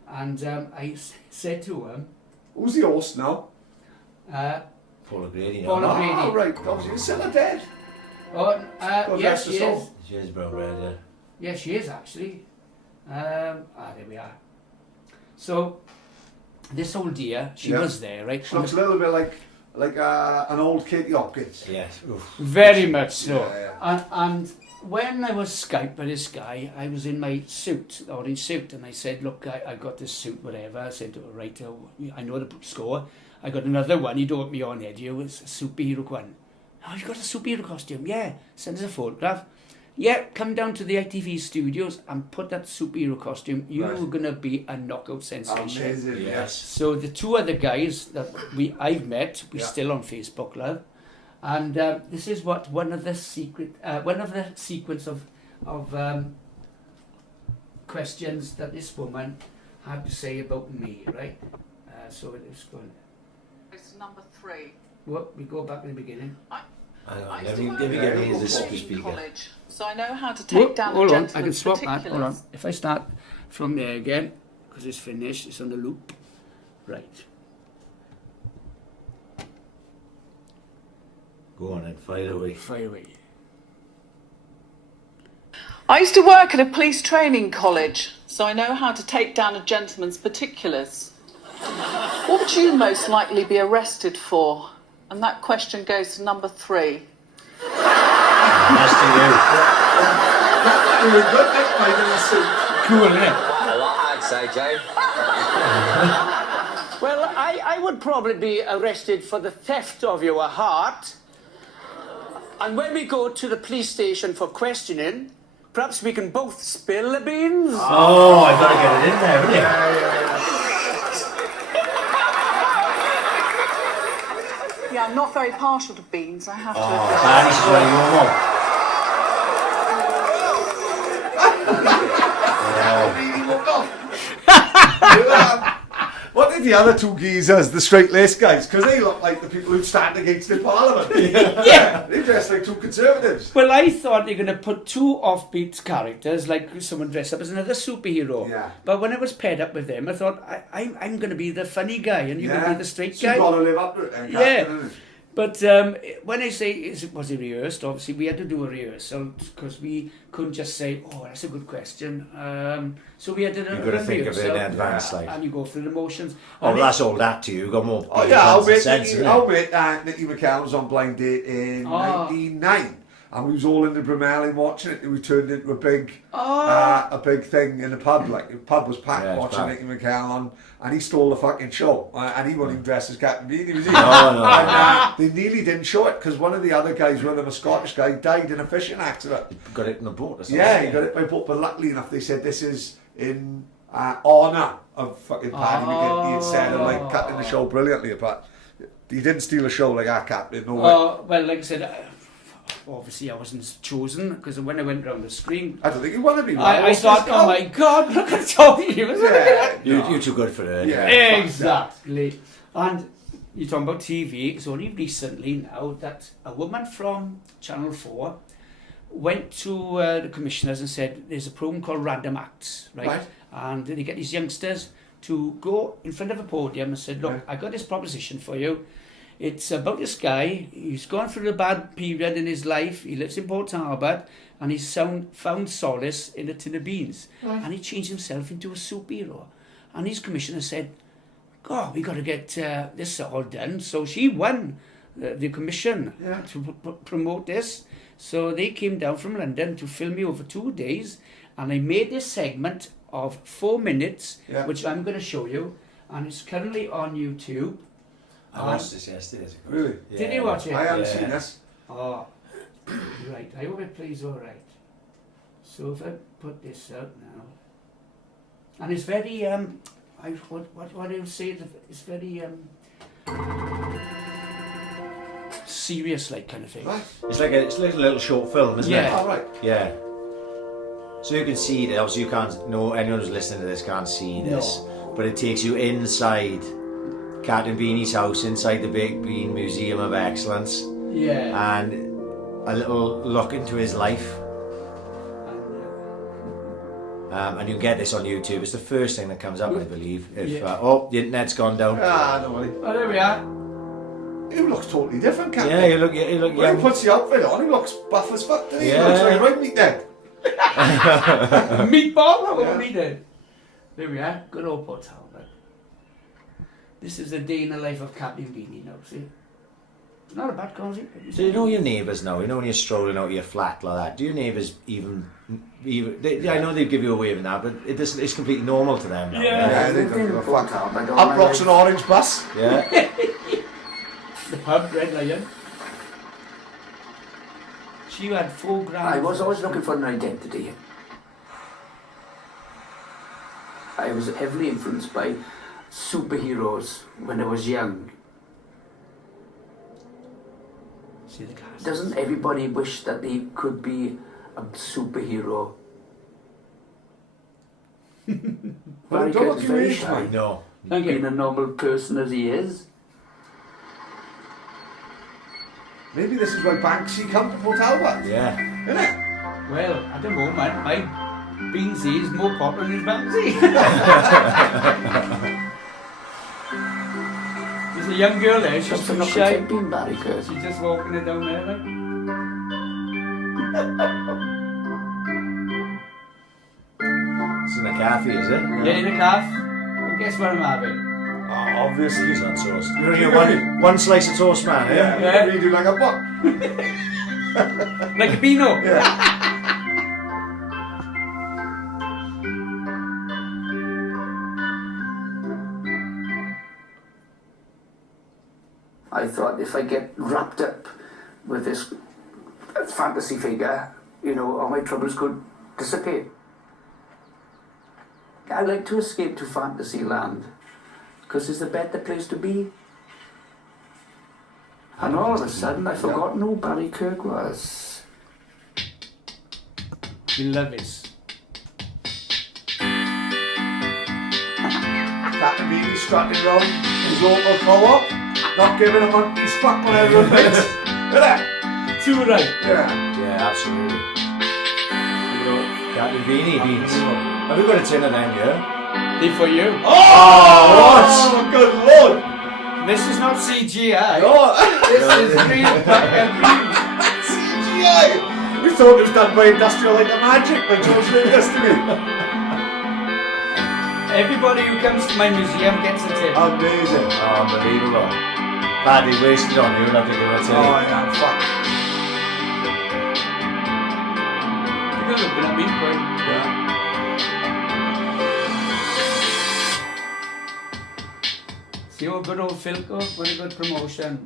and I said to him, Who's the host now? Paul O'Grady. Paul no? O'Grady. Oh, right. Obviously, you're still dead. "Oh, God yes, rest her she soul. is. She is brown red, yeah. Yeah, she is actually. There we are. So this old dear, she Yeah. was there, right? She looks a little bit like an old Katie Hopkins. Yes. Oof. Very much so. Yeah, And when I was Skyped by this guy, I was in my suit, the orange suit, and I said, "Look, I got this suit, whatever." I said to her, "Right, I know the score. I got another one. You don't want me on here, do you? It's a superhero one." "Oh, you got a superhero costume?" "Yeah." "Send us a photograph." "Yeah, come down to the ITV studios and put that superhero costume. You're going to be a knockout sensation." Amazing. Yes. So the 2 other guys that I've met, we're still on Facebook, love, and this is what one of the sequence of questions that this woman had to say about me, right? So it was going. It's number 3. Well, we go back to the beginning. Hang on, I let used to me work get at me a the training speaker. college, so I know how to take down a Hold on, I can gentleman's swap that. Hold on. particulars. If I start from there again, because it's finished, it's on the loop. Right. Go on and fire away. Fire away. I used to work at a police training college, so I know how to take down a gentleman's particulars. What would you most likely be arrested for? And that question goes to number 3. That's to you. You were good, Nick, mate, in the suit. Cool, isn't it? I'd say, Joe. Well, I would probably be arrested for the theft of your heart. And when we go to the police station for questioning, perhaps we can both spill the beans. Oh, I gotta get it in there, haven't you? Yeah, I'm not very partial to beans, I have to admit. This is where you want. What did the other two geezers, the straight-laced guys, because they look like the people who stand against in Parliament. Yeah. They dress like two Conservatives. Well, I thought they were going to put two offbeat characters, like someone dressed up as another superhero. Yeah. But when I was paired up with them, I thought, I'm going to be the funny guy and you're going to be the straight So guy. you've got to live up to it then, Yeah. Captain, isn't it? But when I say, was it rehearsed? Obviously, we had to do a rehearsal because we couldn't just say, oh, that's a good question. So we had to do You've got to think of it in advance, like. And you go through the motions. Oh, And that's all that to you. You've got more. Oh yeah, I'll sense, bet isn't it? Nicky McCall was on Blind Date in '99, and we was all in the Bremelin watching it. It was turned into a big thing in the pub. Like the pub was packed watching Nicky McCall on, and he stole the fucking show. And he wasn't even dressed as Captain Beany, was he? No. And, they nearly didn't show it because one of the other guys with him, a Scottish guy, died in a fishing accident. Got it in a boat or something. Yeah, he got it by boat, but luckily enough, they said this is in honour of fucking Paddy McGinty. He had said and like cutting the show brilliantly, but he didn't steal a show like our Captain. No way. Well, like I said, obviously I wasn't chosen because when I went round the screen, I don't think you want to be. I thought, oh my God, look at Tommy. You're too good for it. Yeah. Exactly. And you're talking about TV. It's only recently now that a woman from Channel 4 went to the commissioners and said, there's a programme called Random Acts, right? And they get these youngsters to go in front of a podium and said, look, I got this proposition for you. It's about this guy. He's gone through a bad period in his life. He lives in Port Talbot and he's found solace in a tin of beans. And he changed himself into a superhero. And his commissioner said, oh, we got to get this all done. So she won the commission to promote this. So they came down from London to film me over 2 days, and I made this segment of 4 minutes, which I'm going to show you, and it's currently on YouTube. I watched this yesterday. Really? Yeah. Did you watch it? I haven't seen this. Oh, right. I hope it plays all right. So if I put this out now, and it's very what I would say is it's very serious, like kind of thing. Right. It's like a little short film, isn't it? All right. Yeah. So you can see that. Obviously, you can't. No, anyone who's listening to this can't see this, but it takes you inside Captain Beany's house, inside the Baked Bean Museum of Excellence. Yeah. And a little look into his life. And you can get this on YouTube. It's the first thing that comes up, I believe. If the internet's gone down. No worry. Oh, there we are. He looks totally different, Captain. Yeah, you look When young. he puts the outfit on, he looks buff as fuck, doesn't he? Yeah. He looks like a right meat dead. Meatball? What we did. There we are. Good old Port Talbot. This is the day in the life of Captain Beany now, see? Not a bad cosy. So you know your neighbours now. You know when you're strolling out of your flat like that. Do your neighbours even I know they give you a wave and that, but it's completely normal to them now. Yeah, they don't give a fuck. Up rocks an orange bus. Yeah. The pub, Red Lion. She had 4 grand. I was always looking for an identity. I was heavily influenced by superheroes when I was young. See the cast. Doesn't everybody wish that they could be a superhero? Well, don't look very you shy. No. Thank Being you. a normal person as he is. Maybe this is why Banksy come to Port Talbot. Yeah. Isn't it? Well, at the moment, my Beansy is more popular than Banksy. There's a young girl there, she's too shy. Being Barry Kurt. She's just walking it down there, like. It's in a cafe, is it? Yeah, in a calf. Well, guess what I'm having? Oh, obviously. It's on toast. You're only one slice of toast, man, eh? Yeah, you do like a buck. Like a Beano. Yeah. I thought if I get wrapped up with this fantasy figure, you know, all my troubles could dissipate. I like to escape to fantasy land because it's a better place to be. And all of a sudden, I forgot who Barry Kirk was. You love it. Captain Beany strutting around his local co-op, not giving a monkey's fuck when everyone thinks. Isn't it? Too right. Yeah. Yeah, absolutely. Captain Beany beans. Have we got a tin of them here? They for you. Oh, good lord! This is not CGI. Oh, This is real fucking CGI! We thought it was done by Industrial Light and Magic by George Lucas to me. Everybody who comes to my museum gets a tip. Amazing. Oh, unbelievable. Badly wasted on you, I think I'll tell you. Oh, yeah, fuck. You're looking at me, boy. Yeah. See what good old Philco, very good promotion.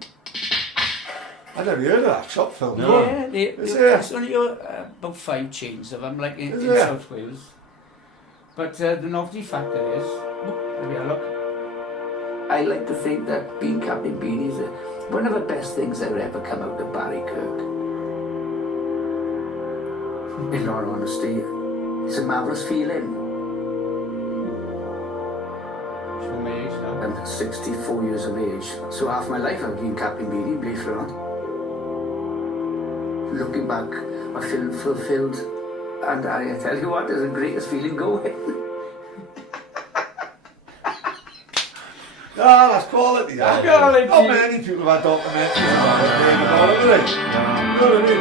I never heard of that shop film. No. Yeah, Is there's there? only about 5 chains of them, like in Is there? South Wales. But the novelty factor is, there we are, look. I like to think that being Captain Beany is one of the best things that ever come out of Barry Kirk. In all honesty, it's a marvellous feeling. Show my age now. I'm 64 years of age, so half my life I've been Captain Beany, believe it or not. Looking back, I feel fulfilled, and I tell you what, it's the greatest feeling going. Ah, that's quality. That. Quality. Not many people have had documentaries about it, have they? You know what I mean?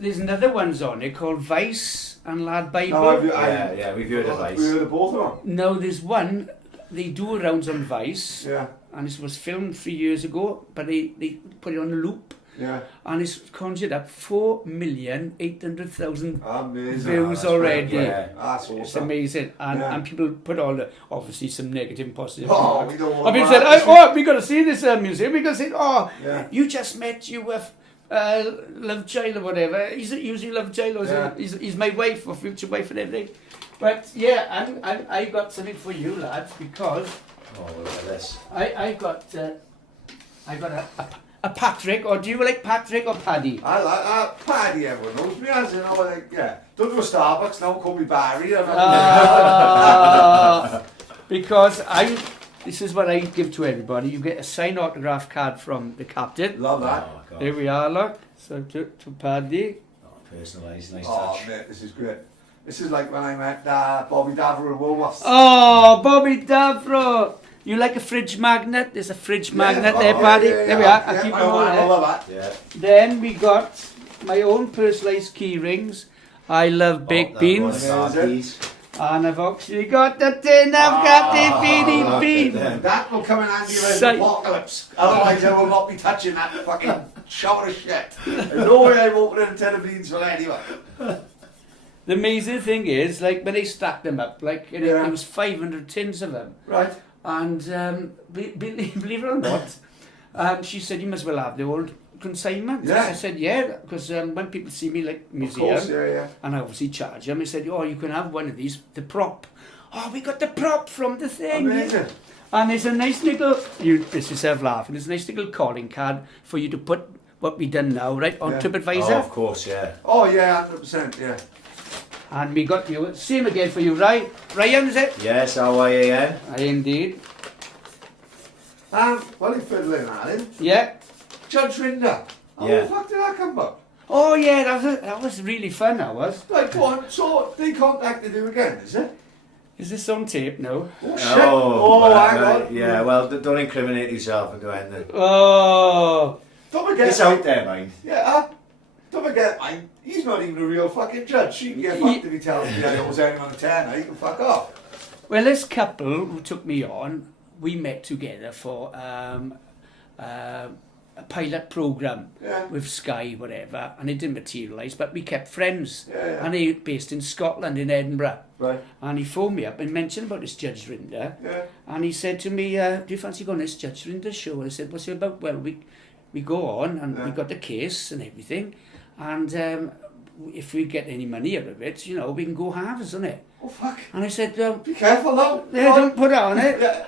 There's another one's on it called Vice and Lad Bible. No, Yeah, we've heard of we Vice. heard of both of them. No, there's one, they do rounds on Vice, Yeah, and this was filmed 3 years ago, but they put it on a loop, yeah. and it's conjured up 4,800,000 Amazing. views That's already. great. Yeah. That's It's awesome. amazing, and, Yeah. and people put all the, obviously some negative and positive. Oh, remarks. we don't want And people that. said, we got to see this museum, we got to see, Yeah. you just met you with Lovechild or whatever. He's usually Lovechild, or Yeah. he's my wife or future wife and everything. But yeah, I got something for you lads, because Oh, look at this. I got a Patrick, or do you like Patrick or Paddy? I like that. Paddy, everyone knows me as, you know, like, yeah. Don't go to Starbucks now, call me Barry. Because this is what I give to everybody. You get a signed autograph card from the captain. Love that. Oh, God. There we are, look. So to Paddy. Oh, personalised, nice Oh, touch. mate, this is great. This is like when I met Bobby Davro and Woolworths. Oh, Bobby Davro. You like a fridge magnet? There's a fridge magnet there, Paddy. There we are. I'll keep them all I there. love that. Yeah. Then we got my own personalised key rings. I love baked beans. And I've actually got the tin of Captain Beany bean. That will come in handy around Sight. the apocalypse. Otherwise, I will not be touching that fucking shower of shit. There's no way I'm opening a tin of beans for anyone. The amazing thing is, like, when they stacked them up, like, Yeah. there was 500 tins of them. Right. And believe it or not, she said, you must well have the old consignment. Yeah. I said, yeah, because when people see me, like, museum, Of course, yeah. and I obviously charge them, I said, oh, you can have one of these, the prop. Oh, we got the prop from the thing. Amazing. And there's a nice little, you piss yourself laughing, there's a nice little calling card for you to put what we done now, right, on Yeah. TripAdvisor. Oh, of course, yeah. Oh, yeah, 100%, yeah. And we got you, same again for you, right? Ryan, is it? Yes, R-Y-A-N. Aye, indeed. Well, you fiddling at him. Yeah. Judge Rinder. How Yeah. the fuck did that come about? Oh yeah, that was really fun, that was. Right, go on. So, they contacted you again, is it? Is this on tape now? Oh, shit. Oh, hang on. Yeah, well, don't incriminate yourself and do anything. Oh. Don't forget. It's out there, mind. Yeah, don't forget, mine. He's not even a real fucking judge. She can get fucked if he tells me that it was anyone on a tenner. He can fuck off. Well, this couple who took me on, we met together for a pilot program Yeah. with Sky, whatever, and it didn't materialise, but we kept friends. Yeah. And they based in Scotland, in Edinburgh. Right. And he phoned me up and mentioned about this Judge Rinder. Yeah. And he said to me, do you fancy going to this Judge Rinder show? And I said, what's it about? Well, we go on and we got the case and everything, and if we get any money out of it, you know, we can go halves, isn't it? Oh, fuck. And I said, well, Be careful now. yeah, don't put it on it. Yeah.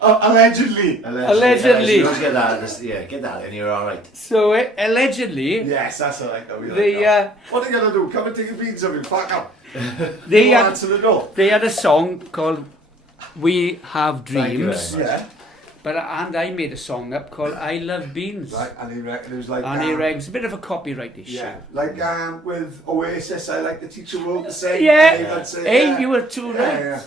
Allegedly. Allegedly. You always get that. Get that, and you're all right. So allegedly, Yes, that's all right. Though. What are you gonna do? Come and take your beans of me. Fuck up. they Answer the door. had a song called "We Have Thank you Dreams," very much. Yeah. and I made a song up called "I Love Beans." Right, and he reckoned it was like. And he reckons a bit of a copyright issue. Yeah, like with Oasis, I like to teach the world to sing. Yeah. And say, Hey, you were too right. Yeah.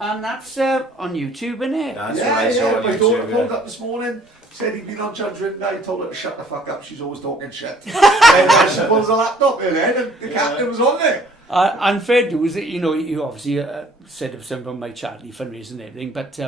And that's on YouTube, isn't it? That's what I saw Yeah. on My daughter YouTube. pulled Yeah. up this morning. Said he'd been on Judge Rinden. I told her to shut the fuck up. She's always talking shit. And she pulls the laptop in there, and the captain was on there. And fair dues, you know, you obviously said something about my charity fundraising and everything, but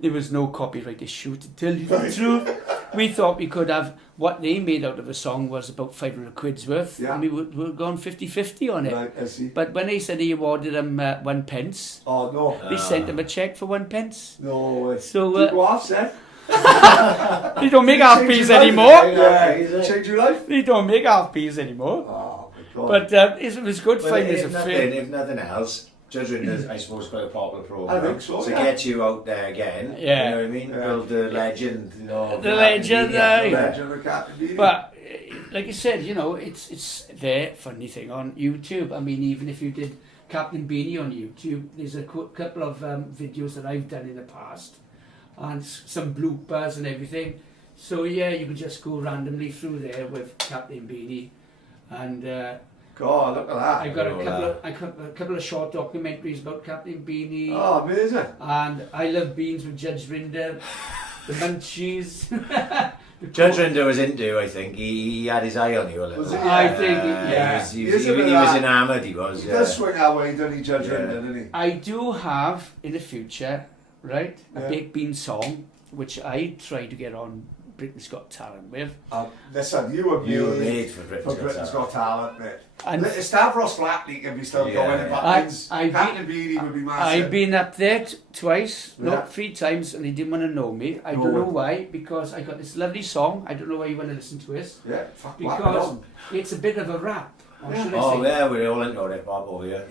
there was no copyright issue, to tell you the truth. We thought we could have, what they made out of a song was about 500 quid's worth, Yeah. and we were going 50-50 on it. Right, I see. But when they said he awarded them 1 pence, Oh no. they sent him a cheque for 1 pence. No. So, Did you go off, Seth? They don't make half Change peas your life? anymore. Yeah. Change your life? They don't make half peas anymore. Oh my god. But it was good Well, fun as a if nothing else, Judge Rinder's, I suppose, quite a popular program. I think so, To yeah. get you out there again. Yeah. You know what I mean? Yeah. Build the legend. You know, The legend, Captain Beany. Legend of Captain Beany. But like I said, you know, it's their funny thing on YouTube. I mean, even if you did Captain Beany on YouTube, there's a couple of videos that I've done in the past, and some bloopers and everything. So yeah, you could just go randomly through there with Captain Beany, and God, look at that. I got Oh, a couple of short documentaries about Captain Beany, Oh, amazing. and I Love Beans with Judge Rinder, the Munchies. Judge Rinder was into, I think. He had his eye on you a little. Was he? I think, yeah. He He is a was bit of that. enamoured, he was. He Yeah. does swing our way, doesn't he, Judge Yeah. Rinden, doesn't he? I do have in the future, right, a Yeah. baked bean song which I try to get on Britain's Got Talent with. Listen, you were made for Britain's Got Talent, mate. And Stavros Flatley can be still Yeah. going, but Captain Beany would be massive. I've been up there twice, Yeah. not 3 times, and they didn't want to know me. I don't know why, because I got this lovely song. I don't know why you want to listen to it, Yeah, fuck whack it because on. it's a bit of a rap. Or should I Oh, say? yeah, we're all into hip hop over here.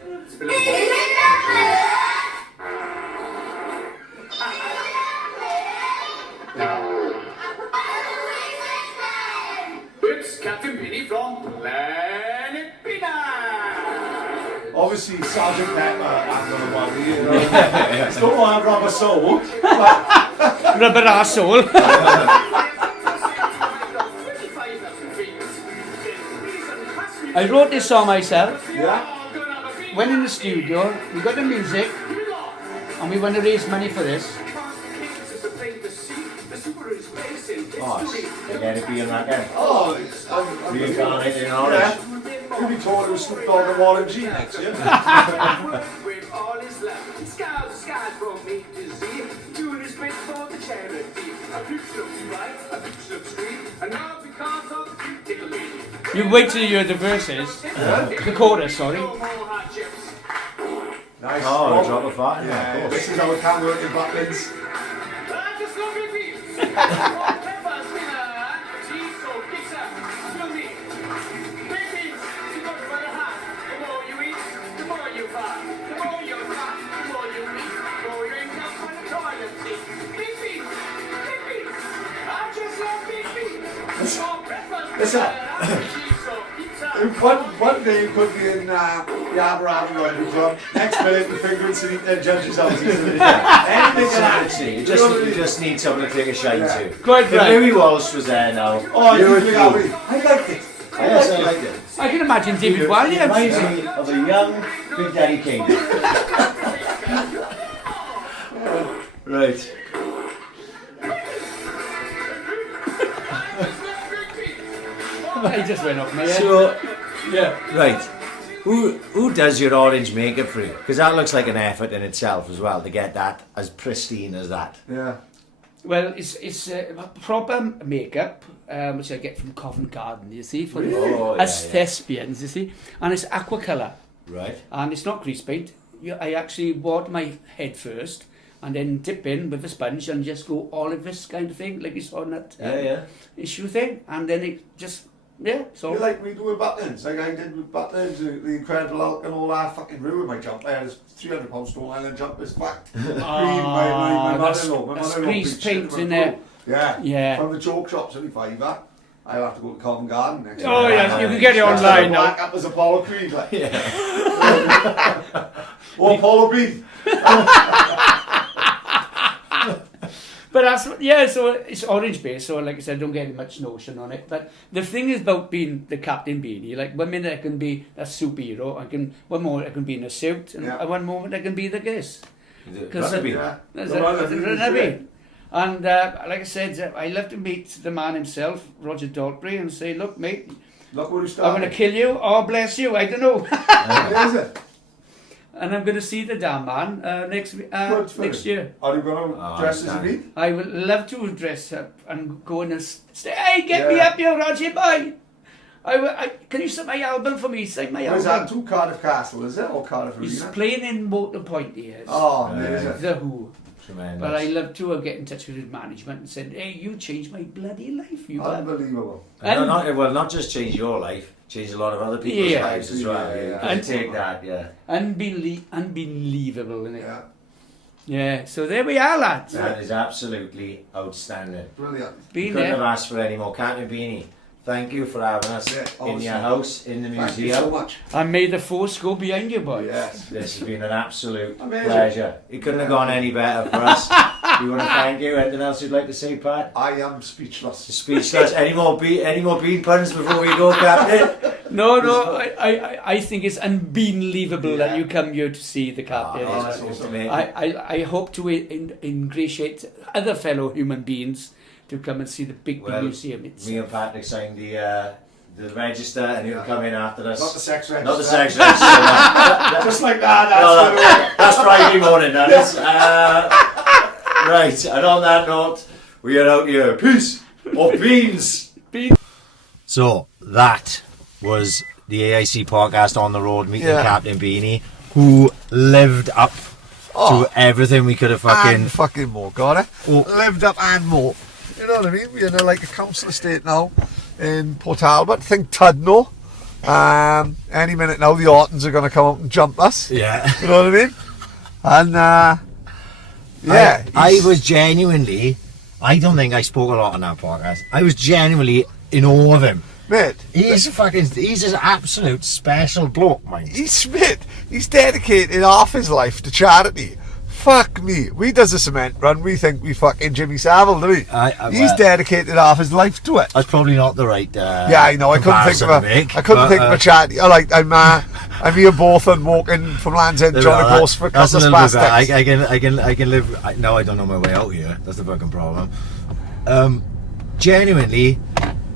It's Captain Beany from Planet Peanut. Obviously, Sergeant Pepper, I'm going to bother you, know. I still want to rob a soul, but Rubber arsehole. I wrote this song myself. yeah. Went in the studio, we got the music, and we want to raise money for this. Oh, again, it being that guy. Oh, Reincarnated in yeah. orange. You'll be told it was Snoop Dogg and Warren G next year. With all his love, skies from A to Z, doing his best for the charity. A future looks bright, a future looks sweet, and now because of the cute little baby. You wait till you hear the verses, the chorus, sorry. No more hot chips. Nice. Oh, drop a fart. Yeah, Yeah, of this course. is how it can work in Butlins. I just love your beef. Pepper spinner, cheese so pizza, smell me. Baked beans, you go for the hot. The more you eat, the more you fat. The more you fat, the more you eat. The more you end up on the toilet seat. Big beans, big beans. I just love big beans. Oh, pepper Listen. spinner, cheese so pizza. One day you could be in Aberravon Rugby Club. Next minute, the fingering sitting there, judges' houses. Anything can happen. See, You know what I you mean? just need someone to take a shine Yeah. to. Quite If right. Louis Walsh was there now, Oh, you you would think feel. I liked it. Yes, I liked it. I can imagine David It Wiley. reminds me of a young Big Daddy King. Right. I just went off my head. So, Yeah. right. Who does your orange makeup for you? Because that looks like an effort in itself as well to get that as pristine as that. Yeah. Well, it's proper makeup, which I get from Covent Garden, you see, for Oh, us yeah. thespians, you see. And it's aqua colour. Right. And it's not grease paint. I actually washed my head first, and then dip in with a sponge and just go olive-ish kind of thing, like you saw in that issue thing, and then it just, so... You like me doing buttons, like I did with buttons, the Incredible Hulk and all that, fucking ruined my jump. I had a 300 pound Stone Island jump, this fuck. My mother-in-law. That's grease paint in there. Yeah. From the chalk shops, only £5. I'll have to go to Covent Garden next Oh, yes, you can get it online now. Back up as Apollo Creed, like. Or Apollo Beef. But that's, so it's orange base, so like I said, don't get much notion on it. But the thing is about being the Captain Beany, like 1 minute I can be a superhero, one moment I can be in a suit, and one moment I can be the guest. And like I said, I love to meet the man himself, Roger Daltrey, and say, look mate, look where you I'm going to kill you or bless you, I don't know. Is it? And I'm going to see the damn man next year. Are you going to dress as a beat? I would love to dress up and go in and say, hey, get me up here, Roger, boy. Can you sing my album for me? Sing my album. Is that to Cardiff Castle, is it? Or Cardiff Arena? He's playing in Motor Point, he is. Oh, amazing. The Who. Tremendous. But I love to get in touch with his management and said, hey, you changed my bloody life. You Unbelievable. Not just change your life, change a lot of other people's lives as well. And take that, unbelievable, isn't it? Yeah, so there we are, lads. That is absolutely outstanding. Brilliant. Couldn't have asked for any more. Captain Beany, thank you for having us in your house, in the museum. Thank you so much. And may the force go behind you, boys. Yes. This has been an absolute pleasure. It couldn't have gone any better for us. We want to thank you. Anything else you'd like to say, Pat? I am speechless. Speechless. Any more bean puns before we go, Captain? No, I think it's unbelievable that you come here to see the Captain. That's awesome. I hope to ingratiate other fellow human beings to come and see the big museum. Me and Patrick signed the register, and he'll come in after us. Not the sex register. Not the sex register. Just like that. That's Friday morning, that is. Right, and on that note, we are out here. Peace or beans. So that was the AIC podcast on the road meeting Captain Beany, who lived up to everything we could have fucking more, got it? Lived up and more. You know what I mean? We're in like a council estate now in Port Talbot. Think Tudno. Any minute now the Ortons are going to come up and jump us. Yeah. You know what I mean? And I was genuinely, I don't think I spoke a lot on that podcast. I was genuinely in awe of him. Mate, he's an absolute special bloke, man. He's dedicated half his life to charity. Fuck me. We does a cement run, we think we fucking Jimmy Savile, do we? He's dedicated half his life to it. That's probably not the right I know, I couldn't think of a charity. I'm here both and walking from Land's End trying to course for a couple of spastics. I can live. No, I don't know my way out here. That's the fucking problem. Genuinely,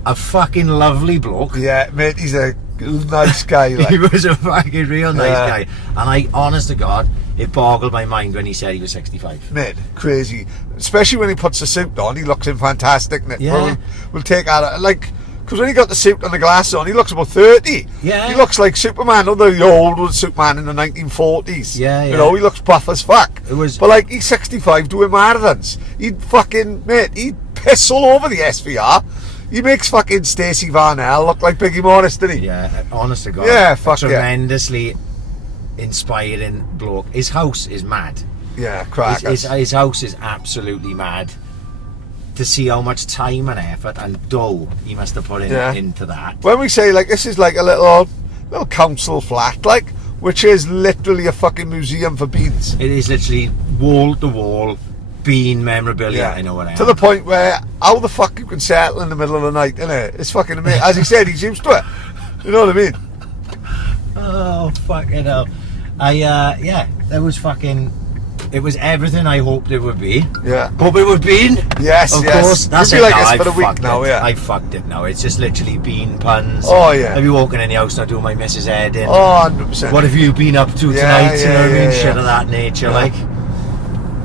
a fucking lovely bloke. Yeah, mate, he's a nice guy. Like. He was a fucking real nice guy. And I, honest to God, it boggled my mind when he said he was 65. Mate, crazy. Especially when he puts the suit on, he looks in fantastic. Mate. Yeah. We'll take that. Because when he got the suit and the glasses on, he looks about 30. Yeah. He looks like Superman, although the old Superman in the 1940s. Yeah. You know, he looks buff as fuck. But he's 65 doing marathons. He'd piss all over the SVR. He makes fucking Stacey Varnell look like Biggie Morris, doesn't he? Yeah, honest to God. Yeah, fuck tremendously inspiring bloke. His house is mad. Yeah, crackers. His house is absolutely mad. To see how much time and effort and dough he must have put into that. When we say this is like a little council flat, which is literally a fucking museum for beans. It is literally wall to wall bean memorabilia. Yeah. I know what I am. To the point where how the fuck you can settle in the middle of the night, innit? It's fucking amazing. As he said, he's used to it. You know what I mean? Oh fucking hell! That was fucking. It was everything I hoped it would be. Yeah. Hope it would be. Yes, of course. That's it. Like now. this for a week now. Yeah. I fucked it now. It's just literally bean puns. Oh yeah. I'll be walking in the house and I'll do my missus head in. Oh, 100%. What have you been up to tonight? Yeah, you know what I mean? Yeah. Shit of that nature,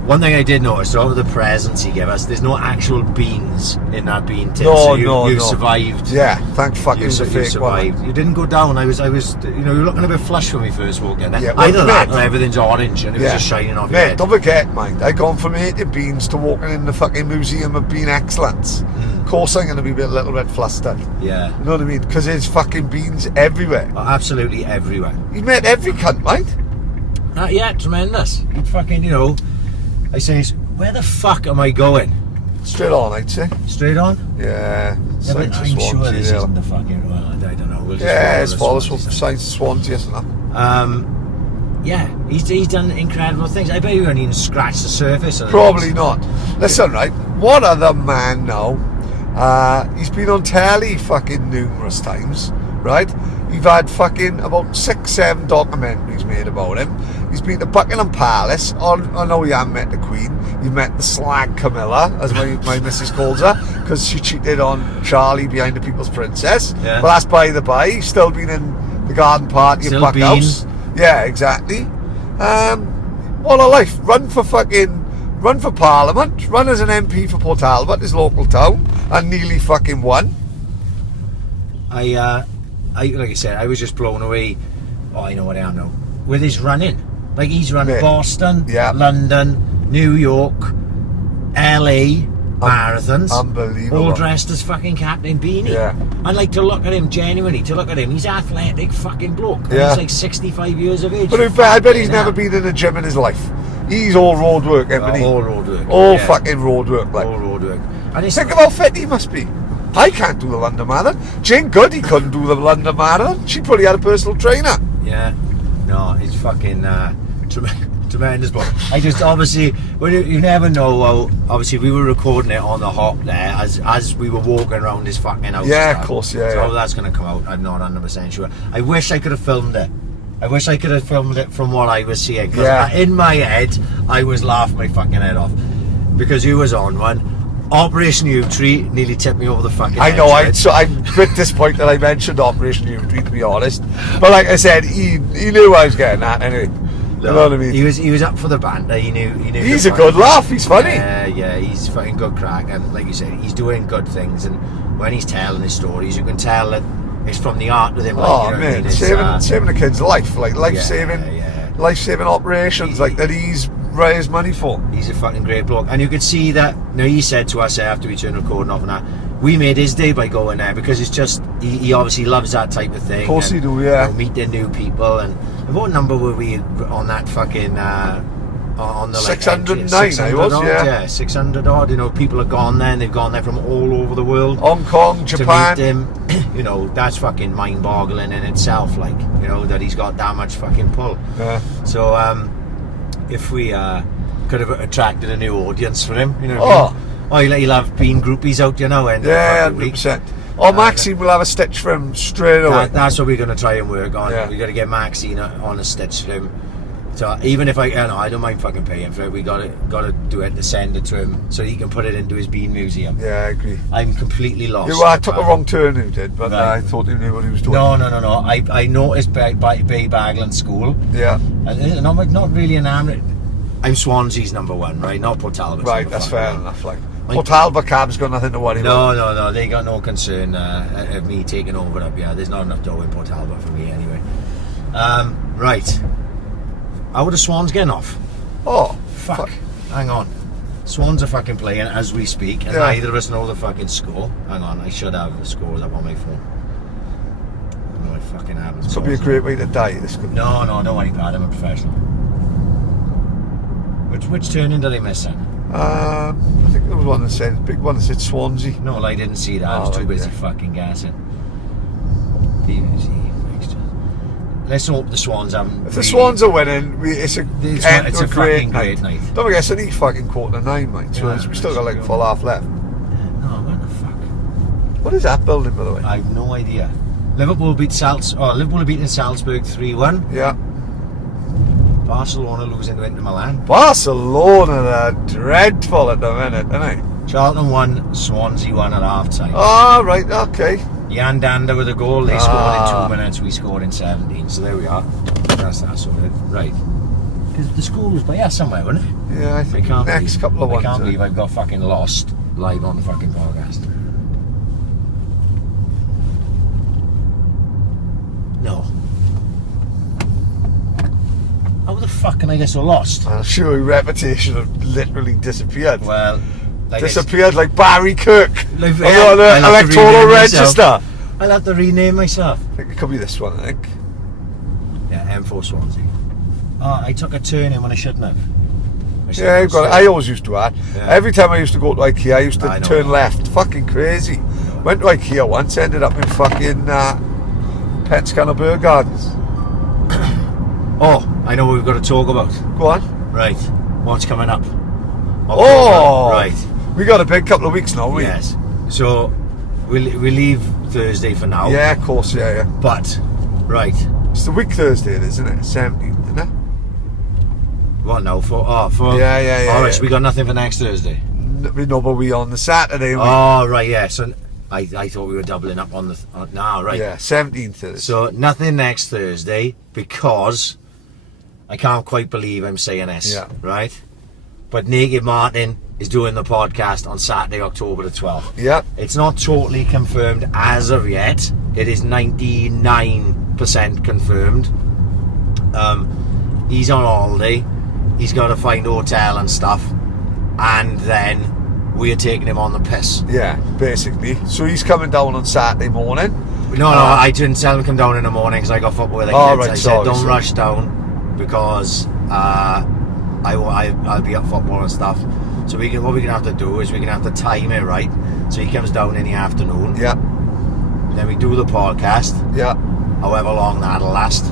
One thing I did notice, all of the presents he gave us, there's no actual beans in that bean tin. No, so you no. survived. Yeah, thank fucking You the fake survived. one. You didn't go down. I was, you know, you were looking a bit flush when we first walked in. Yeah, well, Either that mate. or everything's orange and it was just shining off your Mate, head. don't forget, mate, I gone from eating beans to walking in the fucking Museum of Bean Excellence. Of course I'm going to be a little bit flustered. Yeah. You know what I mean? Because there's fucking beans everywhere. Oh, absolutely everywhere. You met every cunt, mate. Yeah, tremendous. You'd fucking, you know, I say, where the fuck am I going? Straight on, I'd say. Straight on? Yeah. Yeah, but I'm sure Swansea, this yeah. isn't the fucking, well, I don't know. We'll just Yeah, it's follow follows the Science Swansea, isn't it? yeah, he's done incredible things. I bet you only even scratched the surface. Of Probably things. not. Listen, right, what other man now? He's been on telly fucking numerous times, right? You've had fucking about 6-7 documentaries made about him. He's been to Buckingham Palace. I know you haven't met the Queen. You've met the slag Camilla, as my missus calls her, because she cheated on Charlie behind the People's Princess. Yeah. But that's by the by. He's still been in the garden party Still at Buckhouse. Yeah, exactly. What a life. Run for Parliament, run as an MP for Port Talbot, his local town, and nearly fucking won. I like I said, I was just blown away. Oh, I know what I am now. With his running, like he's run Mate, Boston, yeah. London, New York, LA marathons, Unbelievable. all dressed as fucking Captain Beany. Yeah. And like to look at him genuinely, he's athletic fucking bloke. And Yeah. he's like 65 years of age. But I bet he's never been in a gym in his life. He's all road work, isn't he? all road work. All yeah. fucking road work, like. All road work. And it's Think of how fit he must be. I can't do the London Marathon. Jane Goody couldn't do the London Marathon. She probably had a personal trainer. Yeah, no, it's fucking tremendous. But I just obviously, well, you never know. Well, obviously, we were recording it on the hop there as we were walking around his fucking house. Yeah, and stuff. of course, yeah, So yeah. how that's going to come out, I'm not 100% sure. I wish I could have filmed it. I wish I could have filmed it from what I was seeing. 'Cause Yeah. in my head, I was laughing my fucking head off because you was on one. Operation U-Tree nearly tipped me over the fucking I edge, know, right? I'm a bit disappointed that I mentioned Operation U-Tree, to be honest. But like I said, he knew I was getting at anyway. You know what I mean? He was up for the banter. He knew. He's the a good fun. laugh, he's funny. Yeah, he's fucking good crack, and like you said, he's doing good things. And when he's telling his stories, you can tell that it's from the heart with him. Like, Oh you know what I man, mean? It's, saving a kid's life, like yeah. life-saving operations, like that he's raised money for. He's a fucking great bloke, and you could see that. Now he said to us after we turned recording off and that, we made his day by going there because it's just he obviously loves that type of thing. Of course and, he do, yeah. You know, meeting new people, and what number were we on that fucking on the 609, like, 600 I was, odd, yeah. 600 odd. You know, people have gone there, and they've gone there from all over the world. Hong Kong, Japan. To meet him, you know, that's fucking mind-boggling in itself. Like, you know, that he's got that much fucking pull. Yeah. So, if we could have attracted a new audience for him, you know. Oh. He'll have been groupies out, you know, and Yeah, 100%. Oh, Maxine will have a stitch for him straight away. that's what we're going to try and work on. Yeah. We got to get Maxine on a stitch for him. So even if I don't mind fucking paying for it, we got to do it to send it to him so he can put it into his bean museum. Yeah, I agree. I'm completely lost. I took a wrong turn, you did, but Right. I thought he knew what he was doing. No. I noticed Bay Bagland School. Yeah. And I'm not really enamored. I'm Swansea's number one, right? Not Port Talbot. Right, that's fair enough. Like, Port Talbot cab's got nothing to worry about. No. They got no concern of me taking over up here. There's not enough dough in Port Talbot for me anyway. Right. How are the Swans getting off? Oh, Fuck. Hang on. Swans are fucking playing as we speak, and Yeah. neither of us know the fucking score. Hang on, I should have the scores up on my phone. No, I fucking haven't. This could be a great way to die. This could. No, don't worry, Pat. I'm a professional. Which turning did I miss then? I think there was one that said, big one that said Swansea. No, well, I didn't see that. I was too right, busy yeah. fucking gassing. Let's hope the Swans haven't. If the Swans are winning, it's a it's a great fucking great night. Don't forget, it's only fucking 8:45, mate. So Yeah, we still got like a full half left. No, what the fuck? What is that building, by the way? I have no idea. Liverpool beat Liverpool beating Salzburg 3-1. Yeah. Barcelona losing to Inter Milan. Barcelona, they're dreadful at the minute, aren't they? Charlton won, Swansea won at half time. Oh, right, okay. Jan Danda with a goal. They scored in 2 minutes. We scored in 17. So there we are. That's that sorted. Right. Because the school was by us somewhere, wasn't it? Yeah, I think next couple of ones. I can't believe I've got fucking lost live on the fucking podcast. No. How the fuck can I get so lost? I'm sure your reputation have literally disappeared. Well, like disappeared like Barry Kirk Like, on yeah, the I'll have to electoral rename register. myself. I'll have to rename myself. I think it could be this one, I think. Yeah, M4 Swansea. Oh, I took a turn in when I shouldn't have. Yeah, you've got it. I always used to that. Yeah. Every time I used to go to IKEA, I used to I know. turn left. Fucking crazy. Went to IKEA once, ended up in fucking Penscanner Bird Gardens. Oh, I know what we've got to talk about. Go on. Right, what's coming up? Oh! Right. We got a big couple of weeks now, haven't we? Yes. So, we leave Thursday for now. Yeah, of course, yeah. But, right. It's the week Thursday, isn't it? 17th, isn't it? What now? For Yeah. Alright, so we got nothing for next Thursday. No, but we on the Saturday, aren't we? Oh, right, yeah. So, I thought we were doubling up on the... no, right. Yeah, 17th it is. So, nothing next Thursday because I can't quite believe I'm saying this. Yeah. Right? But Naked Martin is doing the podcast on Saturday, October the 12th. Yeah. It's not totally confirmed as of yet. It is 99% confirmed. He's on holiday. He's got to find a hotel and stuff. And then we're taking him on the piss. Yeah, basically. So he's coming down on Saturday morning. No, I didn't tell him to come down in the morning because I got football with the kids. Right, I sorry, said, don't rush down because I'll be at football and stuff. So what we're going to have to do is we're going to have to time it right. So he comes down in the afternoon. Yeah. Then we do the podcast. Yeah. However long that'll last.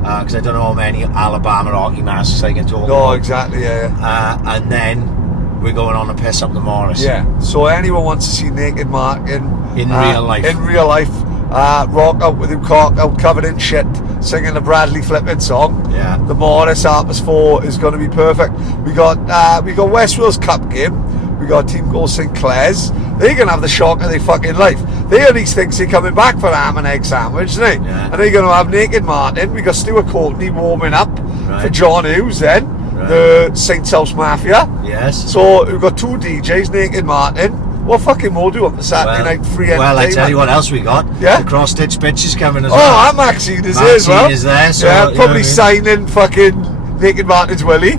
Because I don't know how many Alabama hockey masks I can talk about. No, exactly, yeah. And then we're going on a piss up the Morris. Yeah. So anyone wants to see Naked Martin In real life. In real life, rock out with him cock out covered in shit, singing the Bradley Flippin song. Yeah. The Morris Harpers 4 is going to be perfect. We got West Wales Cup game. We got a team called St Clair's. They're going to have the shock of their fucking life. They at least thinks they're coming back for a ham and egg sandwich, isn't they? Yeah. And they're going to have Naked Martin. We got Stuart Courtney warming up for John Hughes then. Right. The St House Mafia. Yes. So we've got 2 DJs, Naked Martin. What fucking more do on the Saturday night free entertainment? Well, I tell you what else we got. Yeah? The cross stitch bitch is coming as Oh, well. and Maxine is here as well. Maxine is there, so, yeah, you know probably what I mean? signing fucking Naked Martin's willy.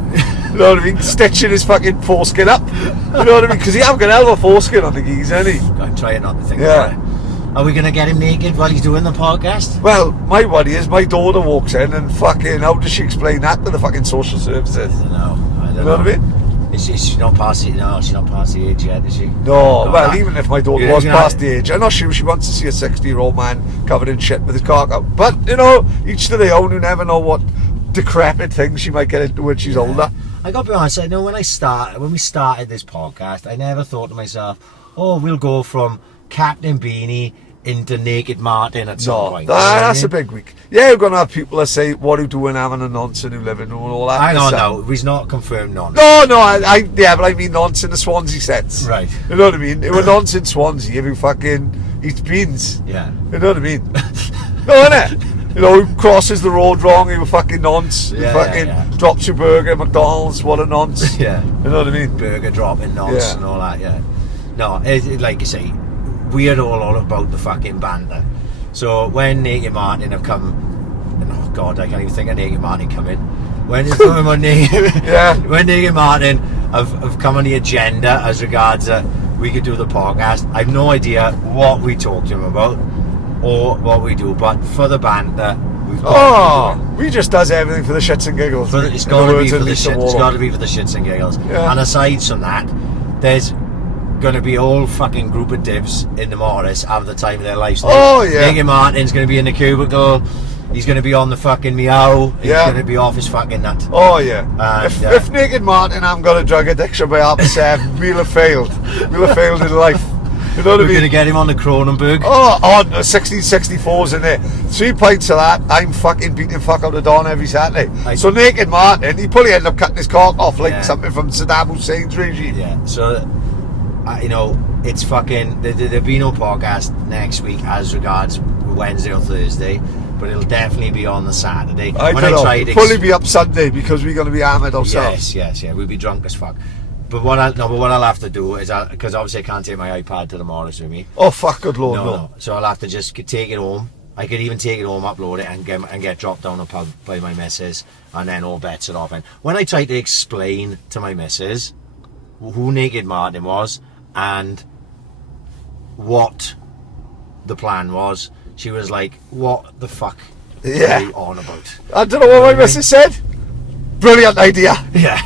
You know what I mean? Stitching his fucking foreskin up. You know what I mean? Because he have got a hell of a foreskin on the geezer, hasn't he? I'm trying not to think Yeah. about it. Are we going to get him naked while he's doing the podcast? Well, my worry is my daughter walks in and fucking, how does she explain that to the fucking social services? I don't know. You know what I mean? She's not past it. No, she's not past the age yet, is she? No, well, even if my daughter Yeah, was you know, past the age, I'm not sure she wants to see a 60-year-old man covered in shit with his cock out. But, you know, each to their own, you never know what decrepit things she might get into when she's older. I got to be honest, I know when we started this podcast, I never thought to myself, oh, we'll go from Captain Beany into Naked Martin at some point. That's a big week. Yeah, we're going to have people that say, what are you doing having a nonce and who live in and all that. Hang on now, he's not confirmed nonce. No, yeah, but I mean nonce in the Swansea sense. Right. You know what I mean? It was nonce in Swansea if you fucking eats beans. Yeah. You know what I mean? No, innit? You know, who crosses the road wrong, he was fucking nonce. Who fucking drops your burger at McDonald's, what a nonce. Yeah. You know what I mean? Burger dropping nonce Yeah. and all that, yeah. No, like you say, we're all about the fucking banter. So when Naked Martin have come, oh God, I can't even think of Naked Martin coming. When it's coming on Naked, when Naked Martin have come on the agenda as regards we could do the podcast, I have no idea what we talk to him about or what we do, but for the banter, we've got to do it. We just does everything for the shits and giggles. It's got to be for the shit. It's got to be for the shits and giggles. Yeah. And aside from that, there's going to be a whole fucking group of divs in the Morris having the time of their lives. Oh yeah. Naked Martin's going to be in the cubicle. He's going to be on the fucking meow. He's going to be off his fucking nut. Oh yeah. And, if Naked Martin haven't got a drug addiction by half 7, we'll have failed. We'll have failed in life. You know what I We're mean? going to get him on the Cronenberg. Oh, on 1664's in there. 3 pints of that, I'm fucking beating fuck out of Don every Saturday. So Naked Martin, he probably ended up cutting his cock off like something from Saddam Hussein's regime. Yeah, so, you know, it's fucking, there'll be no podcast next week as regards Wednesday or Thursday. but it'll definitely be on the Saturday. I don't know. It'll probably be up Sunday because we're going to be hammered ourselves. Yes, we'll be drunk as fuck. But what I'll have to do is, because obviously I can't take my iPad to the Morris with me. Oh fuck, good lord, No. So I'll have to just take it home. I could even take it home, upload it, and get dropped down a pub by my missus, and then all bets are off. And when I tried to explain to my missus who Naked Martin was and what the plan was, she was like, "What the fuck are you on about?" I don't know what my missus said. Brilliant idea. Yeah.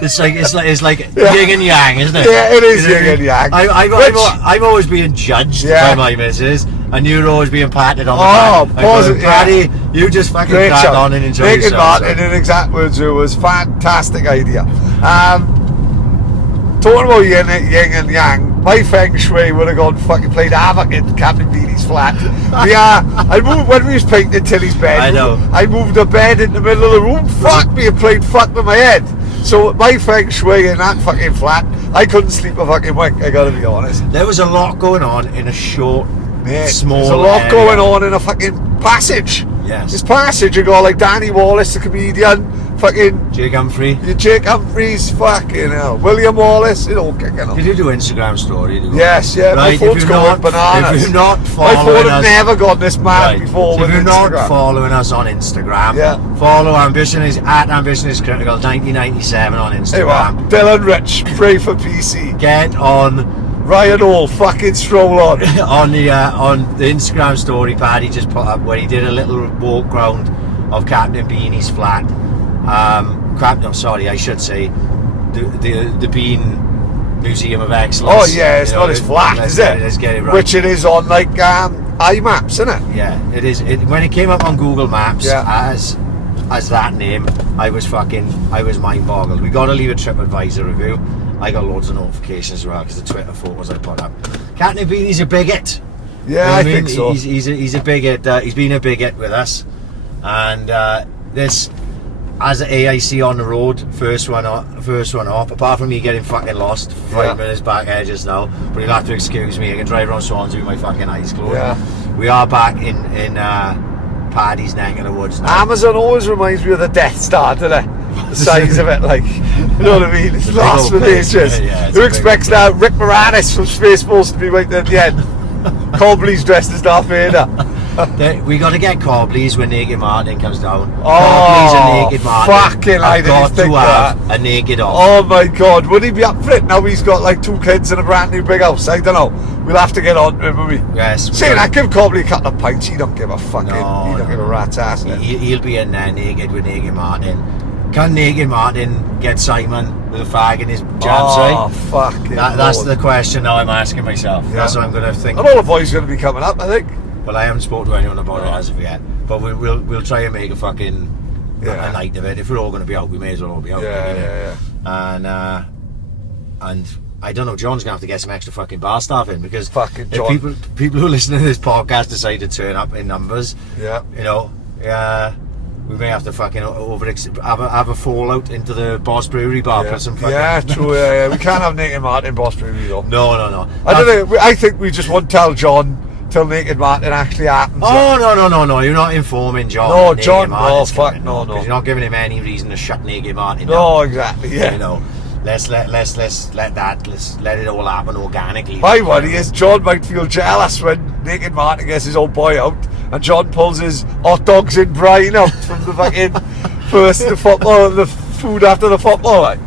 It's like yin and yang, isn't it? Yeah, it is yin and yang. I'm always being judged by my missus, and you're always being patted on the back. Positive. Paddy, you just fucking crack on and enjoy Naked yourself. Martin, in exact words, it was fantastic idea. Talking about yin and yang, my feng shui would have gone fucking played havoc in Captain Beany's flat. I moved when we was painting Tilly's bed. I know. I moved the bed in the middle of the room. Fuck me, and played fuck with my head. So my feng shui in that fucking flat, I couldn't sleep a fucking wink. I gotta be honest. There was a lot going on in a short, small. There's a lot area. going on in a fucking passage. Yes. This passage, you got like Danny Wallace, the comedian, fucking Jake Humphrey. Jake Humphries, fucking hell, William Wallace, it all kicking off. Did you do Instagram story? Yes, yeah, my Right, phone's going bananas. If you're not My following phone had us, never gone this mad before So with if you're Instagram. not following us on Instagram, Yeah. follow Ambition is Critical 1997 on Hey, Instagram. well, Dylan Rich, pray for PC. Get on Ryan Hall, fucking stroll on. on the Instagram story Paddy just put up where he did a little walk round of Captain Beany's flat. I should say the Bean Museum of Excellence. Oh yeah, it's not his flat, is it? Let's get it right. Which it is on like iMaps, isn't it? Yeah, it is. When it came up on Google Maps as that name, I was mind boggled. We got to leave a TripAdvisor review. I got loads of notifications as well because the Twitter photos I put up. Captain Beany's a bigot. Yeah, You know I what think so. He's a bigot. He's been a bigot with us, and this as an AIC on the road, first one off. Apart from me getting fucking lost 5 minutes back here just now, but you'll have to excuse me. I can drive around Swansea with my fucking eyes closed. Yeah. We are back in Paddy's neck of the woods now. Amazon always reminds me of the Death Star, doesn't it? The size of it, like, you know what I mean? It's The lost for big old place, ages. yeah, it's Who a expects big- now Rick Moranis from Spaceballs to be right at the end? Cobley's dressed as Darth Vader. We got to get Cobley's when Naked Martin comes down. Oh, Cobley's and Naked Martin. fucking I I've didn't got to think have that. a naked off. Oh my god, would he be up for it? Now he's got like 2 kids and a brand new big house. I don't know. We'll have to get on to him, won't we? Yes. Saying I give Cobley a couple of pints, he don't give a fucking, No, he don't give a rat's ass. He'll be in there naked with Naked Martin. Can Naked Martin get Simon with a fag in his jams, Oh, right? fucking That's Lord. the question now I'm asking myself. Yeah. That's what I'm going to think. And all the boys are going to be coming up, I think. Well, I haven't spoken to anyone about it as of yet. But we'll try and make a fucking a night of it. If we're all going to be out, we may as well all be out. Yeah. And I don't know, John's gonna have to get some extra fucking bar staff in because Fucking if John. people who listen to this podcast decide to turn up in numbers, Yeah. you know, we may have to fucking have a fallout into the Boss Brewery bar. Yeah, Put some fucking yeah, true. Yeah. We can't have Naked Martin Boss Brewery though. No. I don't know. I think we just won't tell John till Naked Martin actually happens. Oh no! You're not informing John. No, that Naked John, Martin's no, fuck, coming, no. 'cause you're not giving him any reason to shut Naked Martin down. No, exactly. Yeah. You know, let's let it all happen organically. My worry is John might feel jealous when Naked Martin gets his old boy out and John pulls his hot dogs in brine out from the fucking first the football and the food after the football. Like.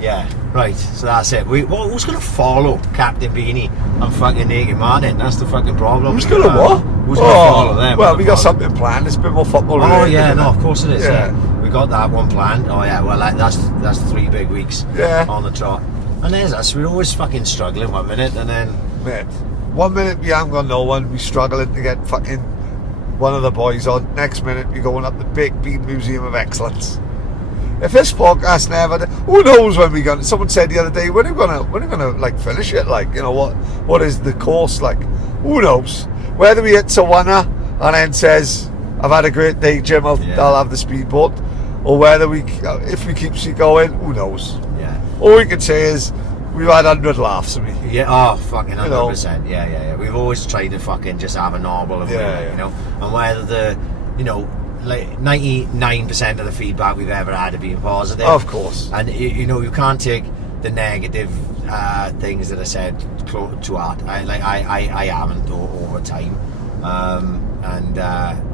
Yeah, right. So that's it. Who's gonna follow Captain Beany and fucking Naked Martin? That's the fucking problem. Who's gonna what? Who's gonna follow them? Well, we got something planned. It's a bit more football. Oh related, yeah, isn't no, it? of course it is. Yeah. Yeah. We got that one planned. Oh yeah, well that's 3 big weeks. Yeah. On the trot. And there's us. We're always fucking struggling 1 minute, and then Mate, 1 minute we haven't got no one. We struggling to get fucking one of the boys on. Next minute we going up the Big Bean Museum of Excellence. If this podcast never, who knows when we're gonna? Someone said the other day, when are we gonna like finish it? Like, you know what is the course like? Who knows? Whether we hits a winner and then says, "I've had a great day, Jim. I'll have the speedboat," or whether if we keep going, who knows? yeah. All we can say is We've had 100 laughs, I mean. Yeah, oh, fucking 100%. know. Yeah. We've always tried to fucking just have a normal of Yeah. you know, and whether the, you know, like 99% of the feedback we've ever had have been positive. Of course. And you know, you can't take the negative things that are said to heart. I haven't over time.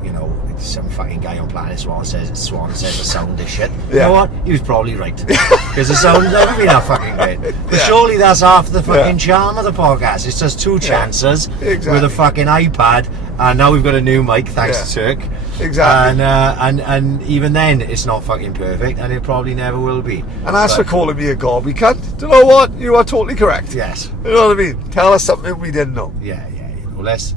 You know, some fucking guy on Planet Swan says the sound is shit. You know what? He was probably right. Because the sound's never been that fucking great. But surely that's half the fucking charm of the podcast. It's just two chances with a fucking iPad, and now we've got a new mic thanks to Turk. Exactly. And even then, it's not fucking perfect, and it probably never will be. And as for calling me a gob, we can't. Do you know what? You are totally correct. Yes. You know what I mean? Tell us something we didn't know. Yeah. You know, let's.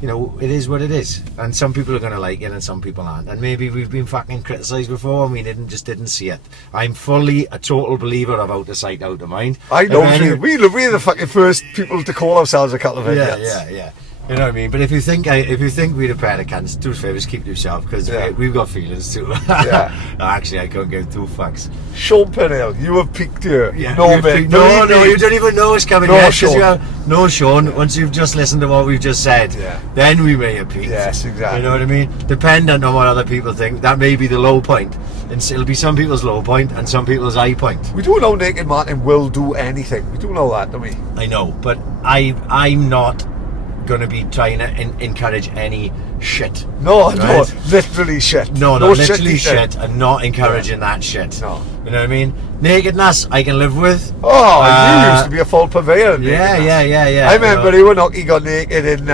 You know, it is what it is, and some people are going to like it, and some people aren't. And maybe we've been fucking criticised before, and we didn't see it. I'm fully a total believer of out of sight, out of mind. I know. We're the fucking first people to call ourselves a couple of idiots. Yeah. You know what I mean? But if you think we're a pair of cunts, do us favours, keep to yourself, because we've got feelings too. Actually, I couldn't give two fucks. Sean Pennell, you have peaked here. Yeah, No, mate. No, you don't even know it's coming yet. Sean. No, Sean. Once you've just listened to what we've just said, then we may have peaked. Yes, exactly. You know what I mean? Dependent on what other people think, that may be the low point. And it'll be some people's low point and some people's high point. We do know Naked Martin will do anything. We do know that, don't we? I know, but I'm not going to be trying to encourage any shit. No, right? Literally shit. No, literally shit, and not encouraging that shit. No. You know what I mean? Nakedness, I can live with. Oh, you used to be a full purveyor. Yeah. I remember when Ucky got naked in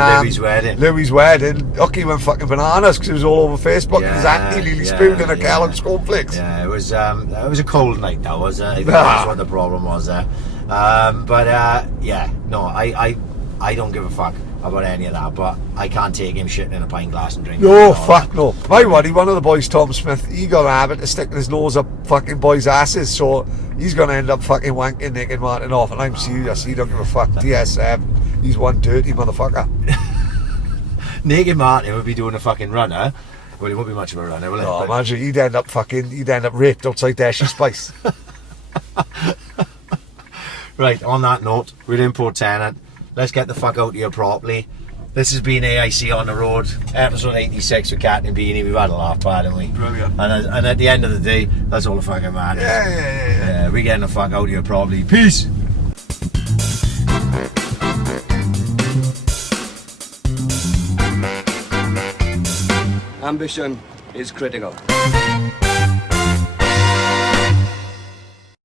Louis' wedding. Ucky went fucking bananas because it was all over Facebook. And his auntie nearly spewed in a gallon of cornflakes. Yeah, it was a cold night. That was I think that's what the problem was there. I don't give a fuck about any of that, but I can't take him shitting in a pint glass and drinking. No, fuck no. My buddy, one of the boys, Tom Smith, he got a habit of sticking his nose up fucking boys' asses, so he's going to end up fucking wanking Naked Martin off, and I'm serious, he don't give a fuck. DSM, he's one dirty motherfucker. Naked Martin would be doing a fucking runner. Well, he won't be much of a runner, will he? No, imagine, he'd end up raped outside Dashy Spice. Right, on that note, we're in Port Talbot. Let's get the fuck out here properly. This has been AIC on the road, episode 86 with Captain Beany. We've had a laugh, haven't we? Brilliant. And at the end of the day, that's all the fucking matters. Yeah. We're getting the fuck out here properly. Peace. Ambition is critical.